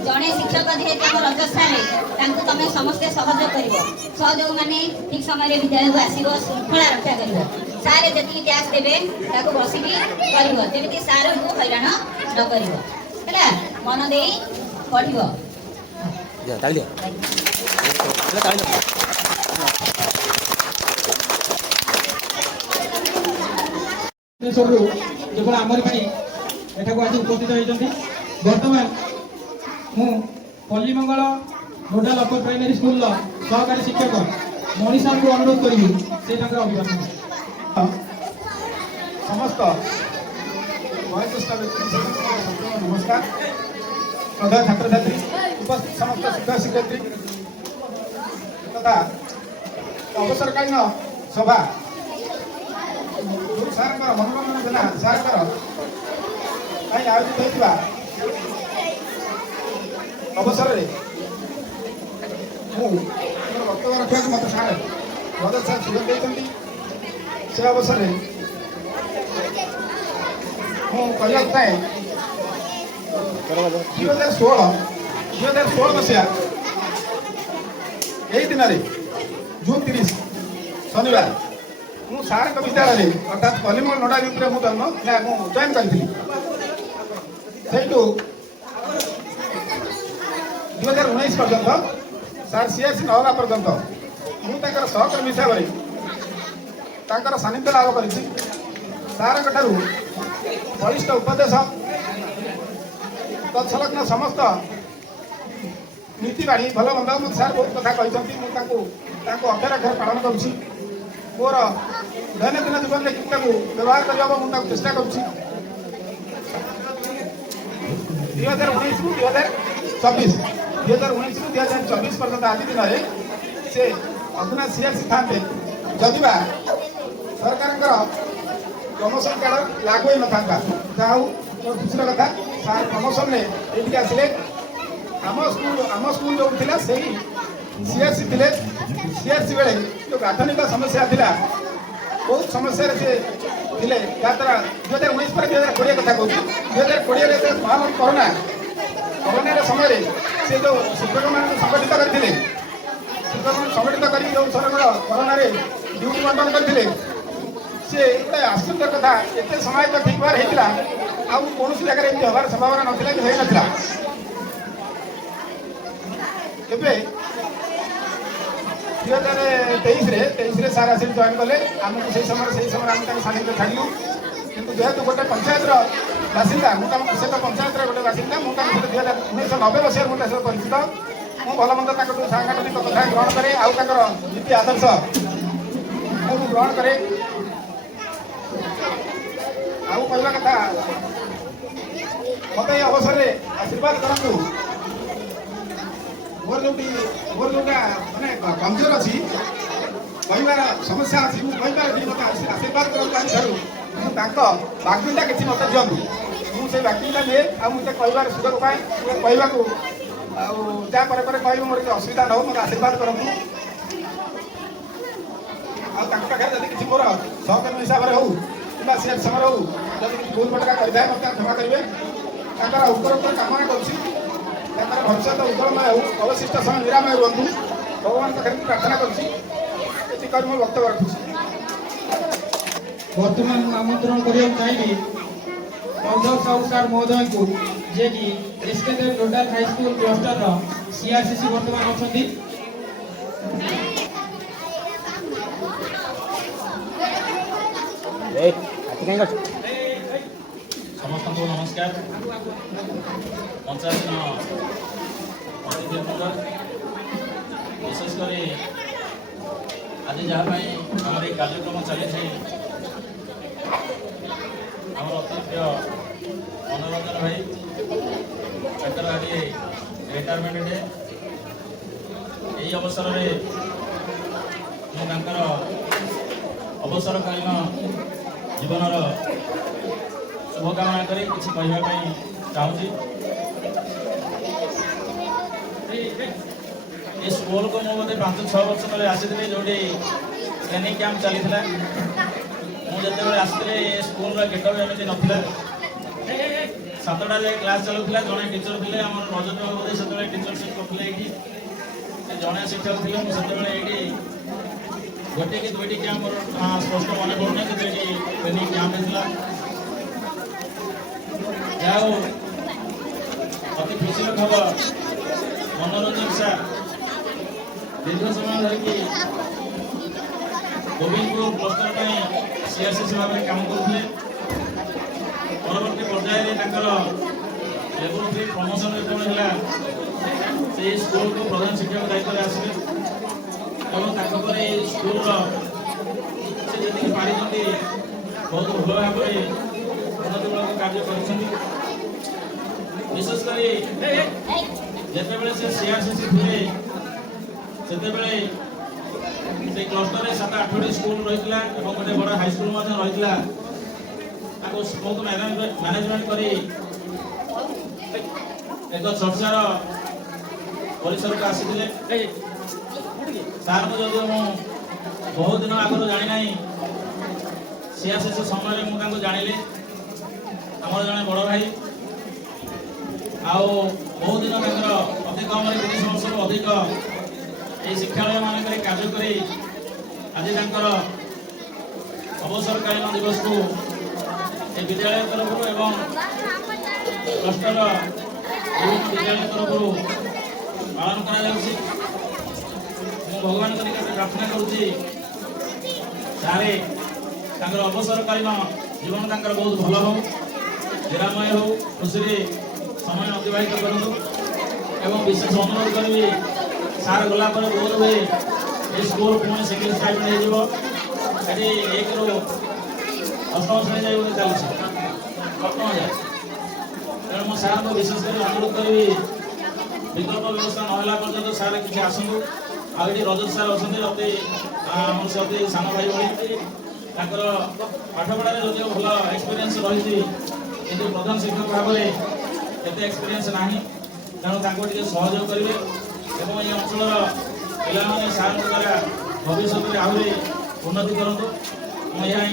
ଜଣେ ଶିକ୍ଷକ ଯେହେତୁ ଆମ ରଜ ସାରେ, ତାଙ୍କୁ ତମେ ସମସ୍ତେ ସହଯୋଗ କରିବ। ସହଯୋଗ ମାନେ ଠିକ ସମୟରେ ବିଦ୍ୟାଳୟକୁ ଆସିବ, ଶୃଙ୍ଖଳା ରକ୍ଷା କରିବ। ସାର୍ ଯେତିକି ଟ୍ୟାକ୍ସ ଦେବେ ତାକୁ ବସିକି କରିବ, ଯେମିତି ସାର୍ଙ୍କୁ ହଇରାଣ ନ କରିବ, ହେଲା। ମନ ଦେଇ ପଢ଼ିବ। ଭୁବନେଶ୍ୱରରୁ କେବଳ ଆମରି ପାଇଁ ଏଠାକୁ ଆସି ଉପସ୍ଥିତ ହୋଇଛନ୍ତି। ବର୍ତ୍ତମାନ ମୁଁ ପଲ୍ଲୀମଙ୍ଗଳ ନୋଡାଲ ଅପର ପ୍ରାଇମେରୀ ସ୍କୁଲର ସହକାରୀ ଶିକ୍ଷକ ମଣି ସାର୍ଙ୍କୁ ଅନୁରୋଧ କରିବି ସେ ତାଙ୍କର ଅଭିଭାଷଣ। ସମସ୍ତ ବୟୋଜ୍ୟେଷ୍ଠ ବ୍ୟକ୍ତି ନମସ୍କାର। ଶ୍ରଦ୍ଧା ଛାତ୍ରଛାତ୍ରୀ, ଉପସ୍ଥିତ ସମସ୍ତ ଶିକ୍ଷକ ଶିକ୍ଷୟିତ୍ରୀ ତଥା ଅବସରକାଳୀନ ସଭା ସାର୍ଙ୍କର ମନୋରଞ୍ଜନ ଜେନା ସାର୍ଙ୍କର ପାଇଁ ଆୟୋଜିତ ହୋଇଥିବା ଅବସରରେ ମୁଁ ବକ୍ତବ୍ୟ ରଖିବାକୁ ମୋତେ ସାର୍ ରଜ ସାର୍ ସୁଯୋଗ ଦେଇଛନ୍ତି। ସେ ଅବସରରେ ମୁଁ କହିବାକୁ ଚାହେଁ 2016 ମସିହା ଏହି ଦିନରେ ଜୁନ୍ 30 ଶନିବାର ମୁଁ ସାର୍ଙ୍କ ବିଦ୍ୟାଳୟରେ ଅର୍ଥାତ୍ ପଲ୍ଲୀମଙ୍ଗଳ ନୋଡାଲ ୟୁପରେ ମୁଁ ଜଏନ୍ କରିଥିଲି। ସେଇଠୁ 2019 ପର୍ଯ୍ୟନ୍ତ ସାର୍ CRC ନ ହେବା ପର୍ଯ୍ୟନ୍ତ ମୁଁ ତାଙ୍କର ସହକର୍ମୀ ହିସାବରେ ତାଙ୍କର ସାନ୍ନିଧ୍ୟ ଲାଭ କରିଛି। ସାର୍ଙ୍କ ଠାରୁ ବଳିଷ୍ଠ ଉପଦେଶ, ତତ୍ସଲଗ୍ନ ସମସ୍ତ ନୀତିବାଣୀ ଭଲ ମନ୍ଦ ମୋତେ ସାର୍ ବହୁତ କଥା କହିଛନ୍ତି। ମୁଁ ତାଙ୍କୁ ଅକ୍ଷର ଅକ୍ଷର ପାଳନ କରୁଛି। ମୋର ଦୈନନ୍ଦିନ ଜୀବନରେ କେମିତି ତାକୁ ବ୍ୟବହାର କରିହେବ ମୁଁ ତାକୁ ଚେଷ୍ଟା କରୁଛି। 2019ରୁ 2024 ପର୍ଯ୍ୟନ୍ତ ଆଜି ଦିନରେ ସେ ଅଧୁନା CRC ଥାନ୍ତେ ଯଦିବା ସରକାରଙ୍କର ପ୍ରମୋସନ କାର୍ଡ ଲାଗୁ ହୋଇନଥାନ୍ତା। ଯାହା ହଉ ମୋର ଖୁସିର କଥା, ସାର୍ ପ୍ରମୋସନରେ ଏଇଠିକି ଆସିଲେ। ଆମ ସ୍କୁଲ ଯେଉଁଠି ଥିଲା ସେଇ CRC ଥିଲେ। CRC ବେଳେ ଯେଉଁ ପ୍ରାଥମିକ ସମସ୍ୟା ଥିଲା, ବହୁତ ସମସ୍ୟାରେ ସେ ଥିଲେ। ଯାହାଦ୍ୱାରା 2019 ପରେ 2020 କଥା କହୁଛି, 2020ରେ ଯେତେବେଳେ ମହାମାରୀ କରୋନାର ସମୟରେ ସେ ଯେଉଁ ଶିକ୍ଷକମାନଙ୍କୁ ସଂଗଠିତ କରିଥିଲେ, ଶିକ୍ଷକମାନଙ୍କୁ ସଂଗଠିତ କରି ଯେଉଁ ସରକାର କରୋନାରେ ଡ୍ୟୁଟି ବଣ୍ଟନ କରିଥିଲେ, ସେ ଗୋଟେ ଆଶ୍ଚର୍ଯ୍ୟ କଥା, ଏତେ ସମାଜ ଠିକ୍ ଭାବରେ ହେଇଥିଲା। ଆଉ କୌଣସି ଜାଗାରେ ଏମିତି ହେବାର ସମ୍ଭାବନା ନଥିଲା କି ହୋଇନଥିଲା। ଏବେ 2023ରେ ସାର୍ ଆସିକି ଜଏନ୍ କଲେ। ଆମକୁ ସେଇ ସମୟରେ ଆମେ ତାଙ୍କୁ ସାନ୍ନିଧ୍ୟ ଛାଡ଼ିଲୁ। କିନ୍ତୁ ଯେହେତୁ ଗୋଟେ ପଞ୍ଚାୟତର ବାସିନ୍ଦା, ମୁଁ ତାଙ୍କ ସେ ପଞ୍ଚାୟତର ଗୋଟେ ବାସିନ୍ଦା, ମୁଁ ତାଙ୍କ ସହିତ 1990 ମସିହାରେ ମୁଁ ତା ସହିତ ପରିଚିତ। ମୁଁ ଭଲ ମନ୍ଦ ତାଙ୍କଠୁ ସାଂଗଠନିକ କଥା ଗ୍ରହଣ କରେ, ଆଉ ତାଙ୍କର ନୀତି ଆଦର୍ଶ ମୁଁ ଗ୍ରହଣ କରେ। ଆଉ କହିବା କଥା, ମୋତେ ଏ ଅବସରରେ ଆଶୀର୍ବାଦ କରନ୍ତୁ। ମୋର ଯୋଉଟା ମାନେ କମଜୋର ଅଛି, କହିବାର ସମସ୍ୟା ଅଛି, ମୁଁ କହିପାରୁନି। ମୋତେ ଆଶୀର୍ବାଦ କରନ୍ତୁ ଆଜିଠାରୁ। ମୁଁ ତାଙ୍କ ବାକ୍ୟଟା କିଛି ମୋତେ ଦିଅନ୍ତୁ, ମୁଁ ସେଇ ବାକ୍ୟଟା ନିଏ। ଆଉ ମୁଁ କହିବାର ସୁଯୋଗ ପାଏ, କହିବାକୁ ଆଉ ଯାହା ପରେ କହିବି, ମୋର କିଛି ଅସୁବିଧା ନ ହଉ। ମୋତେ ଆଶୀର୍ବାଦ କରନ୍ତୁ। ଆଉ ତାଙ୍କ ପାଖରେ ଯଦି କିଛି ମୋର ସହକର୍ମୀ ହିସାବରେ ହଉ କିମ୍ବା CRC ସମୟରେ ହଉ ଯଦି କିଛି ଭୁଲ ଭଟକା କରିଥାଏ ମୋତେ କ୍ଷମା କରିବେ। ତାଙ୍କର ଉପରୋକ୍ତ କାମନା କରୁଛି, ତାଙ୍କର ଭବିଷ୍ୟତ ଉଜ୍ଜଳମୟ ହେଉ, ଅବଶିଷ୍ଟ ସମୟ ନିରାମୟ ରୁହନ୍ତୁ, ଭଗବାନଙ୍କ ପାଖରେ ପ୍ରାର୍ଥନା କରୁଛି। ଏତିକି କରି ମୁଁ ବକ୍ତବ୍ୟ ରଖୁଛି। ବର୍ତ୍ତମାନ ଆମନ୍ତ୍ରଣ କରିବାକୁ ଚାହିଁବି ଅଧ୍ୟକ୍ଷ ସାହୁ ସାର୍ ମହୋଦୟଙ୍କୁ, ଯିଏକି SKZ ନୋଡାଲ ହାଇସ୍କୁଲ କ୍ଲଷ୍ଟରର CRCC ବର୍ତ୍ତମାନ ଅଛନ୍ତି। ସମସ୍ତଙ୍କୁ ନମସ୍କାର। ପଞ୍ଚାୟତ ବିଶେଷ କରି आज जहाँ आम ये कार्यक्रम चली आम अति प्रिय मनोरंजन भाई आज रिटायरमेंट डे यही अवसर में अवसरकालीन जीवन शुभकामना कर किसी कहवाई चाहूँगी ये स्कूल को मुझे 5-6 वर्ष तले आसी जो ट्रेनिंग कैंप चली मुझे आसती स्कूल गेटअप एमती नाला 7टा जाए क्लास चलूला जड़े टीचर थे आम रजत बाबू बोधे से टीचरशिप करते ये जड़े शिक्षक थे मुझे गोटे कि 2टी कैंप स्पष्ट मन पड़ना कि ट्रेनिंग कैंप होता अति खुशी खबर मनोरंजन सार दीर्घ समय धरिकी गोविंदपुर क्लस्टर सीआरसीसी भाव में काम करते परवर्ती पर्यायर लेवल 3 प्रमोशन जो स्कूल को प्रधान शिक्षक दायित्व आसवे और स्कूल से जी पारी बहुत भल भाव उन्नतिमूलक कार्य कर विशेषकर जिते से सीआरसीसी थे से क्लस्टर 7-8टी स्कूल रही गोटे बड़ हाईस्कूल रही बहुत मैनेजमेंट कर एक चर्चार परिसर को आसी सार को जदि बहुत दिन आगु जानी ना सीआरसीसी समय मुझे जानिली आम जड़े बड़ भाई बहुत दिन अति कम 30 वर्ष अधिक ये शिक्षालय मान कार्य कर आज अवसरकालीन दिवस को विद्यालय तरफ क्लस्टर विद्यालय तरफ पालन कर भगवान प्रार्थना करुँचे सारे अवसरकालीन जीवन बहुत भल हो निरामय हो खुशी समय अतिबाहित करूँ एवं विशेष अनुरोध करी सार गला बहुत हुए ये स्कूल पुणी सेकेंड स्टाइपेंड हो 1 ରୁ 8ମ श्रेणी जाए चलती 7ମ जाए तेणु मो सार को विशेषकर अनुरोध करी विकल्प व्यवस्था ना पर्यटन सार किसी आसतु आगे रजत सार अच्छे आम से अति सान भाई भाई पाठपढ़ा जो भल एक्सपीरियंस रही प्रधान शिक्षक भाव में एत एक्सपीरियंस ना तेणु टे सहयोग करेंगे और ये अंचल पे सार द्वारा भविष्य में आहरी उन्नति करूँ मुझे आज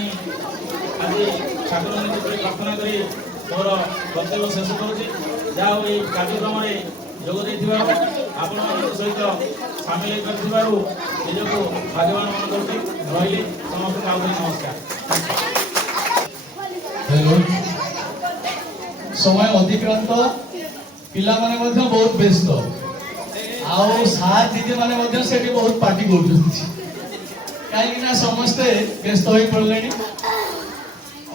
ठाकुर निकट प्रार्थना कर मोर वक्तव्य शेष करुँच जहाँ ये कार्यक्रम में जोग आपण सहित सामिल निजक भाग्यवान मन करुँच रही समस्त आगे नमस्कार। समय अतिक्रांत पिला माने बहुत व्यस्त आउ सार दीदी माने बहुत पार्टी कहीं समस्ते व्यस्त हो पड़े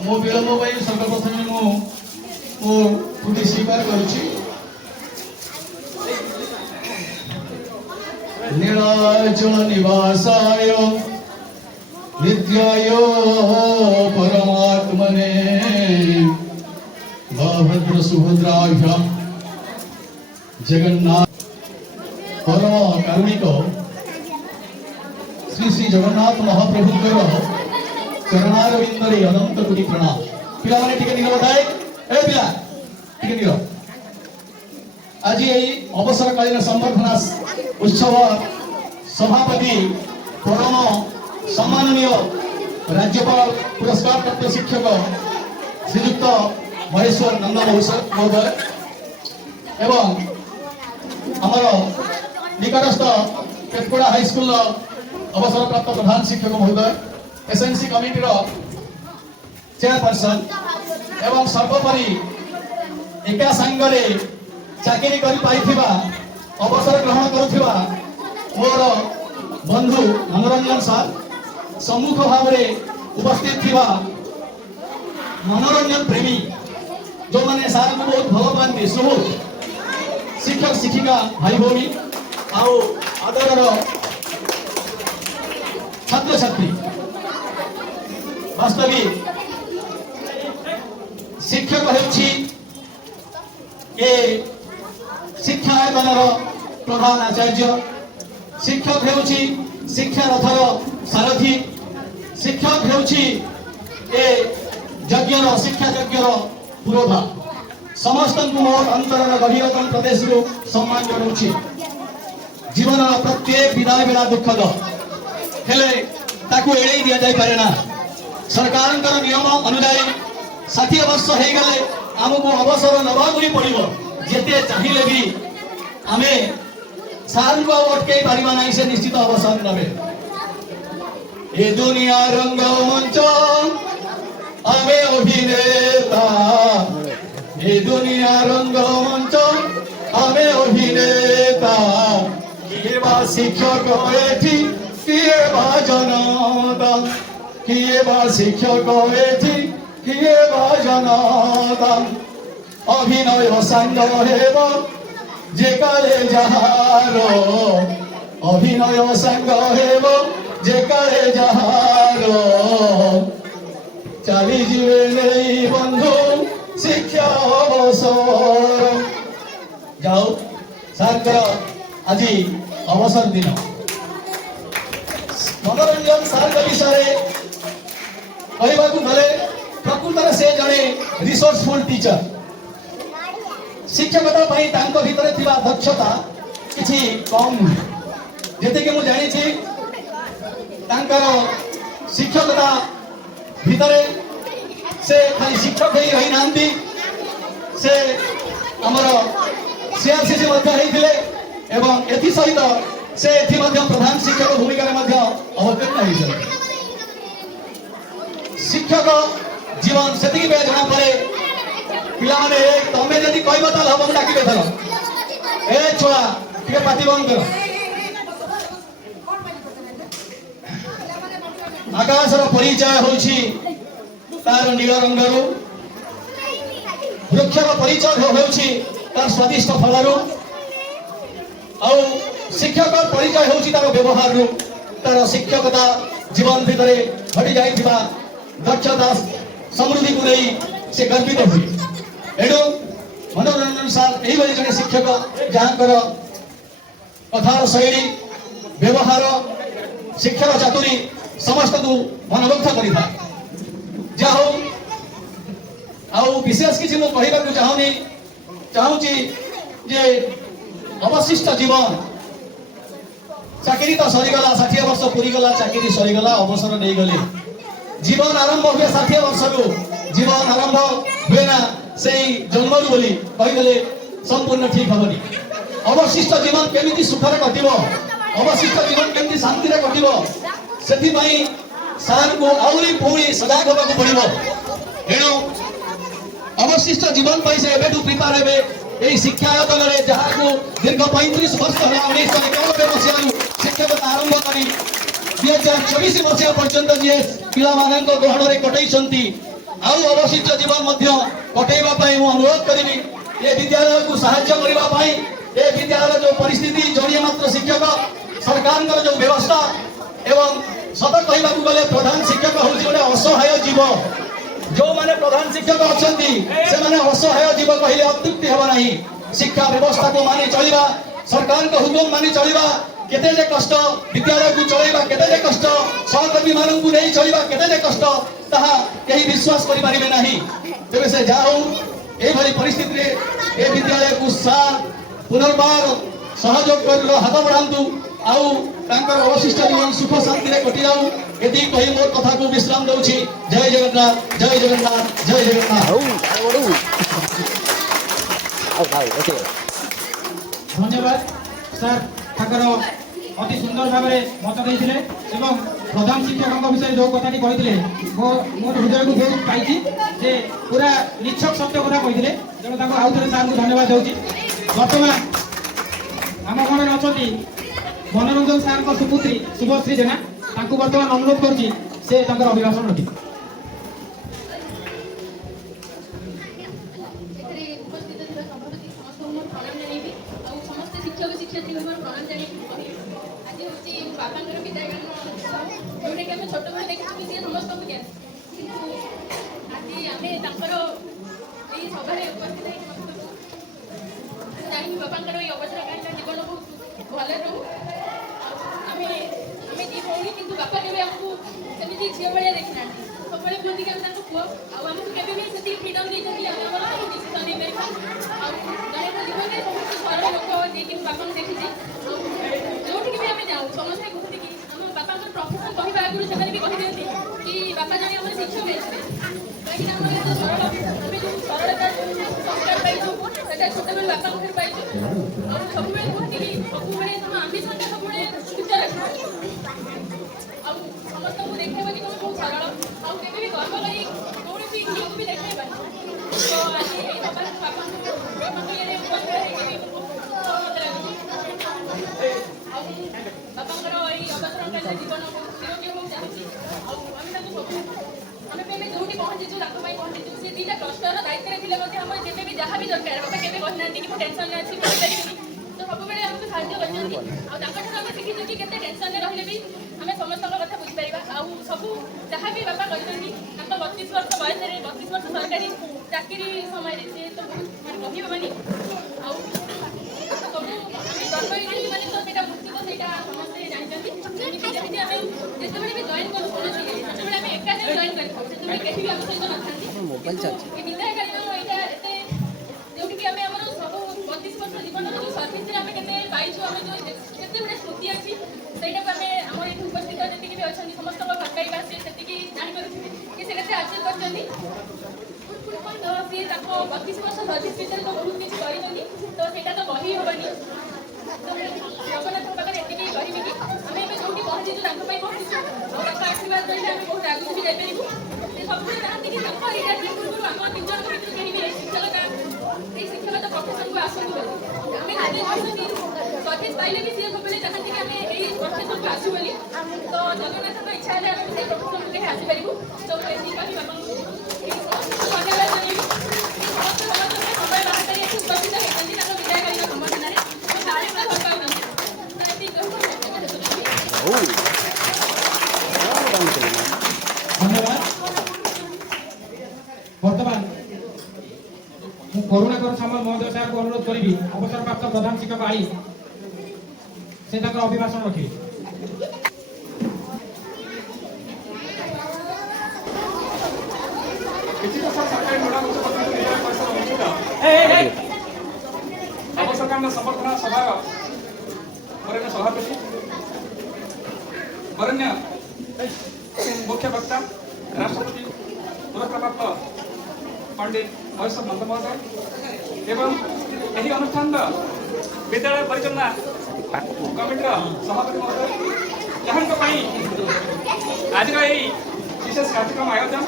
मो विलम्ब सर्वप्रथम मुझे त्रुटि स्वीकार करुच्ची नीलाचल निवासाय नित्याय परमात्मने बलभद्र सुभद्राभ्याम जगन्नाथ परम कारुणिक श्री श्री जगन्नाथ महाप्रभुंकर चरणारविंदरे अनंत कोटि प्रणाम। पिला माने टिके निरवताए ए पिला टिके निरव आज यही अवसरकालीन संबर्धना उत्सव सभापति परम सम्माननीय राज्यपाल पुरस्कार प्राप्त शिक्षक श्रीयुक्त महेश्वर नंद महोदय एवं आमर निकटस्थ केतकोड़ा हाईस्कूल अवसर प्राप्त प्रधान शिक्षक महोदय एसएनसी कमिटी चेयरपर्सन एवं सर्वोपरि एका सांगरे चाकरी कर अवसर ग्रहण करुवा मोर बंधु मनोरंजन सार सम्मुख भाव में उपस्थित थिबा मनोरंजन प्रेमी जो मैंने सार को बहुत भल पाती सुहृद शिक्षक शिक्षिका भाई भौणी आदर ଛାତ୍ରଛାତ୍ରୀ ବାସ୍ତବିକ ଶିକ୍ଷକ ହେଉଛି ଏ ଶିକ୍ଷାୟତନର ପ୍ରଧାନ ଆଚାର୍ଯ୍ୟ। ଶିକ୍ଷକ ହେଉଛି ଶିକ୍ଷାରଥର ସାରଥୀ। ଶିକ୍ଷକ ହେଉଛି ଏ ଯଜ୍ଞର ଶିକ୍ଷା ଯଜ୍ଞର ପୁରୋଧା। ସମସ୍ତଙ୍କୁ ମୋର ଅନ୍ତରର ଗଭୀରତମ ପ୍ରଦେଶରୁ ସମ୍ମାନ ଜଣାଉଛି। ଜୀବନର ପ୍ରତ୍ୟେକ ବିଦାୟ ବେଳା ଦୁଃଖଦ, ହେଲେ ତାକୁ ଏଡ଼େଇ ଦିଆଯାଇପାରେ ନା। ସରକାରଙ୍କର ନିୟମ ଅନୁଯାୟୀ 60 ବର୍ଷ ହେଇଗଲେ ଆମକୁ ଅବସର ନେବାକୁ ହିଁ ପଡ଼ିବ। ଯେତେ ଚାହିଁଲେ ବି ଆମେ ସାରଙ୍କୁ ଆଉ ଅଟକେଇ ପାରିବା ନାହିଁ, ସେ ନିଶ୍ଚିତ ଅବସର ନେବେ। ଏ ଦୁନିଆ ରଙ୍ଗମଞ୍ଚ ଆମେ ଅଭିନେତା, ଏ ଦୁନିଆ ରଙ୍ଗମଞ୍ଚ ଆମେ ଅଭିନେତା। କିଏ ବା ଶିକ୍ଷକ ଏଠି, କିଏ ବା ଜନତା, କିଏ ବା ଶିକ୍ଷକ ଏଠି, କିଏ ବା ଜନତା। ଅଭିନୟ ସାଙ୍ଗ ହେବ ଯେ କାଳେ ଯାହାର, ଅଭିନୟ ସାଙ୍ଗ ହେବ ଯେ କାଳେ ଯାହାର। ଚାଲିଯିବେ ନେଇ ବନ୍ଧୁ ଶିକ୍ଷା ଅବସର। ଯାଉ ସାର୍ଙ୍କର ଆଜି ଅବସର ଦିନ। ମନୋରଞ୍ଜନ ସାର୍ଙ୍କ ବିଷୟରେ କହିବାକୁ ଗଲେ ପ୍ରକୃତରେ ସେ ଜଣେ ରିସୋର୍ସଫୁଲ ଟିଚର। ଶିକ୍ଷକତା ପାଇଁ ତାଙ୍କ ଭିତରେ ଥିବା ଦକ୍ଷତା କିଛି କମ୍ ନୁହେଁ। ଯେତିକି ମୁଁ ଜାଣିଛି ତାଙ୍କର ଶିକ୍ଷକତା ଭିତରେ ସେ ଖାଲି ଶିକ୍ଷକ ହେଇ ରହିନାହାନ୍ତି, ସେ ଆମର CRCC ମଧ୍ୟ ହେଇଥିଲେ ଏବଂ ଏଥିସହିତ ସେ ଏଠି ମଧ୍ୟ ପ୍ରଧାନ ଶିକ୍ଷକ ଭୂମିକାରେ ମଧ୍ୟ ଅବତୀର୍ଣ୍ଣ ହେଇଥିଲେ। ଶିକ୍ଷକ ଜୀବନ ସେତିକି ବେଳେ ଜଣା ପଡ଼େ। ପିଲାମାନେ ତମେ ଯଦି କହିବ ତାହେଲେ ହବ, ଡାକିବେ ଧର ଏ ଛୁଆ ଟିକେ ପାଟି ବନ୍ଦ କର। ଆକାଶର ପରିଚୟ ହେଉଛି ତାର ନୀଳ ରଙ୍ଗରୁ, ବୃକ୍ଷର ପରିଚୟ ହେଉଛି ତାର ସ୍ୱାଦିଷ୍ଟ ଫଳରୁ, ଆଉ ଶିକ୍ଷକ ପରିଚୟ ହେଉଛି ତାର ବ୍ୟବହାରରୁ। ତାର ଶିକ୍ଷକତା ଜୀବନ ଭିତରେ ଘଟି ଯାଇଥିବା ଦକ୍ଷତା ସମୃଦ୍ଧିକୁ ନେଇ ସେ ଗର୍ବିତ ହୁଏ। ଏଣୁ ମନୋରଞ୍ଜନ ସାର୍ ଏଇଭଳି ଜଣେ ଶିକ୍ଷକ ଯାହାଙ୍କର କଥାର ଶୈଳୀ, ବ୍ୟବହାର, ଶିକ୍ଷାର ଚାତୁରୀ ସମସ୍ତଙ୍କୁ ମନୋମୁଗ୍ଧ କରିଥାଏ। ଯାହା ହଉ, ଆଉ ବିଶେଷ କିଛି ମୁଁ କହିବାକୁ ଚାହୁଁଛି ଯେ ଅବଶିଷ୍ଟ ଜୀବନ, ଚାକିରି ତ ସରିଗଲା, 60 ବର୍ଷ ପୁରିଗଲା, ଚାକିରି ସରିଗଲା, ଅବସର ନେଇଗଲେ। ଜୀବନ ଆରମ୍ଭ ହୁଏ 60 ବର୍ଷରୁ, ଜୀବନ ଆରମ୍ଭ ହୁଏ ନା ସେଇ ଜନ୍ମରୁ ବୋଲି କହିଦେଲେ ସମ୍ପୂର୍ଣ୍ଣ ଠିକ ହବନି। ଅବଶିଷ୍ଟ ଜୀବନ କେମିତି ସୁଖରେ କଟିବ, ଅବଶିଷ୍ଟ ଜୀବନ କେମିତି ଶାନ୍ତିରେ କଟିବ, ସେଥିପାଇଁ ସାର୍ଙ୍କୁ ଆହୁରି ପୁଣି ସଜାଗ ହେବାକୁ ପଡ଼ିବ। ଏଣୁ ଅବଶିଷ୍ଟ ଜୀବନ ପାଇଁ ସେ ଏବେଠୁ ପ୍ରିପାର ହେବେ। এই শিক্ষায়তନରେ ଯାହାକୁ ଦୀର୍ଘ 35 ବର୍ଷ ହେଲା 1991 ମସିହାରୁ ଶିକ୍ଷକତା ଆରମ୍ଭ କରି 2024 ମସିହା ପର୍ଯ୍ୟନ୍ତ ଯିଏ ପିଲାମାନଙ୍କ ଗହଣରେ କଟେଇଛନ୍ତି, ଆଉ ଅବଶିଷ୍ଟ ଜୀବନ ମଧ୍ୟ କଟେଇବା ପାଇଁ ମୁଁ ଅନୁରୋଧ କରିବି। ଏ ବିଦ୍ୟାଳୟକୁ ସାହାଯ୍ୟ କରିବା ପାଇଁ, ଏ ବିଦ୍ୟାଳୟର ଯେଉଁ ପରିସ୍ଥିତି, ଜଣିଏ ମାତ୍ର ଶିକ୍ଷକ, ସରକାରଙ୍କର ଯେଉଁ ବ୍ୟବସ୍ଥା ଏବଂ ସତ କହିବାକୁ ଗଲେ ପ୍ରଧାନ ଶିକ୍ଷକ ହେଉଛି ଗୋଟେ ଅସହାୟ ଜୀବ। ଯେଉଁମାନେ ପ୍ରଧାନ ଶିକ୍ଷକ ଅଛନ୍ତି ସେମାନେ ଅସହାୟ ଜୀବ କହିଲେ ଅତ୍ୟୁକ୍ତି ହେବ ନାହିଁ। ଶିକ୍ଷା ବ୍ୟବସ୍ଥାକୁ ମାନି ଚଳିବା, ସରକାରଙ୍କ ହୁକୁମ ମାନି ଚଳିବା କେତେ ଯେ କଷ୍ଟ, ବିଦ୍ୟାଳୟକୁ ଚଳାଇବା କେତେ ଯେ କଷ୍ଟ, ସହକର୍ମୀମାନଙ୍କୁ ନେଇ ଚଳିବା କେତେ ଯେ କଷ୍ଟ, ତାହା କେହି ବିଶ୍ୱାସ କରିପାରିବେ ନାହିଁ। ତେବେ ସେ ଯାହା ହଉ, ଏଇଭଳି ପରିସ୍ଥିତିରେ ଏ ବିଦ୍ୟାଳୟକୁ ସାର୍ ପୁନର୍ବାର ସହଯୋଗ କରି ହାତ ବଢ଼ାନ୍ତୁ, ଆଉ ତାଙ୍କର ଅବଶିଷ୍ଟ ଜୀବନ ସୁଖ ଶାନ୍ତିରେ କଟି ଯାଉ। ଏତିକି କହି ମୋର କଥାକୁ ବିଶ୍ରାମ ଦେଉଛି। ଜୟ ଜଗନ୍ନାଥ, ଜୟ ଜଗନ୍ନାଥ, ଜୟ ଜଗନ୍ନାଥ। ଧନ୍ୟବାଦ ସାର୍, ତାଙ୍କର ଅତି ସୁନ୍ଦର ଭାବରେ ମତ ଦେଇଥିଲେ ଏବଂ ପ୍ରଧାନ ଶିକ୍ଷକଙ୍କ ବିଷୟରେ ଯେଉଁ କଥାଟି କହିଥିଲେ ମୋର ହୃଦୟକୁ ବହୁତ ପାଇଛି। ଯେ ପୁରା ନିଛକ ସତ୍ୟ କଥା କହିଥିଲେ। ତେଣୁ ତାଙ୍କୁ ଆଉ ଥରେ ସାର୍ଙ୍କୁ ଧନ୍ୟବାଦ ଦେଉଛି। ବର୍ତ୍ତମାନ ଆମ ଗଣରେ ଅଛନ୍ତି ମନୋରଞ୍ଜନ ସାର୍ଙ୍କ ସୁପୁତ୍ରୀ ଶୁଭଶ୍ରୀ ଜେନା, ତାଙ୍କୁ ବର୍ତ୍ତମାନ ଅନୁରୋଧ କରୁଛି ସେ ତାଙ୍କର ଅଭିଭାଷଣ ରଖିବେ। ଏଥିରେ ଉପସ୍ଥିତ ଥିବା ସଭାପତି ସମସ୍ତଙ୍କୁ ମୁଁ ପ୍ରଣାମ ଜଣାଇବି। ଆଉ ସମସ୍ତେ ଶିକ୍ଷକ ଶିକ୍ଷୟତ୍ରୀ ମୋର ପ୍ରଣାମ ଜଣାଇକି କହିବି ଆଜି ହେଉଛି ବାପାଙ୍କର ବିଦାୟକାଳୀନ ଯେଉଁଟାକି ଆମେ ଛୋଟବେଳେ ଦେଖିଛୁ ସିଏ ସମସ୍ତଙ୍କୁ ଜ୍ଞାନ କିନ୍ତୁ ଆଜି ଆମେ ତାଙ୍କର ଏହି ସଭାରେ ଉପସ୍ଥିତ ହେଇକି ଜାଣିକି ବାପାଙ୍କର ଏଇ ଅବସରକାଳୀନ ଜୀବନ ବହୁତ ଭଲରେ ରହୁ। ଆମେ ଦି ଭଉଣୀ କିନ୍ତୁ ବାପା କେବେ ଆମକୁ ସେମିତି ଝିଅ ଭଳିଆ ଦେଖିନାହାନ୍ତି ସବୁବେଳେ କୁହନ୍ତି କି ଆମେ ତାଙ୍କ ପୁଅ ଆଉ ଆମକୁ କେବେ ବି ସେତିକି ଫ୍ରିଡମ୍ ଦେଇଛନ୍ତି ଆମେ ଆମର ସବୁ ଡିସିସନ୍ ନେଇପାରିବା ଆଉ ଜଣେ ମୋ ଜୀବନରେ ବହୁତ ସରଳ ଲୋକ ଯିଏକି ମୁଁ ବାପାଙ୍କୁ ଦେଖିଛି ଯେଉଁଠିକି ବି ଆମେ ଯାଉ ସମସ୍ତେ କୁହନ୍ତି କି ଆମ ବାପାଙ୍କର ପ୍ରଫେସନ୍ କହିବା ଆଗରୁ ସେମାନେ ବି କହିଦିଅନ୍ତି କି ବାପା ଜଣେ ଆମର ଶିକ୍ଷକ ହେଇଥିଲେ କାହିଁକିନା ଆମର ଏତେ ସରଳ ଆମେ ଯେଉଁ ସରଳତା ସଂସ୍କାର ପାଇଛୁ ସେଟା ଛୋଟବେଳୁ ବାପାଙ୍କ ଠାରୁ ପାଇଛୁ ଆଉ ସବୁବେଳେ କୁହନ୍ତି କି ସବୁବେଳେ ତମ ଆମ୍ବିସନ୍ଟା ସବୁବେଳେ ଉଚ୍ଚ ରଖିବ ଆଉ ସମସ୍ତଙ୍କୁ ଦେଖେଇବନି ତମେ ବହୁତ ସରଳ ଆଉ କେବେ ବି ଗର୍ବ କରି କୌଣସି ଝିଅକୁ ବି ଦେଖେଇବନି ତ ଆଜି ଏଇ ସଭାରେ ବାପାଙ୍କ ଇଏରେ ଉପସ୍ଥିତ ହେଇକି ମତେ ଲାଗୁଛି ଆଉ ବାପାଙ୍କର ଏଇ ଅବସରକାଳୀନ ଜୀବନ ନିରୋଗୀ ହବାକୁ ଚାହୁଁଛି ଆଉ ଆମେ ତାଙ୍କୁ ଆମେ ଏବେ ଯୋଉଠି ପହଞ୍ଚିଛୁ ତାଙ୍କ ପାଇଁ ପହଞ୍ଚିଛୁ ସେ ଦିଟା କ୍ଲଷ୍ଟର ଦାୟିତ୍ୱରେ ଥିଲେ ମଧ୍ୟ ଆମର ଯେବେ ବି ଯାହା ବି ଦରକାର ବାପା କେବେ କହିନାହାନ୍ତି କି ମୁଁ ଟେନସନରେ ଅଛି କରିପାରିବିନି ତ ସବୁବେଳେ ଆମକୁ ସାହାଯ୍ୟ କରିଛନ୍ତି ଆଉ ତାଙ୍କଠାରୁ ଆମେ ଶିଖିଛୁ କି କେତେ ଟେନସନରେ ରହିଲେ ବି ଆମେ ସମସ୍ତଙ୍କ କଥା ବୁଝିପାରିବା ଆଉ ସବୁ ଯାହା ବି ବାପା କହିଛନ୍ତି ତାଙ୍କ 32 ବର୍ଷ ବୟସରେ 32 ବର୍ଷ ସରକାରୀ ଚାକିରି ସମୟରେ ସେ ତ ମାନେ କହିହେବନି ଆଉ ସବୁ ଆମେ ଗର୍ବ ହେଇକି ମାନେ ତ ସେଇଟା ମୃତ୍ୟୁ ତ ସେଇଟା ସମସ୍ତେ ଜାଣିଛନ୍ତି ଯେମିତି ଆମେ ଯେତେବେଳେ ବି ଜଏନ୍ କରୁ କୌଣସି ସେତେବେଳେ ଆମେ ଏକାସାଙ୍ଗେ ଜଏନ୍ କରିଥାଉ ସେତେବେଳେ କେହି ବି ଆମ ସହିତ ନଥାନ୍ତି ଏ ବିଦାୟକାଳୀନ ଏଇଟା ଏତେ ଯୋଉଠିକି ଆମେ ଆମର ସବୁ 32 ବର୍ଷ ଜୀବନର ଯେଉଁ ସର୍ଭିସରେ ଆମେ କେତେ ପାଇଛୁ ଆମେ ଯେଉଁ କେତେଗୁଡ଼େ ସ୍ମୃତି ଅଛି ସେଇଟାକୁ ଆମେ ଆମର ଏଠି ଉପସ୍ଥିତ ଯେତିକି ବି ଅଛନ୍ତି ସମସ୍ତଙ୍କ ଭଲ ପାଇବା ସେ ସେତିକି ଜାଣିପାରୁଥିବେ କି ସେ କେତେ ଆଚିଭ୍ କରିଛନ୍ତି ତ ସିଏ ତାଙ୍କ 32 ବର୍ଷ ସର୍ଭିସ ଭିତରେ ତ ବହୁତ କିଛି କରିଛନ୍ତି ତ ସେଇଟା ତ କହି ହେବନି ଜଗନ୍ନାଥଙ୍କ ପାଖରେ ଏତିକି କହିବି କି ଆମେ ଏବେ ଯୋଉଠି ପହଞ୍ଚିଛୁ ତାଙ୍କ ପାଇଁ ପହଞ୍ଚିଛୁ ଆଉ ତାଙ୍କ ଆଶୀର୍ବାଦ ରହିଲେ ଆମେ ବହୁତ ଆଗକୁ ବି ଯାଇପାରିବୁ ସେ ସବୁବେଳେ ଚାହାନ୍ତି କି ତାଙ୍କ ରିଟାୟାରମେଣ୍ଟ ପୂର୍ବରୁ ଆମ 3 ଜଣଙ୍କ ଭିତରୁ କେହି ବି ଏଇ ଶିକ୍ଷକତା ପ୍ରଫେସନକୁ ଆସନ୍ତୁ ବୋଲି ଆମେ ଯଦି ଆସୁଛନ୍ତି ସର୍ଭିସ ପାଇଲେ ବି ସିଏ ସବୁବେଳେ ଚାହାନ୍ତି କି ଆମେ ଏଇ ପ୍ରଫେସନକୁ ଆସୁ ବୋଲି ତ ଜଗନ୍ନାଥଙ୍କ ଇଚ୍ଛା ହେଲେ ଆମେ ସେଇ ପ୍ରଫେସନକୁ କେହି ଆସିପାରିବୁ ତ ମୁଁ ଏତିକି କହି ବାପାଙ୍କୁ ଧନ୍ୟବାଦ ଜଣାଇବି ସମସ୍ତେ ସମୟ ବାହାର କରି ଏଠି ଉପସ୍ଥିତ ହେଇଛନ୍ତି ତାଙ୍କ ବିଦାୟକାଳୀନ ସମ୍ବର୍ଦ୍ଧନାରେ ତ ସାରେ ପୁରା ଭଲ ପାଉଛନ୍ତି ତ ଏତିକି ଧନ୍ୟବାଦ। ବର୍ତ୍ତମାନ ମୁଁ କରୁଣାକର ସାମଲ ମହୋଦୟ ସାହେବଙ୍କୁ ଅନୁରୋଧ କରିବି ଅବସରପ୍ରାପ୍ତ ପ୍ରଧାନ ଶିକ୍ଷକ ଆଇ ସେ ତାଙ୍କର ଅଭିଭାଷଣ ରଖିବେ। ଅବସରକାଳୀନ ସମ୍ବର୍ଦ୍ଧନା ସଭାର ବରେଣ୍ୟ ସଭାପତି ବରେଣ୍ୟ ମୁଖ୍ୟ ବକ୍ତା ରାଷ୍ଟ୍ରପତି ପୁରସ୍କାରପ୍ରାପ୍ତ ପଣ୍ଡିତ ମହେଶ୍ୱର ନନ୍ଦ ମହୋଦୟ ଏବଂ ଏହି ଅନୁଷ୍ଠାନର ବିଦ୍ୟାଳୟ ପରିଚାଳନା କମିଟିର ସଭାପତି ମହୋଦୟ ଯାହାଙ୍କ ପାଇଁ ଆଜିର ଏହି ବିଶେଷ କାର୍ଯ୍ୟକ୍ରମ ଆୟୋଜନ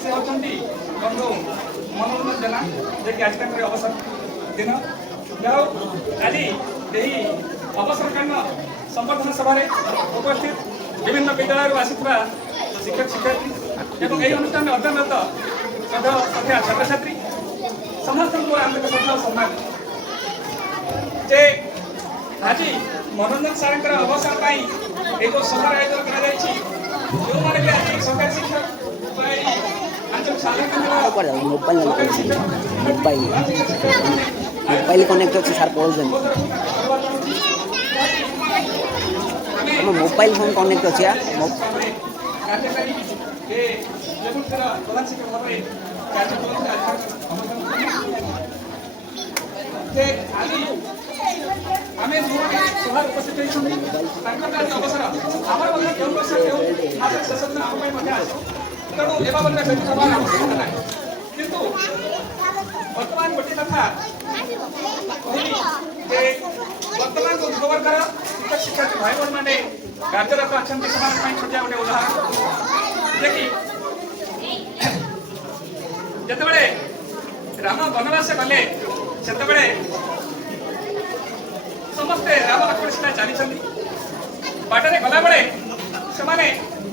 ସେ ହେଉଛନ୍ତି ବନ୍ଧୁ ମନୋରଞ୍ଜନ ଜେନା ଯିଏକି ଆଜି ତାଙ୍କର ଅବସର ଦିନ ଯାହା ଆଜି ଏହି ଅବସରକାଳୀନ ସମ୍ବର୍ଦ୍ଧନା ସଭାରେ ଉପସ୍ଥିତ ବିଭିନ୍ନ ବିଦ୍ୟାଳୟରୁ ଆସିଥିବା ଶିକ୍ଷକ ଶିକ୍ଷୟିତ୍ରୀ ଏବଂ ଏହି ଅନୁଷ୍ଠାନରେ ଅଧ୍ୟୟନରତ ଶ୍ରଦ୍ଧା ଛାତ୍ରଛାତ୍ରୀ ସମସ୍ତଙ୍କୁ ଆନ୍ତରିକ ଶ୍ରଦ୍ଧା ଓ ସମ୍ମାନ ଯେ ଆଜି ମନୋରଞ୍ଜନ ସାର୍ଙ୍କର ଅବସର ପାଇଁ ଏହି ଯେଉଁ ସଭାର ଆୟୋଜନ କରାଯାଇଛି ଯେଉଁମାନେ ବି ଆଜି ସରକାରୀ ଶିକ୍ଷକ ବା ଏହି ଆଞ୍ଚଳିକ ସାଧାରଣ କେନ୍ଦ୍ର ମୋବାଇଲ କନେକ୍ଟ ଅଛି ସାର୍ ପଢ଼ୁଛନ୍ତି ଆମ ମୋବାଇଲ ଫୋନ୍ କନେକ୍ଟ ଅଛି କାର୍ଯ୍ୟକାରୀ ପ୍ରଧାନ ଶିକ୍ଷକ ଭାବରେ କାର୍ଯ୍ୟ କରନ୍ତି ଆଜି ଆମେ ସଭାରେ ଉପସ୍ଥିତ ହେଇଛନ୍ତି ତାଙ୍କର ଆଜି ଅବସର ଆମର ମଧ୍ୟ କେଉଁ ବର୍ଷ କେଉଁ ମାସର ଶେଷ ଦିନ ଆମ ପାଇଁ ମଧ୍ୟ ଆସିବ ତେଣୁ ଏ ବାବଦରେ ବ୍ୟକ୍ତି ସଭାର ଆବଶ୍ୟକତା ନାହିଁ କିନ୍ତୁ ବର୍ତ୍ତମାନ ଗୋଟିଏ କଥା କହିଲି ଯେ ବର୍ତ୍ତମାନ ଯେଉଁ ଯୁବବର୍ଗର ଶିକ୍ଷକ ଶିକ୍ଷାର୍ଥୀ ଭାଇ ଭଉଣୀମାନେ କାର୍ଯ୍ୟରତ ଅଛନ୍ତି ସେମାନଙ୍କ ପାଇଁ ଛୋଟିଆ ଗୋଟେ ଉଦାହରଣ ଯେକି ଯେତେବେଳେ ରାମ ବନବାସ ଗଲେ ସେତେବେଳେ ସମସ୍ତେ ରାମ ଲକ୍ଷ୍ମଣ ସୀତା ଚାଲିଛନ୍ତି ବାଟରେ ଗଲାବେଳେ ସେମାନେ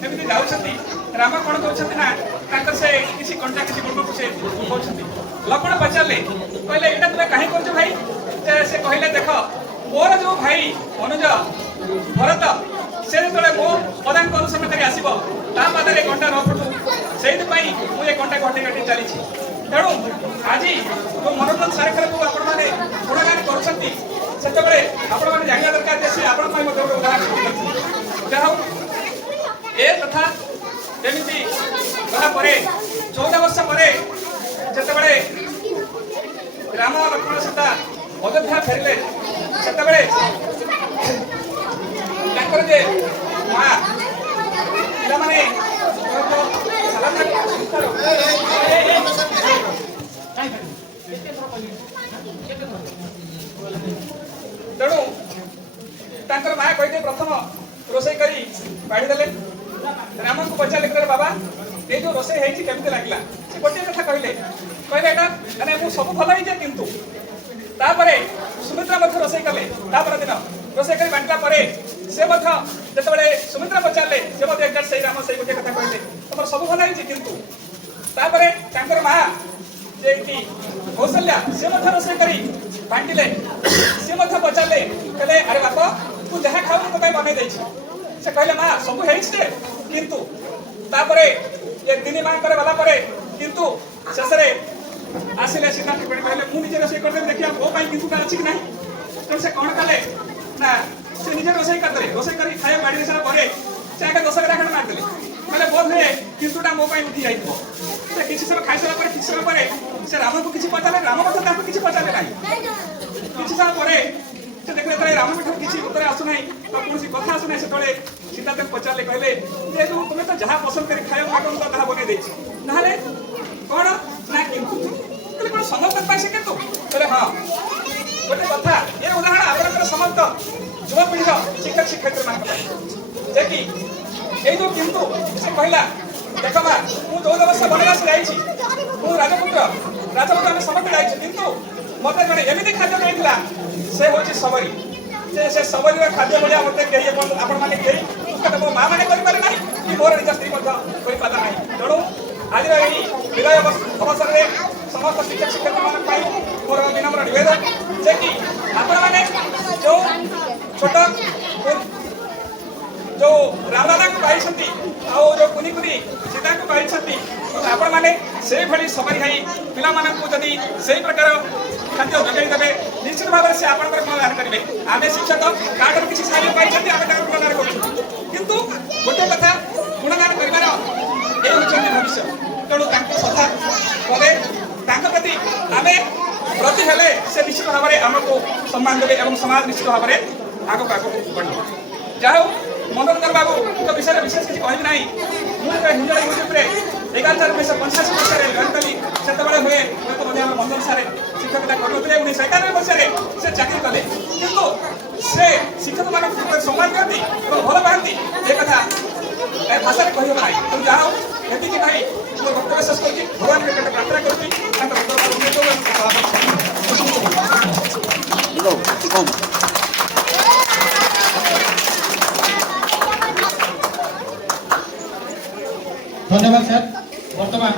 ଏମିତି ଯାଉଛନ୍ତି ରାମ କ'ଣ କରୁଛନ୍ତି ନା ତାଙ୍କର ସେ କିଛି କଣ୍ଟା କିଛି ଗୁଣ୍ଡକୁ ସେ କହୁଛନ୍ତି ଲକ୍ଷ୍ମଣ ପଚାରିଲେ କହିଲେ ଏଇଟା ତୁମେ କାହିଁ କରୁଛ ଭାଇ ସେ କହିଲେ ଦେଖ मोर जो भाई अनुज भरत से जो मो पदांक अनुसरण कर आसो ता पादे घंटा न फुटू से मुझे घंटा घटे घटे चली तेणु आज जो मनोरंजन कार्यक्रम को आपण मैंने गुणगान कर जानवा दरकार जे आपण उदाहरण जहाँ ए कथा जमी गला 14 वर्ष पर जिते राम लक्ष्मण सीता अयोध्या फेरिले से जे माँ पे तेणु तांकर माँ कही प्रथम रोषे करी बाढ़ीदे राम को पचारे बाबा ये जो रोषे केमती लगे से गोटे कथा कहले कहले मैंने मुझे सब भल हो किंतु तापर सुमित्रा रोषे कले दिन रोषे कर बांटला से जिते सुमित्रा पचारे से से राम से गोटे कथा कहले तुम सब भल हो किंतु तापर माँ जे कौशल्या से रोषे कर बांटिले सी पचारे कहले अरे बाप तू जहाँ खाऊ तो बनई दे से कहले माँ सब है किंतु तापर ये तीन माँ गला किंतु शेष आसिले सीधा कहले मुझे रोषे कर देखिए मो किंतु अच्छी कि ना तेणु से कौन कले ना से निजे रोषे करदे रोषे कर खाया बाड़ी सारा पर से आगे 10 ग्राम खंड मारदे कहले बोध हुए किंतुटा मो उठी जाइए किसी समय खाई सारा किसी समय पर से राम को किसी पचारे राम किसी पचारे ना किसी समय पर से देखते राम किसी उत्तर आसुना तो कौन कथा आसुना से सीता पचारे कहले जो तुम्हें तो जहाँ पसंद कर खाया मागो तो जहाँ बनई दे ना कौन ना किंतु कौन समस्त पाइसे किंतु कहले हाँ गोटे कथा ये उदाहरण आपंकर समस्त युवपीढ़ी शिक्षक शिक्षयित्री मान कि ये जो किंतु से कहला देख माँ मुझे 14 वर्ष बनवास जाइए राजपुत्र आम समस्त जाइए किंतु मत जड़े एमती खाद्य मिलता से हूँ सबरी से सबरी खाद्य भलिया मत आपण मैंने मो माँ मैंने करें ना कि मोर निज स्त्री पारा ना तेणु आज विदाय अवसर में समस्त शिक्षक शिक्षक मान मोर विनम्र निवेदन जे कि आपण मैंने जो छोट जो राधा को पाई जो कुनी कुनी सीता को पाई आपण मैंने से भली सबरी है पिला जदि से प्रकार खाद्य जोगाई देवे निश्चित भाव से आप गुणगान करेंगे आम शिक्षक काटर किसी साहय पाई गुणगान कर किंतु गोटे कथा गुणगान कर भविष्य तेणु सदा पदे प्रति आम प्रति हेले से निश्चित भाव में आमको सम्मान देवे और समाज निश्चित भाव में आग को बढ़ जहाँ मनोरंजन बाबू विषय विशेष किसी कह ना मुझे यूट्यूब 1985 मसीह जॉइन कली से हुए मंजन सारे शिक्षकता करुले 1991 मसीह से चाकरी कले किंतु से शिक्षक मान सम्मान करती और भल पाती ये कथा भाषा में कही ना तेणु जहाँ ये कही मोर वक्तव्य शेष कर भगवान के प्रार्थना करुँगी धन्यवाद सर बर्तमान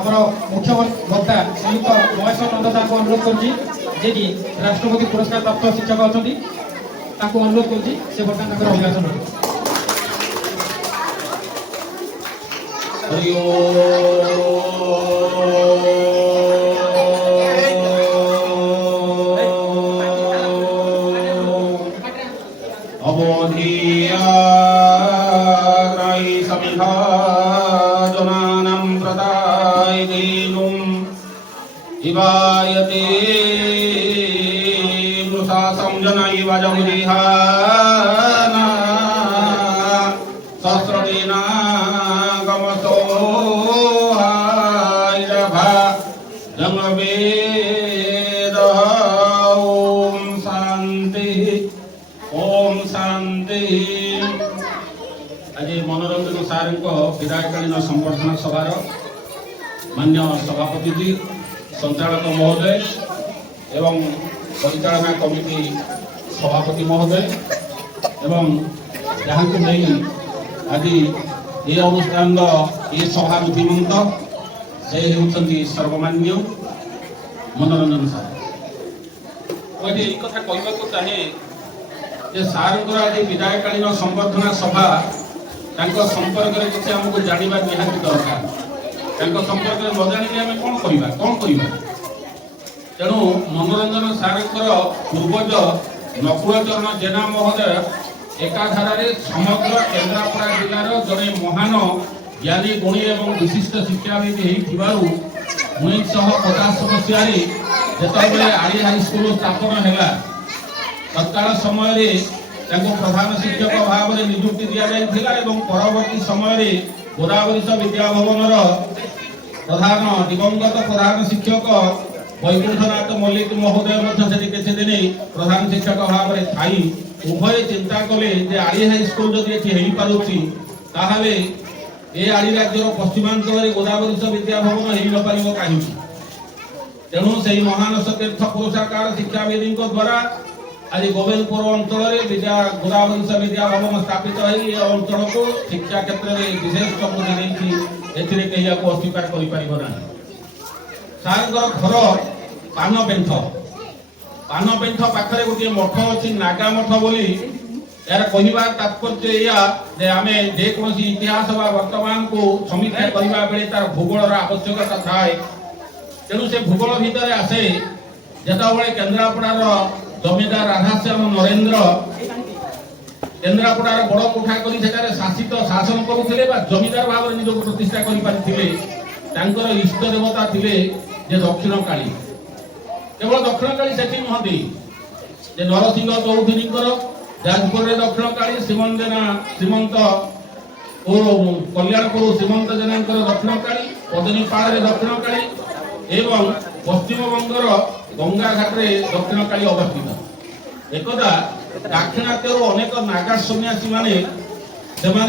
आमर मुख्य वक्ता श्रीयुक्त महेश्वर नंद साहब को अनुरोध करुँची जे कि राष्ट्रपति पुरस्कार प्राप्त शिक्षक अच्छा अनुरोध करुँची से बर्तमान अभिभाषण इवायते मृषा संजना इव जमुदिहाना सहस्रदेना गमसो हाइरभा जमवेद ओम शांति आज मनोरंजन सार विदायकालीन संबर्धना सभार मान्य सभापति जी संचालक महोदय एवं परिचालना कमिटी सभापति महोदय एवं जहाँ को नहीं आज ये अनुष्ठान ये सभा श्रीमंत से होती सर्वमान्य मनोरंजन सार मुझे यही कथा कहवाक चाहे जे सारंकर आज विदायकालीन संबर्धना सभा संपर्क में किसी आमको जानवा निहाती दरकार संपर्क में न जाने आम कौन करवा तेणु मनोरंजन सारंकर पूर्वज नकुलचरण जेना महोदय एकाधार समग्र केन्द्रापड़ा जिलार जड़े महान ज्ञानी गुणी एवं विशिष्ट शिक्षाविद हो 1950 मसीह जिते आड़ी हाईस्कूल स्थापन है तत्काल समय प्रधान शिक्षक भाव में नियुक्ति दि जाता परवर्ती समय गोदावरी विद्याभवन प्रधान दिवंगत प्रधान शिक्षक वैकुंठनाथ मल्लिक महोदय किसी दिन प्रधान शिक्षक भाव में थी उभय चिंता कले आड़ी हाईस्कूल जदि हो पारे ये आड़ी राज्यर पश्चिमांचल गोदावरी विद्याभवन हो न पार कहीं तेणु से महानस तीर्थ पुरस्कार शिक्षाविद द्वारा आज गोविंदपुर अंचल गोदावरी विद्याभवन स्थापित हो अंचल को शिक्षा क्षेत्र में विशेष प्रबोधि कहीं अस्वीकार कर सारंकर घर पानपेंठ पाखे गोटे मठ अच्छी नागा मठ बोली यार कहबार तात्पर्य या आम जेको इतिहास वर्तमान को समीक्षा करने बेले तार भूगोल आवश्यकता थाए तेणु से भूगोल भितर आसे जिते केन्द्रापड़ार जमीदार राधाश्याम नरेंद्र केन्द्रापड़ार बड़ कोठा कर शासित शासन करुले जमीदार भाव में निजक प्रतिष्ठा कर इष्ट देवता थे दक्षिण काली केवल दक्षिण काली से नुहति नरसिंह चौधरी जाजपुर दक्षिण काली श्रीमंत और कल्याणपुर श्रीमंत जेना दक्षिण काली पदनीपाड़ दक्षिण काली एवं पश्चिम बंगर गंगा घाट दक्षिण काली अवस्थित एकदा दाक्षिणात्य अनेक नागा सन्यासी माने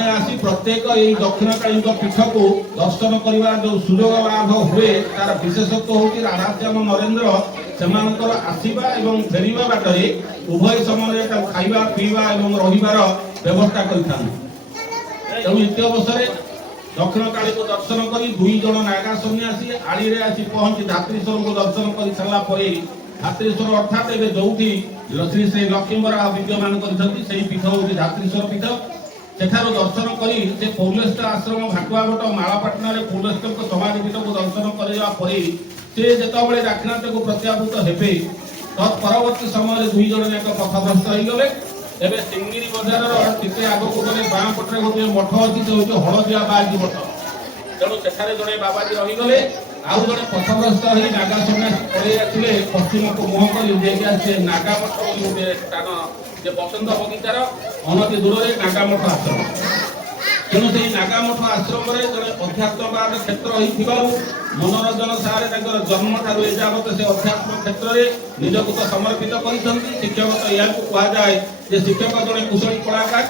आसी प्रत्येक यही दक्षिण काली पीठ को दर्शन करने जो सुजोग लाभ हुए तार विशेषत्व हूँ राधाश्याम नरेंद्र से आसवा और फेरवा बाटर उभय समय खाइबा पीवा और रहिबार व्यवस्था कर इत अवसर दक्षिण काली को दर्शन कर दुई जन नागा सन्यासी आड़ी में आसी पहुंची धात्रीश्वर को दर्शन कर सारापर धात्रीश्वर अर्थात जो श्री श्री लक्ष्मीबरा विद्यमान कर पीठ हूँ धात्रीश्वर पीठ सेठार दर्शन कर पौलेस्ट आश्रम भाटुआगट मालापाटना पौलेस्ट समाधि पीठ को दर्शन करने से जिते दाक्षिणात्य को प्रत्याभूत हेबे तत्परवर्ती समय दुई जन जाक पथभ्रष्ट होगले एवं सिंगिरी बजार टीके आगक गले बाँ पटे गोटे मठ अच्छी से हूँ हलदिया बाजी मठ तेणु सेठारे जड़े बाबाजी रहीगले आउ जड़े पथभ्रष्ट हो नागा सन्यासी पड़े आसे पश्चिम को मुह कर नागा मठ गोटे स्थान जे बसंत बगीचार अनति दूर में नागा मठ आश्रम तेणु से नागा मठ आश्रम जड़े अध्यात्मवाद क्षेत्र हो मनोरंजन सारे जन्म ठार एजावत से अध्यात्म क्षेत्र में निजक तो समर्पित कर शिक्षक तो या कहुए जे शिक्षक जड़े कुशली कलाकार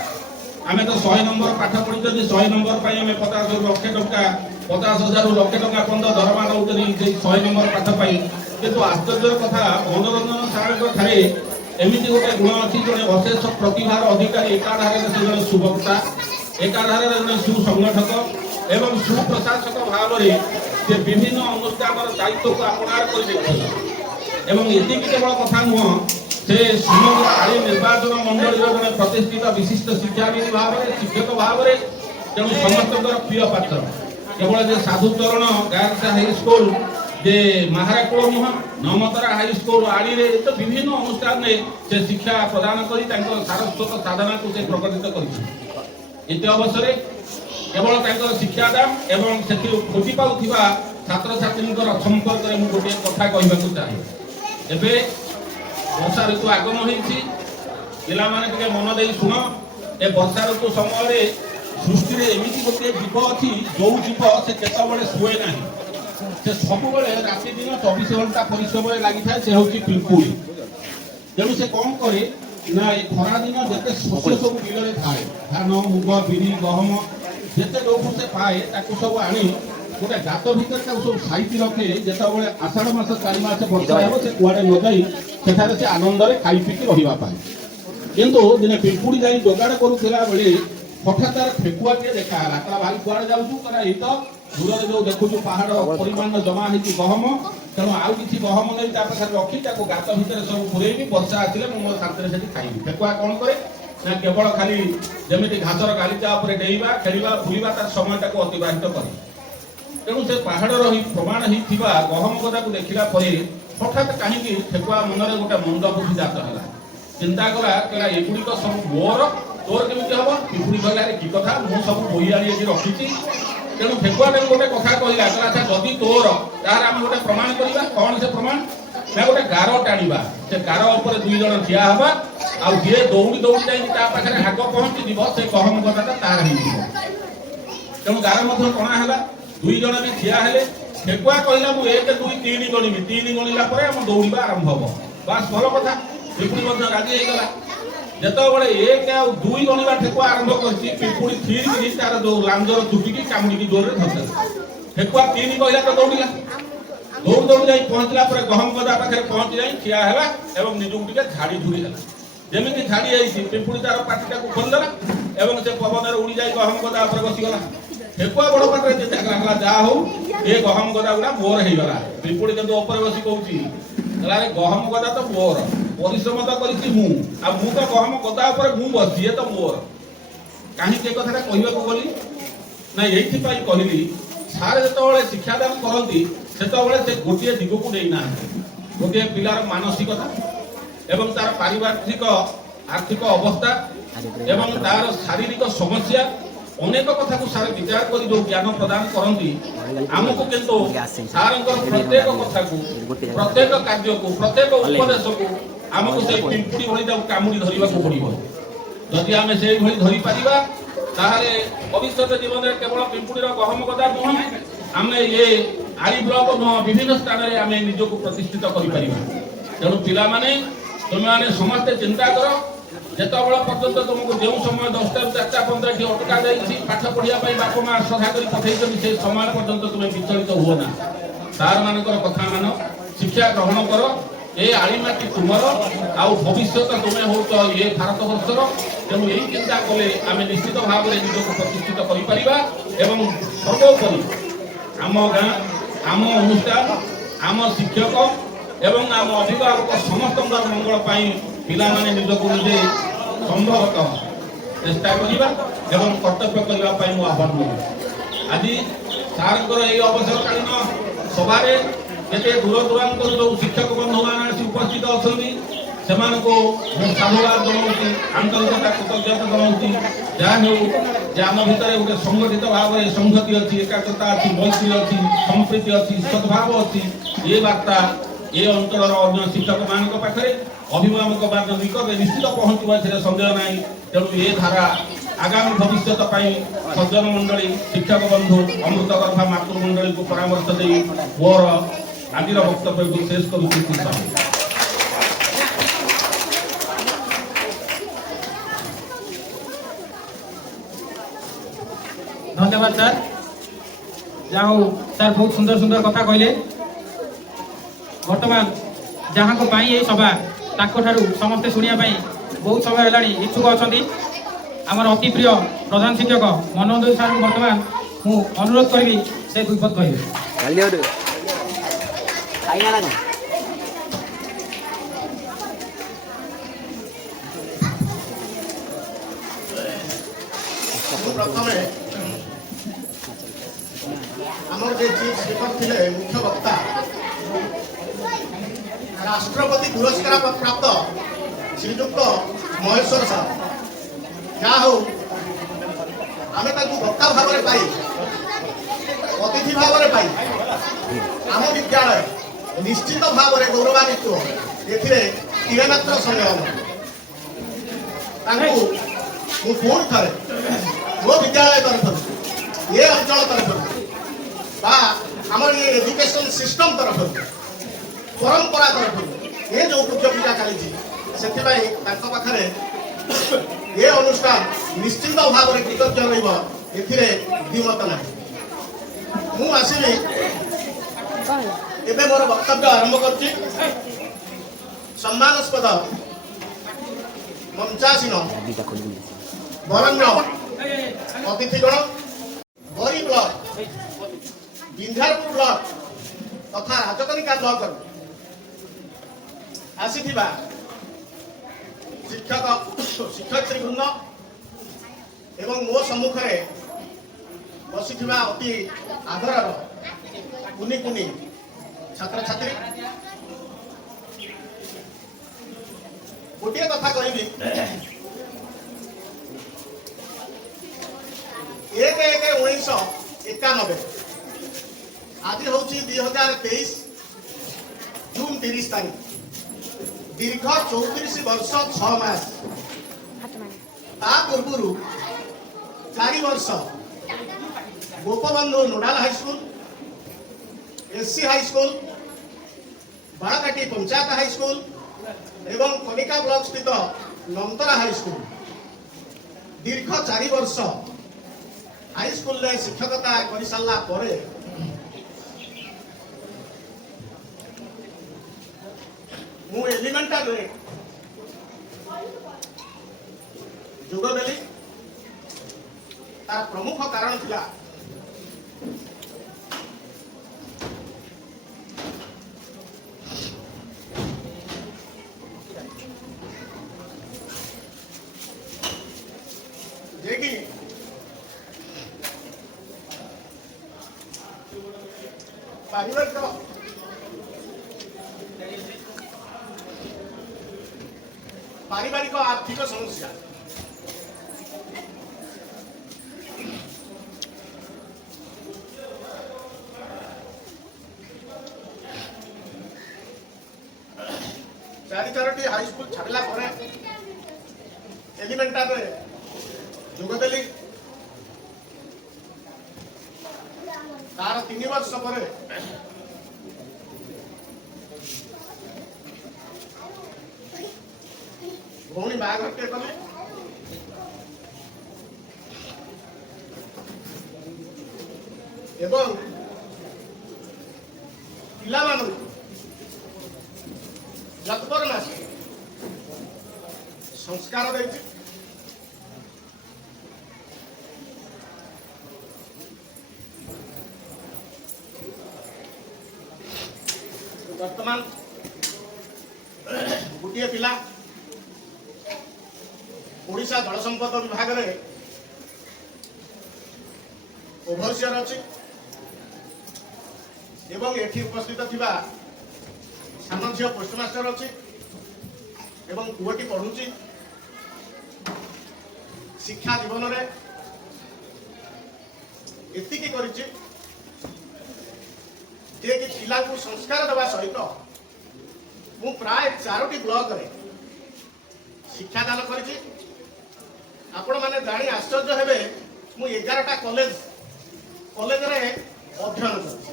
आम तो 100 नंबर पाठ पढ़ी 100 नंबर पर 50 लक्ष टंका 50,000 लक्ष टंका पर्यटन दरमा नौकरी 100 नंबर पाठ पाई किंतु आश्चर्य कथा मनोरंजन सारे ठारे एमती गोटे गुण अच्छी जड़े अशेष प्रतिभार अधिकारी एकाधार से जड़े सुवक्ता एकाधार जड़े सुसंगठक एवं सुप्रशासक भाव में विभिन्न अनुष्ठान दायित्व को अपनार कर ये केवल कथा नुह से समग्र आड़ी निर्वाचन मंडल जड़े प्रतिष्ठित विशिष्ट शिक्षाविद भाव में शिक्षक भाव में तेणु समस्त प्रिय पात्र केवल साधुचरण गार्लस हाईस्कूल जे महाराकुल नुह नमतरा हाईस्कूल आड़ी तो विभिन्न अनुष्ठान से शिक्षा प्रदान कर सारस्वत साधना को प्रकटित कर अवसर केवल शिक्षादान एवं से खोजी पाउथिबा छात्र छात्री संपर्क में गोटे कथा कहवाक चाहे एबे वर्षा ऋतु आगमन होती पिला माने टिके मन दे शुण ए वर्षा ऋतु समय सृष्टि में एमती गोटे जीव अच्छी जो जीव से केतबले शुए ना से सब राति दिन 24 घंटा परिश्रम लगी था से हूँ पिंपुड़ी तेणु से कौन करे ना ये खरा दिन जिते शस्य सब बिल थाए धान मुग बिरी गहम जिते जो से पाए सब आनी गोटे गात भर सब साइति रखे जिते आषाढ़ मास 4 मास वर्षा हे से कुआड़े न जाई सेठारे से आनंद खाई पीकी रहा किंतु दिने पिंपुड़ी जाई जोगाड़ करूला बेले हठात तार फेकुआ टे देखा कहला भाई कुआड़े जाऊँ कहला ये तो ଦୂରରେ ଯୋଉ ଦେଖୁଛୁ ପାହାଡ ପରିମାଣର ଜମା ହେଇଛି ଗହମ, ତେଣୁ ଆଉ କିଛି ଗହମ ନେଇ ତା ପାଖରେ ରଖି ତାକୁ ଗାତ ଭିତରେ ସବୁ ପୁରେଇବି, ବର୍ଷା ଆସିଲେ ମୁଁ ମୋର ଶାନ୍ତିରେ ସେଠି ଖାଇବି। ଠେକୁଆ କ'ଣ କରେ ନା କେବଳ ଖାଲି ଯେମିତି ଘାସର ଗାଲିଚା ଉପରେ ଡେଇଁବା, ଖେଳିବା, ବୁଲିବା, ତାର ସମୟଟାକୁ ଅତିବାହିତ କରେ। ତେଣୁ ସେ ପାହାଡର ପ୍ରମାଣ ହେଇଥିବା ଗହମ ଗଦାକୁ ଦେଖିଲା ପରେ ହଠାତ୍ କାହିଁକି ଠେକୁଆ ମନରେ ଗୋଟେ ମନ୍ଦ ବୁଦ୍ଧି ଜାତ ହେଲା। ଚିନ୍ତା କଲା କହିଲା ଏଗୁଡିକ ସବୁ ମୋର, ତୋର କେମିତି ହବ? ପିମ୍ପୁଡ଼ି କହିଲା ଆରେ କି କଥା, ମୁଁ ସବୁ ବୋହି ଆଣି ଏଠି ରଖିଛି। ତେଣୁ ଠେକୁଆ ତାକୁ ଗୋଟେ କଥା କହିଲା, ଆଚ୍ଛା ଯଦି ତୋର ତାହେଲେ ଆମେ ଗୋଟେ ପ୍ରମାଣ କରିବା। କ'ଣ ସେ ପ୍ରମାଣ? ନା ଗୋଟେ ଗାର ଟାଣିବା, ସେ ଗାର ଉପରେ 2 ଜଣ ଠିଆ ହେବା, ଆଉ ଯିଏ ଦୌଡ଼ି ଦୌଡ଼ି ଯାଇକି ତା ପାଖରେ ଆଗ ପହଞ୍ଚିଯିବ ସେ ଗହମ ଗଦାଟା ତାର ହେଇଯିବ। ତେଣୁ ଗାର ମଧ୍ୟ ଟଣା ହେଲା, 2 ଜଣ ବି ଠିଆ ହେଲେ। ଠେକୁଆ କହିଲା ମୁଁ 1 2 3 ଗଣିବି, 3 ଗଣିଲା ପରେ ଆମ ଦୌଡ଼ିବା ଆରମ୍ଭ ହବ। ବାସ୍ ଭଲ କଥା, ପିମ୍ପୁଡ଼ି ମଧ୍ୟ ରାଜି ହେଇଗଲା। ଯେତେବେଳେ 1 ଆଉ 2 ଗଣିବା ଠେକୁଆ ଆରମ୍ଭ କରିଛି, ପିମ୍ପୁଡ଼ି ଥିରିକିରି ତାର ଯୋଉ ଲାଞ୍ଜର ଚୁଟିକି କାମୁଡ଼ିକି ଜୋରରେ ଧରିଦେଲା। ଠେକୁଆ 3 କହିଲା ତ ଦୌଡ଼ିଲା, ଦୌଡ଼ି ଦୌଡ଼ି ଯାଇ ପହଞ୍ଚିଲା ପରେ ଗହମ ଗଦା ପାଖରେ ପହଞ୍ଚି ଯାଇ ଠିଆ ହେଲା ଏବଂ ନିଜକୁ ଟିକେ ଝାଡ଼ି ଝୁଡ଼ି ହେଲା। ଯେମିତି ଝାଡ଼ି ହେଇଛି ପିମ୍ପୁଡ଼ି ତାର ପାଟିଟାକୁ ଖୋଲିଦେଲା ଏବଂ ସେ ପବନରେ ଉଡ଼ି ଯାଇ ଗହମ ଗଦା ଉପରେ ବସିଗଲା। ଠେକୁଆ ବଡ଼ ପାଟିରେ ଚିନ୍ତା କଲା ଯାହା ହଉ ଏ ଗହମ ଗଦା ଗୁଡ଼ା ମୋର ହେଇଗଲା। ପିମ୍ପୁଡ଼ି କିନ୍ତୁ ଉପରେ ବସି କହୁଛି କହିଲା ଗହମ ଗଦା ତ ମୋର, ପରିଶ୍ରମ ତ କରିଛି ମୁଁ, ଆଉ ମୁଁ ତ ଗହମ ଗଦା ଉପରେ ମୁଁ ବସିଛି, ଏ ତ ମୋର। କାହିଁକି ଏ କଥାଟା କହିବାକୁ ଗଲି ନା ଏଇଥିପାଇଁ କହିଲି, ସାର୍ ଯେତେବେଳେ ଶିକ୍ଷାଦାନ କରନ୍ତି ସେତେବେଳେ ସେ ଗୋଟିଏ ଦିଗକୁ ନେଇନାହାନ୍ତି। ଗୋଟିଏ ପିଲାର ମାନସିକତା ଏବଂ ତାର ପାରିପାର୍ଶ୍ଵିକ ଆର୍ଥିକ ଅବସ୍ଥା ଏବଂ ତାର ଶାରୀରିକ ସମସ୍ୟା ଅନେକ କଥାକୁ ସାର୍ ବିଚାର କରି ଯୋଉ ଜ୍ଞାନ ପ୍ରଦାନ କରନ୍ତି, ଆମକୁ କିନ୍ତୁ ସାରଙ୍କର ପ୍ରତ୍ୟେକ କଥାକୁ, ପ୍ରତ୍ୟେକ କାର୍ଯ୍ୟକୁ, ପ୍ରତ୍ୟେକ ଉପଦେଶକୁ ଆମକୁ ସେଇ ପିମ୍ପୁଡ଼ି ଭଳି ତାକୁ କାମୁଡ଼ି ଧରିବାକୁ ପଡ଼ିବ। ଯଦି ଆମେ ସେଇଭଳି ଧରିପାରିବା ତାହେଲେ ଭବିଷ୍ୟତ ଜୀବନରେ କେବଳ ପିମ୍ପୁଡ଼ିର ଗହମ ଗଦା ନୁହଁ, ଆମେ ଏ ଆଳି ବ୍ଲକ ନୁହଁ ବିଭିନ୍ନ ସ୍ଥାନରେ ଆମେ ନିଜକୁ ପ୍ରତିଷ୍ଠିତ କରିପାରିବା। ତେଣୁ ପିଲାମାନେ ତୁମେମାନେ ସମସ୍ତେ ଚିନ୍ତା କର, ଯେତେବେଳେ ପର୍ଯ୍ୟନ୍ତ ତୁମକୁ ଯେଉଁ ସମୟ 10ଟାରୁ 4ଟା ପର୍ଯ୍ୟନ୍ତ ଏଠି ଅଟକା ଯାଇଛି ପାଠ ପଢ଼ିବା ପାଇଁ ବାପା ମା ଶ୍ରଦ୍ଧା କରି ପଠେଇଛନ୍ତି, ସେ ସମୟ ପର୍ଯ୍ୟନ୍ତ ତୁମେ ବିଚଳିତ ହୁଅ ନା। ସାର୍ ମାନଙ୍କର କଥା ମାନ, ଶିକ୍ଷା ଗ୍ରହଣ କର। ଏ ଆଳିମାଟି ତୁମର, ଆଉ ଭବିଷ୍ୟତ ତୁମେ ହଉଛ ଏ ଭାରତବର୍ଷର। ତେଣୁ ଏହି ଚିନ୍ତା କଲେ ଆମେ ନିଶ୍ଚିତ ଭାବରେ ନିଜକୁ ପ୍ରତିଷ୍ଠିତ କରିପାରିବା ଏବଂ ସର୍ବୋପରି ଆମ ଗାଁ, ଆମ ଅନୁଷ୍ଠାନ, ଆମ ଶିକ୍ଷକ ଏବଂ ଆମ ଅଭିଭାବକ ସମସ୍ତଙ୍କର ମଙ୍ଗଳ ପାଇଁ ପିଲାମାନେ ନିଜକୁ ନିଜେ ସମ୍ଭବତଃ ଚେଷ୍ଟା କରିବା ଏବଂ କର୍ତ୍ତବ୍ୟ କରିବା ପାଇଁ ମୁଁ ଆହ୍ୱାନ କରୁଛି। ଆଜି ସାର୍ଙ୍କର ଏହି ଅବସରକାଳୀନ ସଭାରେ କେତେ ଦୂର ଦୂରାନ୍ତରୁ ଯେଉଁ ଶିକ୍ଷକ ବନ୍ଧୁମାନେ ଆସି ଉପସ୍ଥିତ ଅଛନ୍ତି ସେମାନଙ୍କୁ ମୁଁ ସାଧୁବାଦ ଜଣାଉଛି, ଆନ୍ତରିକତା କୃତଜ୍ଞତା ଜଣାଉଛି। ଯାହା ହେଉ ଯେ ଆମ ଭିତରେ ଗୋଟେ ସଂଗଠିତ ଭାବରେ ସଂହତି ଅଛି, ଏକାଗ୍ରତା ଅଛି, ମୈତ୍ରୀ ଅଛି, ସମ୍ପ୍ରୀତି ଅଛି, ସଦ୍ଭାବ ଅଛି। ଏ ବାର୍ତ୍ତା ଏ ଅଞ୍ଚଳର ଅନ୍ୟ ଶିକ୍ଷକମାନଙ୍କ ପାଖରେ, ଅଭିଭାବକ ମାନଙ୍କ ନିକଟରେ ନିଶ୍ଚିତ ପହଞ୍ଚିବ, ଏଥିରେ ସନ୍ଦେହ ନାହିଁ। ତେଣୁ ଏ ଧାରା ଆଗାମୀ ଭବିଷ୍ୟତ ପାଇଁ ସଜ୍ଜନ ମଣ୍ଡଳୀ, ଶିକ୍ଷକ ବନ୍ଧୁ, ଅମୃତଗର୍ଭା ମାତୃମଣ୍ଡଳୀକୁ ପରାମର୍ଶ ଦେଇ ମୋର ଆଜିର ବକ୍ତବ୍ୟକୁ ଶେଷ କରୁଛି। ଧନ୍ୟବାଦ ସାର୍, ଯାହା ହଉ ସାର୍ ବହୁତ ସୁନ୍ଦର ସୁନ୍ଦର କଥା କହିଲେ। ବର୍ତ୍ତମାନ ଯାହାଙ୍କ ପାଇଁ ଏହି ସଭା ତାଙ୍କଠାରୁ ସମସ୍ତେ ଶୁଣିବା ପାଇଁ ବହୁତ ସମୟ ହେଲାଣି ଇଚ୍ଛୁକ ଅଛନ୍ତି। ଆମର ଅତି ପ୍ରିୟ ପ୍ରଧାନ ଶିକ୍ଷକ ମନୋଜ ସାର୍ଙ୍କୁ ବର୍ତ୍ତମାନ ମୁଁ ଅନୁରୋଧ କରିବି ସେ 2 ପଦ କହିବେ। ପ୍ରଥମେ ଆମର ଯେ ଚିଫ୍ ସ୍ପିକର ଥିଲେ ମୁଖ୍ୟ ବକ୍ତା, ରାଷ୍ଟ୍ରପତି ପୁରସ୍କାର ପ୍ରାପ୍ତ ଶ୍ରୀଯୁକ୍ତ ମହେଶ୍ୱର ସାର୍, ଯାହା ହଉ ଆମେ ତାଙ୍କୁ ବକ୍ତା ଭାବରେ ପାଇ, ଅତିଥି ଭାବରେ ପାଇ ଆମ ବିଦ୍ୟାଳୟ ନିଶ୍ଚିତ ଭାବରେ ଗୌରବାନ୍ୱିତ। ଏଥିରେ ତିଳେ ମାତ୍ର ସନ୍ଦେହ ନାହିଁ। ତାଙ୍କୁ ମୁଁ ପୁଣି ଥରେ ମୋ ବିଦ୍ୟାଳୟ ତରଫରୁ, ଏ ଅଞ୍ଚଳ ତରଫରୁ ବା ଆମର ଏ ଏଜୁକେସନ ସିଷ୍ଟମ ତରଫରୁ, ପରମ୍ପରା ତରଫରୁ ଏ ଯେଉଁ ପୂଜ୍ୟ ପୂଜା ଚାଲିଛି ସେଥିପାଇଁ ତାଙ୍କ ପାଖରେ ଏ ଅନୁଷ୍ଠାନ ନିଶ୍ଚିତ ଭାବରେ କୃତଜ୍ଞ ରହିବ, ଏଥିରେ ଦ୍ୱିମତ ନାହିଁ। ମୁଁ ଆସିବି, ଏବେ ମୋର ବକ୍ତବ୍ୟ ଆରମ୍ଭ କରୁଛି। ସମ୍ମାନସ୍ପଦ ମଞ୍ଚାସୀନ ବରଣ୍ୟ ଅତିଥିଗଣ, ବରୀ ବ୍ଲକ ବିଞ୍ଝାରପୁର ବ୍ଲକ ତଥା ରାଜକନିକା ବ୍ଲକରୁ ଆସିଥିବା ଶିକ୍ଷକ ଶିକ୍ଷୟିତ୍ରୀ ବୃନ୍ଦ ଏବଂ ମୋ ସମ୍ମୁଖରେ ବସିଥିବା ଅତି ଆଦରର କୁନି କୁନି ଛାତ୍ରଛାତ୍ରୀ, ଗୋଟିଏ କଥା କହିବି, 1/1/1991 ଆଜି ହେଉଛି 2023 ଜୁନ 30 ତାରିଖ, ଦୀର୍ଘ 34 ବର୍ଷ 6 ମାସ। ତା ପୂର୍ବରୁ 4 ବର୍ଷ Gopabandhu nodal high school, SC high school, Balakati panchayat high school ଏବଂ କନିକା ବ୍ଲକ ସ୍ଥିତ ନନ୍ତରା ହାଇସ୍କୁଲ ଦୀର୍ଘ 4 ବର୍ଷ ହାଇସ୍କୁଲରେ ଶିକ୍ଷକତା କରିସାରିଲା ପରେ ମୁଁ ଏଲିମେଣ୍ଟାରୀରେ ଯୋଗ ଦେଲି। ତାର ପ୍ରମୁଖ କାରଣ ଥିଲା ଯେ କି ପାରିବାରିକ ଆର୍ଥିକ ସମସ୍ୟା। ଚାରୋଟି ହାଇସ୍କୁଲ ଛାଡ଼ିଲା ପରେ ଏଲିମେଣ୍ଟାରୀରେ ଯୋଗ ଦେଲି। ତାର 3 ବର୍ଷ ପରେ ଭଉଣୀ ବାହାଘରଟିଏ କଲେ। ଏବଂ ପିଲାମାନଙ୍କୁ ଯତ୍ପର ମାସେ ସଂସ୍କାର ଦେଇଛି। ବର୍ତ୍ତମାନ ଗୋଟିଏ ପିଲା ଓଡ଼ିଶା ଜଳ ସମ୍ପଦ ବିଭାଗରେ ଓଭରସିଅର ଅଛି ଏବଂ ଏଠି ଉପସ୍ଥିତ ଥିବା ସାନ ଝିଅ ପୋଷ୍ଟମାଷ୍ଟର ଅଛି ଏବଂ ପୁଅଟି ପଢୁଛି। ଶିକ୍ଷା ଜୀବନରେ ଏତିକି କରିଛି ଯେ କି ପିଲାଙ୍କୁ ସଂସ୍କାର ଦେବା ସହିତ ମୁଁ ପ୍ରାୟ 4ଟି ବ୍ଲକରେ ଶିକ୍ଷାଦାନ କରିଛି। ଆପଣମାନେ ଜାଣି ଆଶ୍ଚର୍ଯ୍ୟ ହେବେ, ମୁଁ 11ଟା କଲେଜରେ ଅଧ୍ୟୟନ କରିଛି।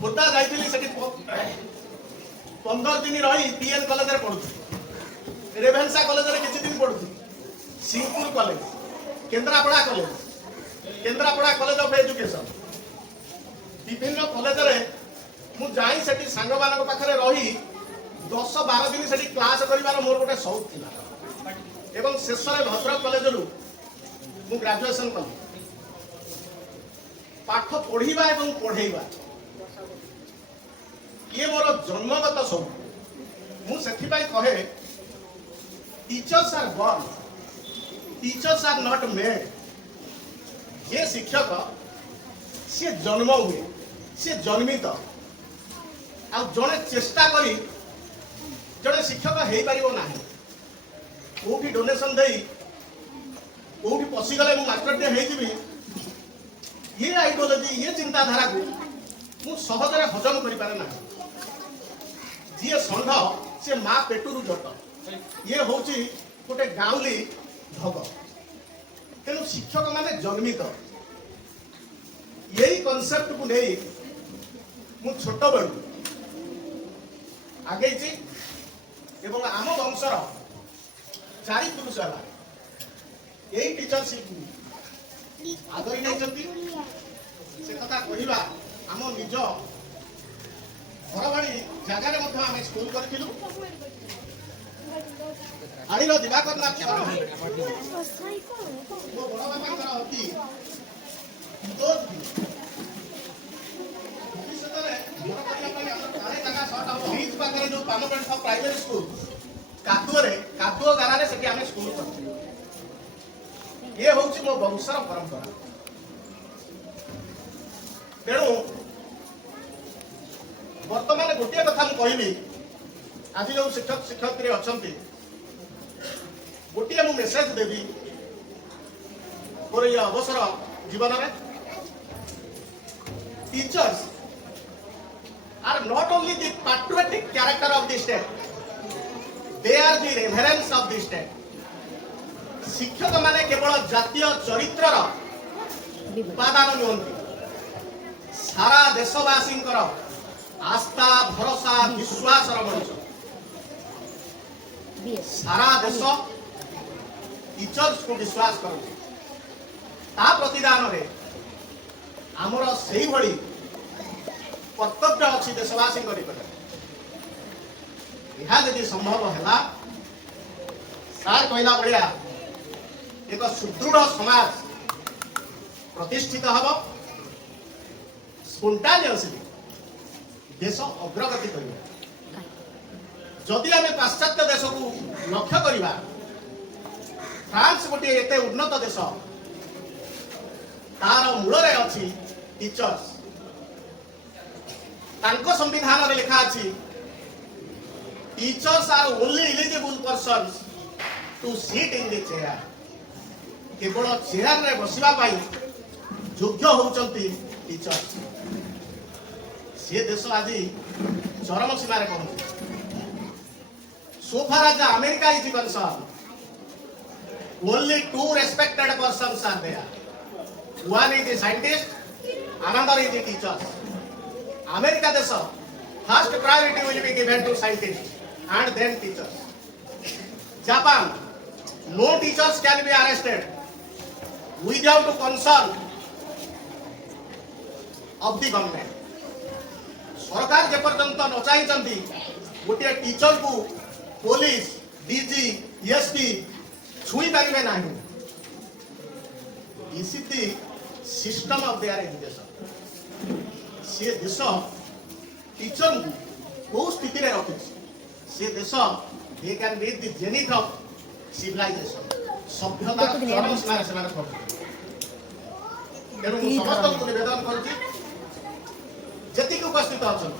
ଖୋର୍ଦ୍ଧା ଯାଇଥିଲି, ସେଠି 15 ଦିନ ରହି ପିଏନ୍ କଲେଜରେ ପଢୁଛି। ରେଭେନ୍ସା କଲେଜରେ କିଛି ଦିନ ପଢୁଛି। Singhpur college, Kendrapara college of education, ବିଭିନ୍ନ କଲେଜରେ ମୁଁ ଯାଇ ସେଠି ସାଙ୍ଗମାନଙ୍କ ପାଖରେ ରହି 10-12 ଦିନ ସେଠି କ୍ଲାସ କରିବାର ମୋର ଗୋଟେ ସଉକ ଥିଲା। ଏବଂ ଶେଷରେ ଭଦ୍ରକ କଲେଜରୁ ମୁଁ ଗ୍ରାଜୁଏସନ କଲି। ପାଠ ପଢିବା ଏବଂ ପଢେଇବା ଇଏ ମୋର ଜନ୍ମଗତ ସଉକ। ମୁଁ ସେଥିପାଇଁ କହେ, teachers are born, teachers are not made. ଯେ ଶିକ୍ଷକ ସିଏ ଜନ୍ମ ହୁଏ, ସିଏ ଜନ୍ମିତ। ଆଉ ଜଣେ ଚେଷ୍ଟା କରି ଜଣେ ଶିକ୍ଷକ ହେଇପାରିବ ନାହିଁ। କୋଉଠି ଡୋନେସନ ଦେଇ କୋଉଠି ପଶିଗଲେ ମୁଁ ମାଷ୍ଟରଟିଏ ହେଇଯିବି, ଇଏ ଆଇଡିଓଲୋଜି, ଇଏ ଚିନ୍ତାଧାରାକୁ ମୁଁ ସହଜରେ ହଜମ କରିପାରେ ନାହିଁ। ଯିଏ ଷଣ୍ଢ ସିଏ ମା ପେଟରୁ ଜଟ, ଇଏ ହଉଛି ଗୋଟେ ଗାଉଁଲି ଢଗ। ତେଣୁ ଶିକ୍ଷକ ମାନେ ଜନ୍ମିତ। ଏଇ କନସେପ୍ଟକୁ ନେଇ ମୁଁ ଛୋଟବେଳୁ ଆଗେଇଛି ଏବଂ ଆମ ବଂଶର 4 ପୁରୁଷ ହେଲା ଏଇ ଟିଚରସିପ୍ ଆଦରି ନେଇଛନ୍ତି। ସେ କଥା କହିବା, ଆମ ନିଜ ଘରବାଡ଼ି ଜାଗାରେ ମଧ୍ୟ ଆମେ ସ୍କୁଲ କରିଥିଲୁ। ଆଣିର ଦିବାକର ନାଥ ମୋ ବଡ଼ ବାପାଙ୍କର ଅତି ବ୍ରିଜ ପାଖରେ ଯୋଉ ପାନପେଣ୍ଠ ପ୍ରାଇମେରୀ ସ୍କୁଲ କାଦୁଅ ଗାରାରେ ସେଠି ଆମେ ସ୍କୁଲ କରିଛୁ। ଇଏ ହଉଛି ମୋ ବଂଶର ପରମ୍ପରା। ତେଣୁ ବର୍ତ୍ତମାନ ଗୋଟିଏ କଥା ମୁଁ କହିବି, ଆଜି ଯୋଉ ଶିକ୍ଷକ ଶିକ୍ଷୟିତ୍ରୀ ଅଛନ୍ତି, ଗୋଟିଏ ମୁଁ ମେସେଜ ଦେବି ମୋର ଏ ଅବସର ଜୀବନରେ। Teachers are not only the patriotic character of the state, they are the reverence of the state. ଶିକ୍ଷକ ମାନେ କେବଳ ଜାତୀୟ ଚରିତ୍ରର ଉପାଦାନ ନୁହନ୍ତି, ସାରା ଦେଶବାସୀଙ୍କର ଆସ୍ଥା ଭରସା ବିଶ୍ୱାସର ମଣିଷ। ସାରା ଦେଶ ଟିଚର୍ସକୁ ବିଶ୍ୱାସ କରନ୍ତି। ତା ପ୍ରତିଦାନରେ ଆମର ସେଇଭଳି କର୍ତ୍ତବ୍ୟ ଅଛି ଦେଶବାସୀଙ୍କ ନିକଟରେ। ଏହା ଯଦି ସମ୍ଭବ ହେଲା, ସାର୍ କହିଲା ଭଳିଆ ଏକ ସୁଦୃଢ଼ ସମାଜ ପ୍ରତିଷ୍ଠିତ ହେବ, ସ୍ପୋଣ୍ଟାନିୟସଲି ଦେଶ ଅଗ୍ରଗତି କରିବ। ଯଦି ଆମେ ପାଶ୍ଚାତ୍ୟ ଦେଶକୁ ଲକ୍ଷ୍ୟ କରିବା, ଫ୍ରାନ୍ସ ଗୋଟିଏ ଏତେ ଉନ୍ନତ ଦେଶ, ତାର ମୂଳରେ ଅଛି ଟିଚର୍ସ। ତାଙ୍କ ସମ୍ବିଧାନରେ ଲେଖା ଅଛି, teachers are only eligible persons to sit in the chair. କେବଳ ଚେୟାରରେ ବସିବା ପାଇଁ ଯୋଗ୍ୟ ହେଉଛନ୍ତି ଟିଚର୍ସ। ସେ ଦେଶ ଆଜି ଚରମ ସୀମାରେ ପହଞ୍ଚିଛି। So far as America is concerned, only two respected persons are there. One is the scientist, another is the teachers. America देश first priority will be given to scientists and then teachers. Japan, no teachers can be arrested without concern of the government. सरकार जे पर्यंत न चाहिए गोटे teacher को police DG SP छुई पारे ना। This is the system of their education. से देश टीचर को स्थिति रे रखे, से देश they can be the zenith of civilization. सभ्यता चरम सीमारे से पहुंचे। तेणु समस्त को निवेदन करुछि, जति को उपस्थित अछन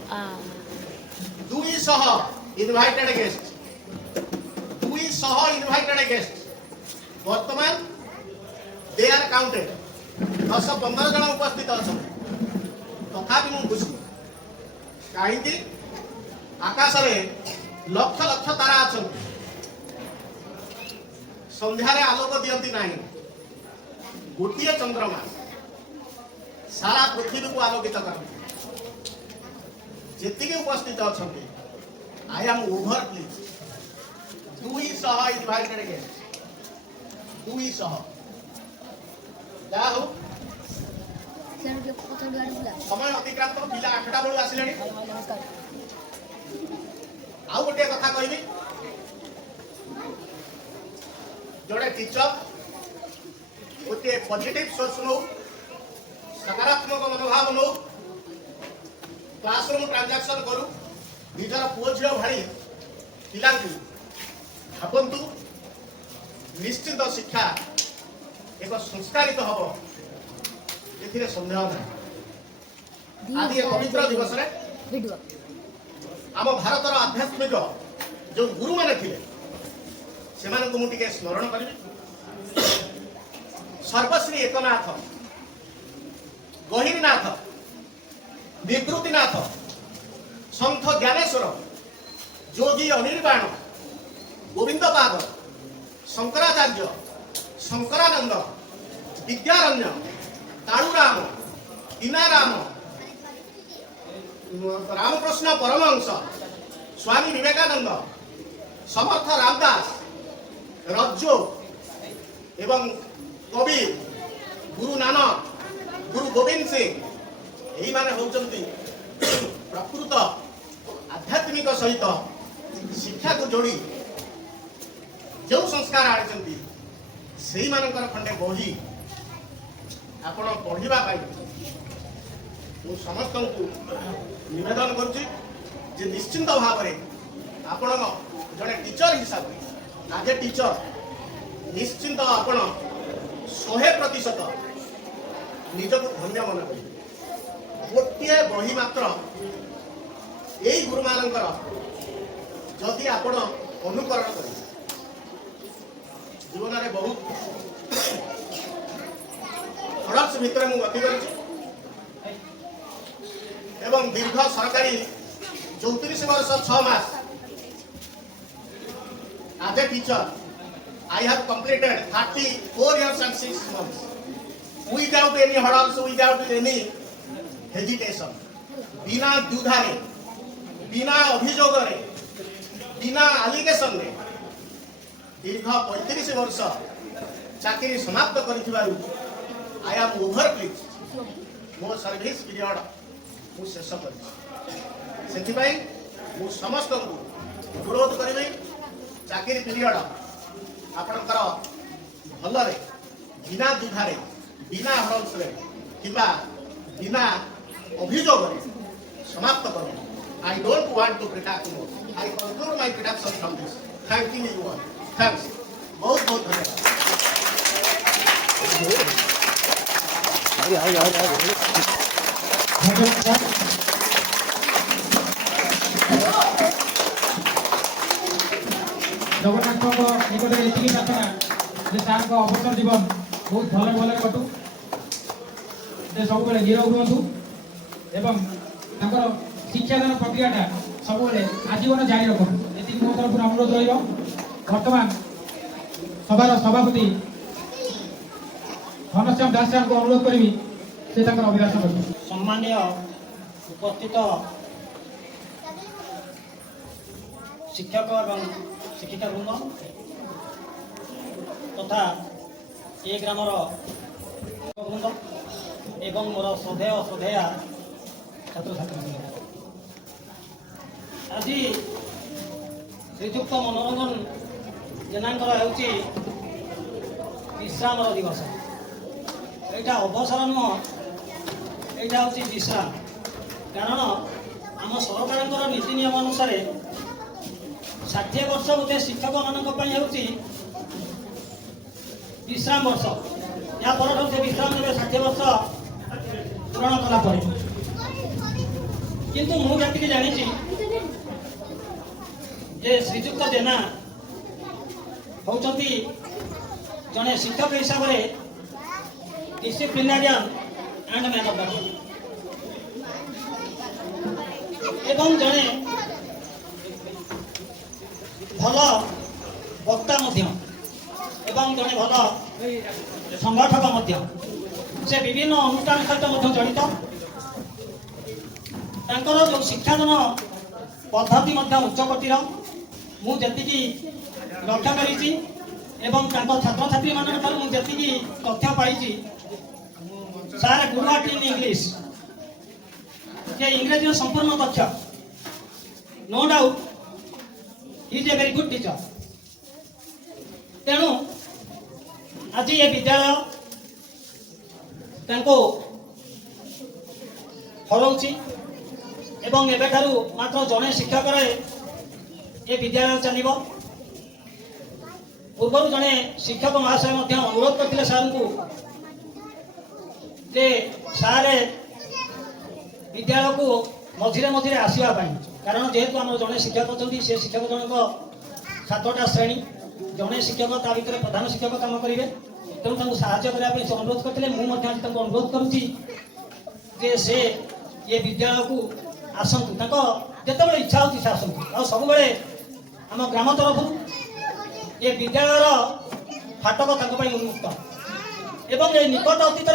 200 इनवाइटेड गेस्ट, 200 इनवाइटेड गेस्ट वर्तमान दे आर काउंटेड 10-15 जन उपस्थित अछन। तथापि मु खुशी कहीं आकाश रे लक्ष लक्ष तारा अछन, संध्यारे आलोक दियंती नाही, गोटिए चंद्रमा सारा पृथ्वी को आलोकित करते। जितने उपस्थित अच्छा I am over please 200 invited guest 200 जा हो समय अतिक्रांत पिला 8टा बेलू आसिले। आउ गोटे कथा कहबी, जोड़े टीचर गोटे पॉजिटिव सोच नो, सकारात्मक मनोभाव नो, क्लासरूम ट्रांजैक्शन करू, निजर पुओ झियो भाई पिला भावतु निश्चित शिक्षा एक संस्कारित हम, ए सन्देह ना। आज ये पवित्र दिवस रे आम भारतर आध्यात्मिक जो गुरु माने थिले से मानक मु टिके स्मरण करिबी। सर्वश्री एकनाथ, गहिरनाथ, विभूतिनाथ, संत ज्ञानेश्वर, जोगी अनिर्वाण, गोविंदपाद, शंकराचार्य, शंकरानंद, विद्यारण्य, ताणुराम, दीनाराम, रामकृष्ण परमहंस, स्वामी विवेकानंद, समर्थ रामदास, रज्जो एवं कबीर, गुरु नानक, गुरु गोविंद सिंह, यही माने होचंती प्रकृत आध्यात्मिक सहित शिक्षा को जोड़ी जो संस्कार आनिचंती सेही मानकर खंडे बही आपण पढ़िबा पाई ମୁଁ ସମସ୍ତଙ୍କୁ ନିବେଦନ କରୁଛି ଯେ ନିଶ୍ଚିନ୍ତ ଭାବରେ ଆପଣ ଜଣେ ଟିଚର ହିସାବରେ ଆଜ ଏ ଟିଚର ନିଶ୍ଚିନ୍ତ ଆପଣ 100% ନିଜକୁ ଧନ୍ୟ ମନେ କରିବେ। ଗୋଟିଏ ବହି ମାତ୍ର ଏଇ ଗୁରୁମାନଙ୍କର ଯଦି ଆପଣ ଅନୁକରଣ କରିବେ ଜୀବନରେ ବହୁତ ପ୍ରଡକ୍ଟସ୍ ଭିତରେ ମୁଁ ଗତି କରିଛି ଏବଂ ଦୀର୍ଘ ସରକାରୀ 34 ବର୍ଷ 6 ମାସ as a teacher I have completed 34 years and 6 months without any hurdles, without any hesitation, बिना द्विधारे, बिना अभियोगरे, बिना आलिगेशन रे दीर्घ 35 वर्ष चाकरी समाप्त करिथिबारु I am over pleased मो सर्विस पीरियड मु शेष करिछि सेथिबाई मु समस्त को अनुरोध करिबे चाकरी पीरियड आपणकर भलरे बिना दुधारे बिना हरल्स रे किबा बिना अभियोग रे समाप्त करो। I don't want to protect more. I conclude my protection from this. Thanking you all. Thanks. बहुत बहुत धन्यवाद। जगन्नाथ निकट ये प्रार्थना जे सार को अवसर जीवन बहुत भले भले कटू से सब निरव रुहतु एवं शिक्षादान प्रक्रियाटा सब आजीवन जारी रखु ये मो तरफ अनुरोध रर्तमान सभार सभापति घनश्याम दास सार को अनुरोध करी से अभिलाषण कर सम्मानीय उपस्थित शिक्षक एवं शिक्षिका वृंद तथा ए ग्रामर वृंद एवं मोर श्रद्धेय श्रद्धेया छात्र छात्री आज श्रीजुक्त मनोरंजन जेनांकर होउची विश्राम दिवस एटा अवसर नुह एटा होउची विश्राम कारण आम सरकार नीति नियम अनुसार 60 वर्ष गोटे शिक्षक मानक होउची विश्राम वर्ष या पर से विश्राम ने 60 वर्ष पूरण कला किंतु मुझे जानी जे श्रीजुक्त जेना होउचंती जने शिक्षक हिसाब से डिसिप्लिनारियन एंड मैन ऑफ द एवं जने भल वक्ता एवं जड़े भल संगठक से विभिन्न अनुष्ठान सहित जड़ित जो शिक्षादान पद्धति उच्चकोटीर मुझे लक्ष्य करी छात्र छात्री मान मुझे तथ्य पाई सार गुड आर्ट इन इंग्लिश जे इंग्रेजी संपूर्ण दक्ष no doubt he is a very good teacher तेणु आज ये विद्यालय हरौची एवं एबेठारु मात्र जड़े शिक्षक ये विद्यालय चलो पूर्व जड़े शिक्षक महाशय अनुरोध करते सार को जे सारे विद्यालय को मझिरे मझिरे आसवाई कारण जेहेतु आम जड़े शिक्षक अच्छा से शिक्षक जनक 7टा श्रेणी जड़े शिक्षक ता भर प्रधान शिक्षक काम करेंगे तेणु साहाय्य करने से अनुरोध करते अनुरोध करुँची जे से ये विद्यालय को आसतु जिते इच्छा हो आसतु आ सब आम ग्राम तरफ ये विद्यालय फाटक उन्मुक्त एवं ये निकट अतीत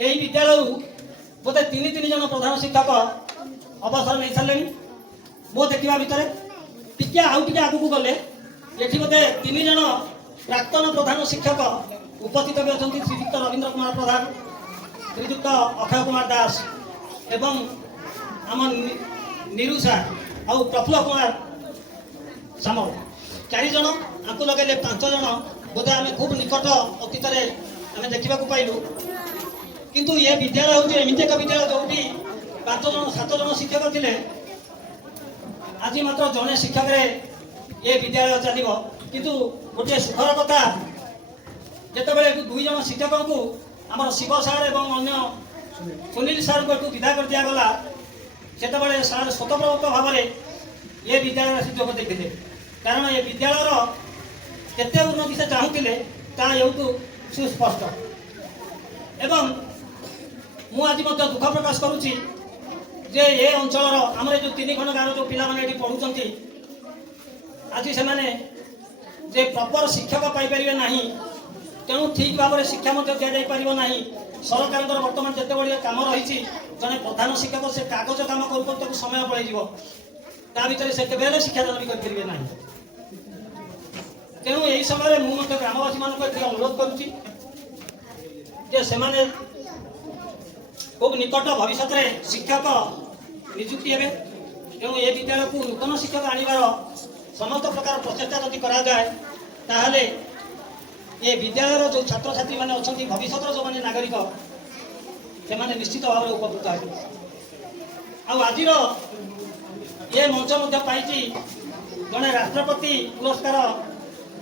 यही विद्यालय बोधे 3 जन प्रधान शिक्षक अवसर नहीं सारे मो देखा भितर टी आगू गले ये बोधे 3 जन प्राक्तन प्रधान शिक्षक उपस्थित भी अच्छा श्रीजुक्त रवींद्र कुमार प्रधान श्रीजुक्त अक्षय कुमार दास एवं आम निरु सार आ प्रफुल्ल कुमार सामल 4 जन आपको लगे 5 जन बोधे आम खूब निकट अतीत आम देखा पाइलु किंतु ये विद्यालय हूँ एमती एक विद्यालय जो 7 ଜଣ ଶିକ୍ଷକ ଥିଲେ, ଆଜି ମାତ୍ର ଜଣେ ଶିକ୍ଷକରେ ଏ ବିଦ୍ୟାଳୟ ଚାଲିବ। କିନ୍ତୁ ଗୋଟିଏ ସୁଖର କଥା, ଯେତେବେଳେ 2 ଜଣ ଶିକ୍ଷକଙ୍କୁ ଆମର ଶିବ ସାର୍ ଏବଂ ଅନ୍ୟ ସୁନୀଲ ସାର୍ଙ୍କୁ ଏଠୁ ବିଦା କରି ଦିଆଗଲା, ସେତେବେଳେ ସାର୍ ସ୍ୱତଃପ୍ରବୃତ୍ତ ଭାବରେ ଏ ବିଦ୍ୟାଳୟରେ ସେ ଯୋଗ ଦେଇଥିଲେ। କାରଣ ଏ ବିଦ୍ୟାଳୟର କେତେ ଉନ୍ନତି ସେ ଚାହୁଁଥିଲେ ତାହା ଏଉଠୁ ସୁସ୍ପଷ୍ଟ। ଏବଂ ମୁଁ ଆଜି ମଧ୍ୟ ଦୁଃଖ ପ୍ରକାଶ କରୁଛି ଯେ ଏ ଅଞ୍ଚଳର ଆମର ଏ ଯେଉଁ 3 ଖଣ୍ଡ ଗାଁର ଯେଉଁ ପିଲାମାନେ ଏଠି ପଢ଼ୁଛନ୍ତି, ଆଜି ସେମାନେ ଯେ ପ୍ରପର ଶିକ୍ଷକ ପାଇପାରିବେ ନାହିଁ, ତେଣୁ ଠିକ୍ ଭାବରେ ଶିକ୍ଷା ମଧ୍ୟ ଦିଆଯାଇପାରିବ ନାହିଁ। ସରକାରଙ୍କର ବର୍ତ୍ତମାନ ଯେତେ ଗୁଡ଼ିଏ କାମ ରହିଛି, ଜଣେ ପ୍ରଧାନ ଶିକ୍ଷକ ସେ କାଗଜ କାମ କରୁ କରୁ ତାକୁ ସମୟ ପଳାଇଯିବ, ତା ଭିତରେ ସେ କେବେ ହେଲେ ଶିକ୍ଷାଦାନ ବି କରିପାରିବେ ନାହିଁ। ତେଣୁ ଏହି ସମୟରେ ମୁଁ ମଧ୍ୟ ଗ୍ରାମବାସୀମାନଙ୍କୁ ଏଥିରେ ଅନୁରୋଧ କରୁଛି ଯେ ସେମାନେ ଖୁବ୍ ନିକଟ ଭବିଷ୍ୟତରେ ଶିକ୍ଷକ ନିଯୁକ୍ତି ହେବେ। ତେଣୁ ଏ ବିଦ୍ୟାଳୟକୁ ନୂତନ ଶିକ୍ଷକ ଆଣିବାର ସମସ୍ତ ପ୍ରକାର ପ୍ରଚେଷ୍ଟା ଯଦି କରାଯାଏ, ତାହେଲେ ଏ ବିଦ୍ୟାଳୟର ଯେଉଁ ଛାତ୍ରଛାତ୍ରୀମାନେ ଅଛନ୍ତି, ଭବିଷ୍ୟତର ଯେଉଁମାନେ ନାଗରିକ, ସେମାନେ ନିଶ୍ଚିତ ଭାବରେ ଉପକୃତ ହେବେ। ଆଉ ଆଜିର ଏ ମଞ୍ଚ ମଧ୍ୟ ପାଇଛି ଜଣେ ରାଷ୍ଟ୍ରପତି ପୁରସ୍କାର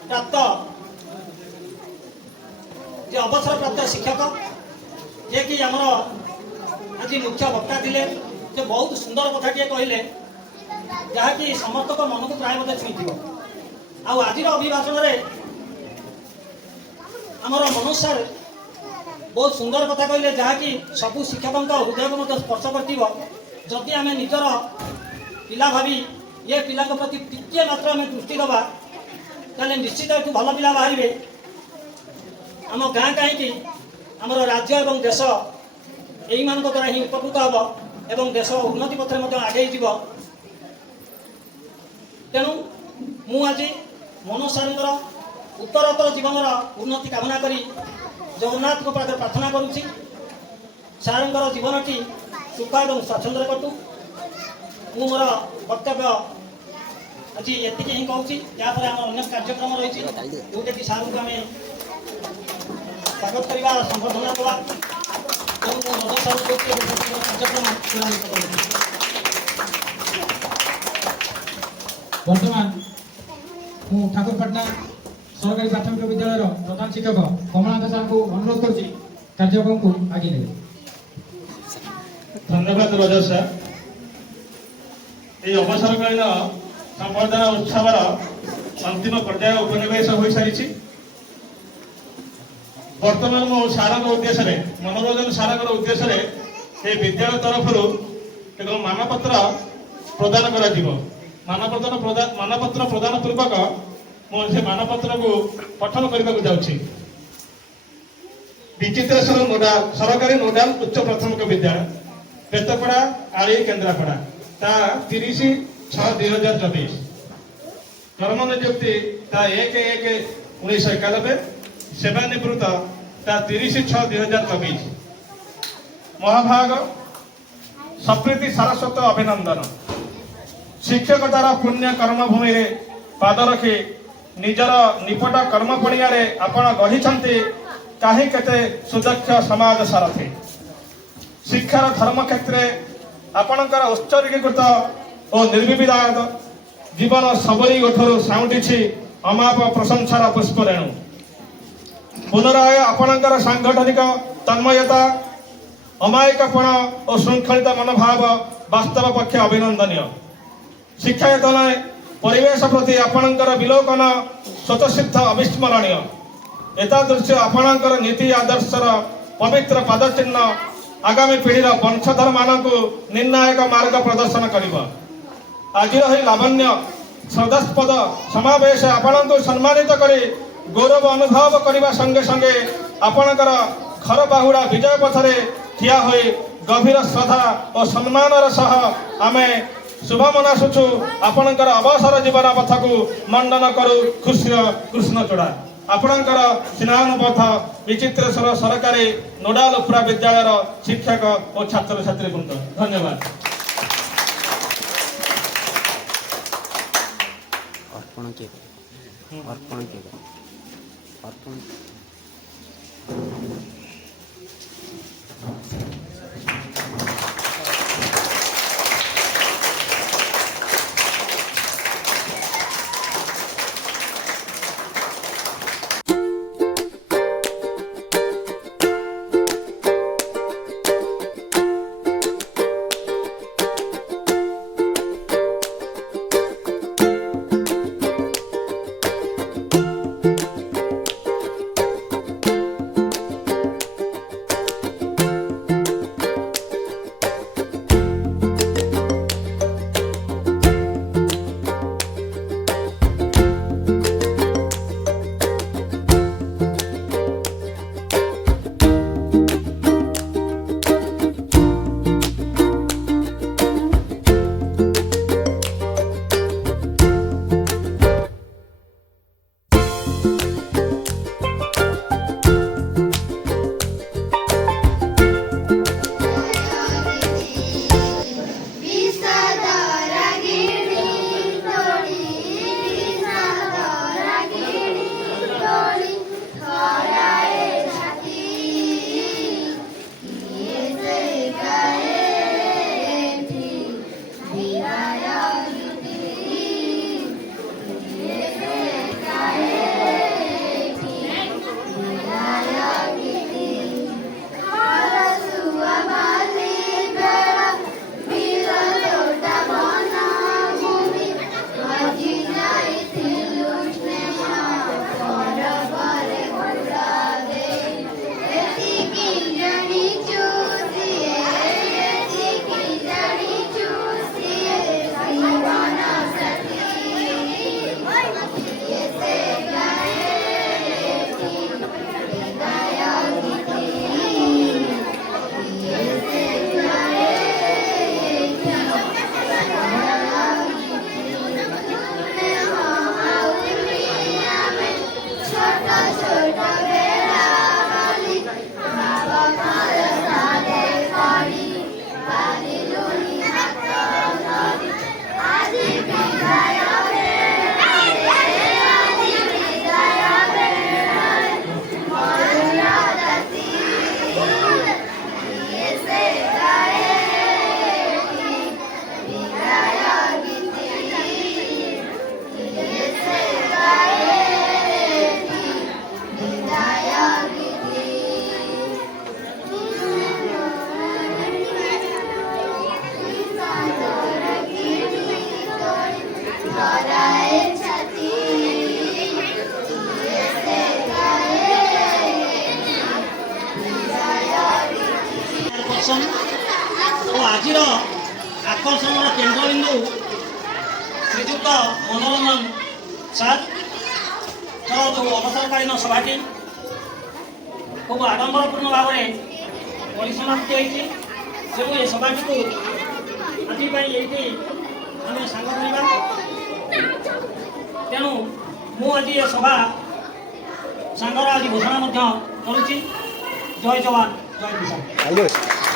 ପ୍ରାପ୍ତ ଯେ ଅବସରପ୍ରାପ୍ତ ଶିକ୍ଷକ, ଯିଏକି ଆମର ଆଜି ମୁଖ୍ୟ ବକ୍ତା ଥିଲେ। ସେ ବହୁତ ସୁନ୍ଦର କଥାଟିଏ କହିଲେ, ଯାହାକି ସମସ୍ତଙ୍କ ମନକୁ ପ୍ରାୟ ମଧ୍ୟ ଛୁଇଁଥିବ। ଆଉ ଆଜିର ଅଭିଭାଷଣରେ ଆମର ମନୋଜ ସାର୍ ବହୁତ ସୁନ୍ଦର କଥା କହିଲେ, ଯାହାକି ସବୁ ଶିକ୍ଷକଙ୍କ ହୃଦୟକୁ ମଧ୍ୟ ସ୍ପର୍ଶ କରିଥିବ। ଯଦି ଆମେ ନିଜର ପିଲା ଭାବି ଏ ପିଲାଙ୍କ ପ୍ରତି ଟିକିଏ ମାତ୍ର ଆମେ ଦୃଷ୍ଟି ଦେବା, ତାହେଲେ ନିଶ୍ଚିତ ଏଠୁ ଭଲ ପିଲା ବାହାରିବେ। ଆମ ଗାଁ କାହିଁକି ଆମର ରାଜ୍ୟ ଏବଂ ଦେଶ ଏଇମାନଙ୍କ ଦ୍ୱାରା ହିଁ ଉପକୃତ ହେବ ଏବଂ ଦେଶ ଉନ୍ନତି ପଥରେ ମଧ୍ୟ ଆଗେଇ ଯିବ। ତେଣୁ ମୁଁ ଆଜି ମନୋଜ ସାର୍ଙ୍କର ଉତ୍ତରୋତ୍ତର ଜୀବନର ଉନ୍ନତି କାମନା କରି ଜଗନ୍ନାଥଙ୍କ ପାଖରେ ପ୍ରାର୍ଥନା କରୁଛି, ସାର୍ଙ୍କର ଜୀବନଟି ସୁଖ ଏବଂ ସ୍ୱାଚ୍ଛନ୍ଦ୍ୟରେ କଟୁ। ମୁଁ ମୋର ବକ୍ତବ୍ୟ ଆଜି ଏତିକି ହିଁ କହୁଛି। ଏହାପରେ ଆମର ଅନେକ କାର୍ଯ୍ୟକ୍ରମ ରହିଛି, ଯେଉଁଟାକି ସାର୍ଙ୍କୁ ଆମେ ସ୍ୱାଗତ କରିବା, ସମ୍ବର୍ଦ୍ଧନା ଦେବା। ତେଣୁ ମୁଁ ମନୋଜ ସାର୍ଙ୍କୁ କାର୍ଯ୍ୟକ୍ରମ ଚୂଡ଼ାନ୍ତ କରୁଛି। ବର୍ତ୍ତମାନ ମୁଁ ଠାକୁରପାଟଣା ସରକାରୀ ପ୍ରାଥମିକ ବିଦ୍ୟାଳୟର ପ୍ରଧାନ ଶିକ୍ଷକ କମଳାକାନ୍ତ ସାର୍ଙ୍କୁ ଅନୁରୋଧ କରୁଛି କାର୍ଯ୍ୟକ୍ରମକୁ ଆଗେଇ ନେବେ। ଧନ୍ୟବାଦ ରଜତ ସାର୍। এই অবসরকালীন সম্বর্ধনা উৎসবর অন্তিম পর্যায়ে উপনিবেশ হয়ে সারিছি। বর্তমান মু সারঙ্গ উদ্দেশ্যে মনোরঞ্জন সারঙ্গর উদ্দেশ্যে এই বিদ্যালয় তরফর এক মানপত্র প্রদান করা মানপত্র প্রদান পূর্বক মু সে মানপত্রକୁ পঠন କରିବାକୁ যাচ্ছি। বিচিত্রেশ্বর নোডাল সরকারি নোডাল উচ্চ প্রাথমিক বিদ্যালয় পেতପଡ଼ା ଆଳି କେନ୍ଦ୍ରାପଡ଼ା ତା 30/6/2024 କର୍ମ ନିଯୁକ୍ତି ତା 1/1/1991 ସେବା ନିବୃତ୍ତ ତା 30/6/2024 ମହାଭାଗ ସପ୍ରୀତି ସାରସ୍ୱତ ଅଭିନନ୍ଦନ। ଶିକ୍ଷକତାର ପୁଣ୍ୟ କର୍ମଭୂମିରେ ପାଦ ରଖି ନିଜର ନିପଟ କର୍ମ ପଣିଆରେ ଆପଣ ଗଢ଼ିଛନ୍ତି କାହିଁ କେତେ ସୁଦକ୍ଷ ସମାଜ ସାରଥୀ। ଶିକ୍ଷାର ଧର୍ମ କ୍ଷେତ୍ରରେ ଆପଣଙ୍କର ଉତ୍ସର୍ଗୀକୃତ ଓ ନିର୍ବିବାଦ ଜୀବନ ସବୁରି ଓଠରୁ ସାଉଁଟିଛି ଅମାପ ପ୍ରଶଂସାର ପୁଷ୍ପରେଣୁ। ପୁନରାୟ ଆପଣଙ୍କର ସାଂଗଠନିକ ତନ୍ମୟତା, ଅମାୟିକପଣ ଓ ଶୃଙ୍ଖଳିତ ମନୋଭାବ ବାସ୍ତବ ପକ୍ଷେ ଅଭିନନ୍ଦନୀୟ। ଶିକ୍ଷାୟତନ ପରିବେଶ ପ୍ରତି ଆପଣଙ୍କର ବିଲୋକନ ସ୍ୱତଃସିଦ୍ଧ ଅବିସ୍ମରଣୀୟ। ଏତାଦୃଶ୍ୟ ଆପଣଙ୍କର ନୀତି ଆଦର୍ଶର ପବିତ୍ର ପାଦଚିହ୍ନ ଆଗାମୀ ପିଢ଼ିର ବଂଶଧରମାନଙ୍କୁ ନିର୍ଣ୍ଣାୟକ ମାର୍ଗ ପ୍ରଦର୍ଶନ କରିବ। ଆଜିର ଏହି ଲାବଣ୍ୟ ଶ୍ରଦ୍ଧାସ୍ପଦ ସମାବେଶ ଆପଣଙ୍କୁ ସମ୍ମାନିତ କରି ଗୌରବ ଅନୁଭବ କରିବା ସଙ୍ଗେ ସଙ୍ଗେ ଆପଣଙ୍କର ଘର ବାହୁଡ଼ା ବିଜୟ ପଥରେ ଠିଆ ହୋଇ ଗଭୀର ଶ୍ରଦ୍ଧା ଓ ସମ୍ମାନର ସହ ଆମେ ଶୁଭ ମନାସୁଛୁ ଆପଣଙ୍କର ଅବସର ଜୀବନ ପଥକୁ ମଣ୍ଡନ କରୁ ଖୁସିର କୃଷ୍ଣଚୂଡ଼ା। ଆପଣଙ୍କର ସ୍ନେହାନୁବଦ୍ଧ ବିଚିତ୍ରେଶ୍ୱର ସରକାରୀ ନୋଡାଲ ଉପ୍ରା ବିଦ୍ୟାଳୟର ଶିକ୍ଷକ ଓ ଛାତ୍ରଛାତ୍ରୀ ବୃନ୍ଦ, ଧନ୍ୟବାଦ। ଅର୍ପଣ କିଏ କରିବ? ଅର୍ପଣ କିଏ କରିବ? ଅର୍ପଣ ଆଜିର ଆକର୍ଷଣର କେନ୍ଦ୍ରବିନ୍ଦୁ ଶ୍ରୀଯୁକ୍ତ ମନୋରଞ୍ଜନ ସାର୍ଙ୍କର ଯେଉଁ ଅବସରକାଳୀନ ସଭାଟି ଖୁବ୍ ଆଡ଼ମ୍ବରପୂର୍ଣ୍ଣ ଭାବରେ ପରିସମାପ୍ତି ହୋଇଛି ତେଣୁ ଏ ସଭାଟିକୁ ଆଜି ପାଇଁ ଏଇଠି ଆମେ ସାଙ୍ଗ କରିବା। ତେଣୁ ମୁଁ ଆଜି ଏ ସଭା ସାଙ୍ଗର ଆଜି ଘୋଷଣା ମଧ୍ୟ କରୁଛି। ଜୟ ଯବାନ ଜୟ କିଷାନ।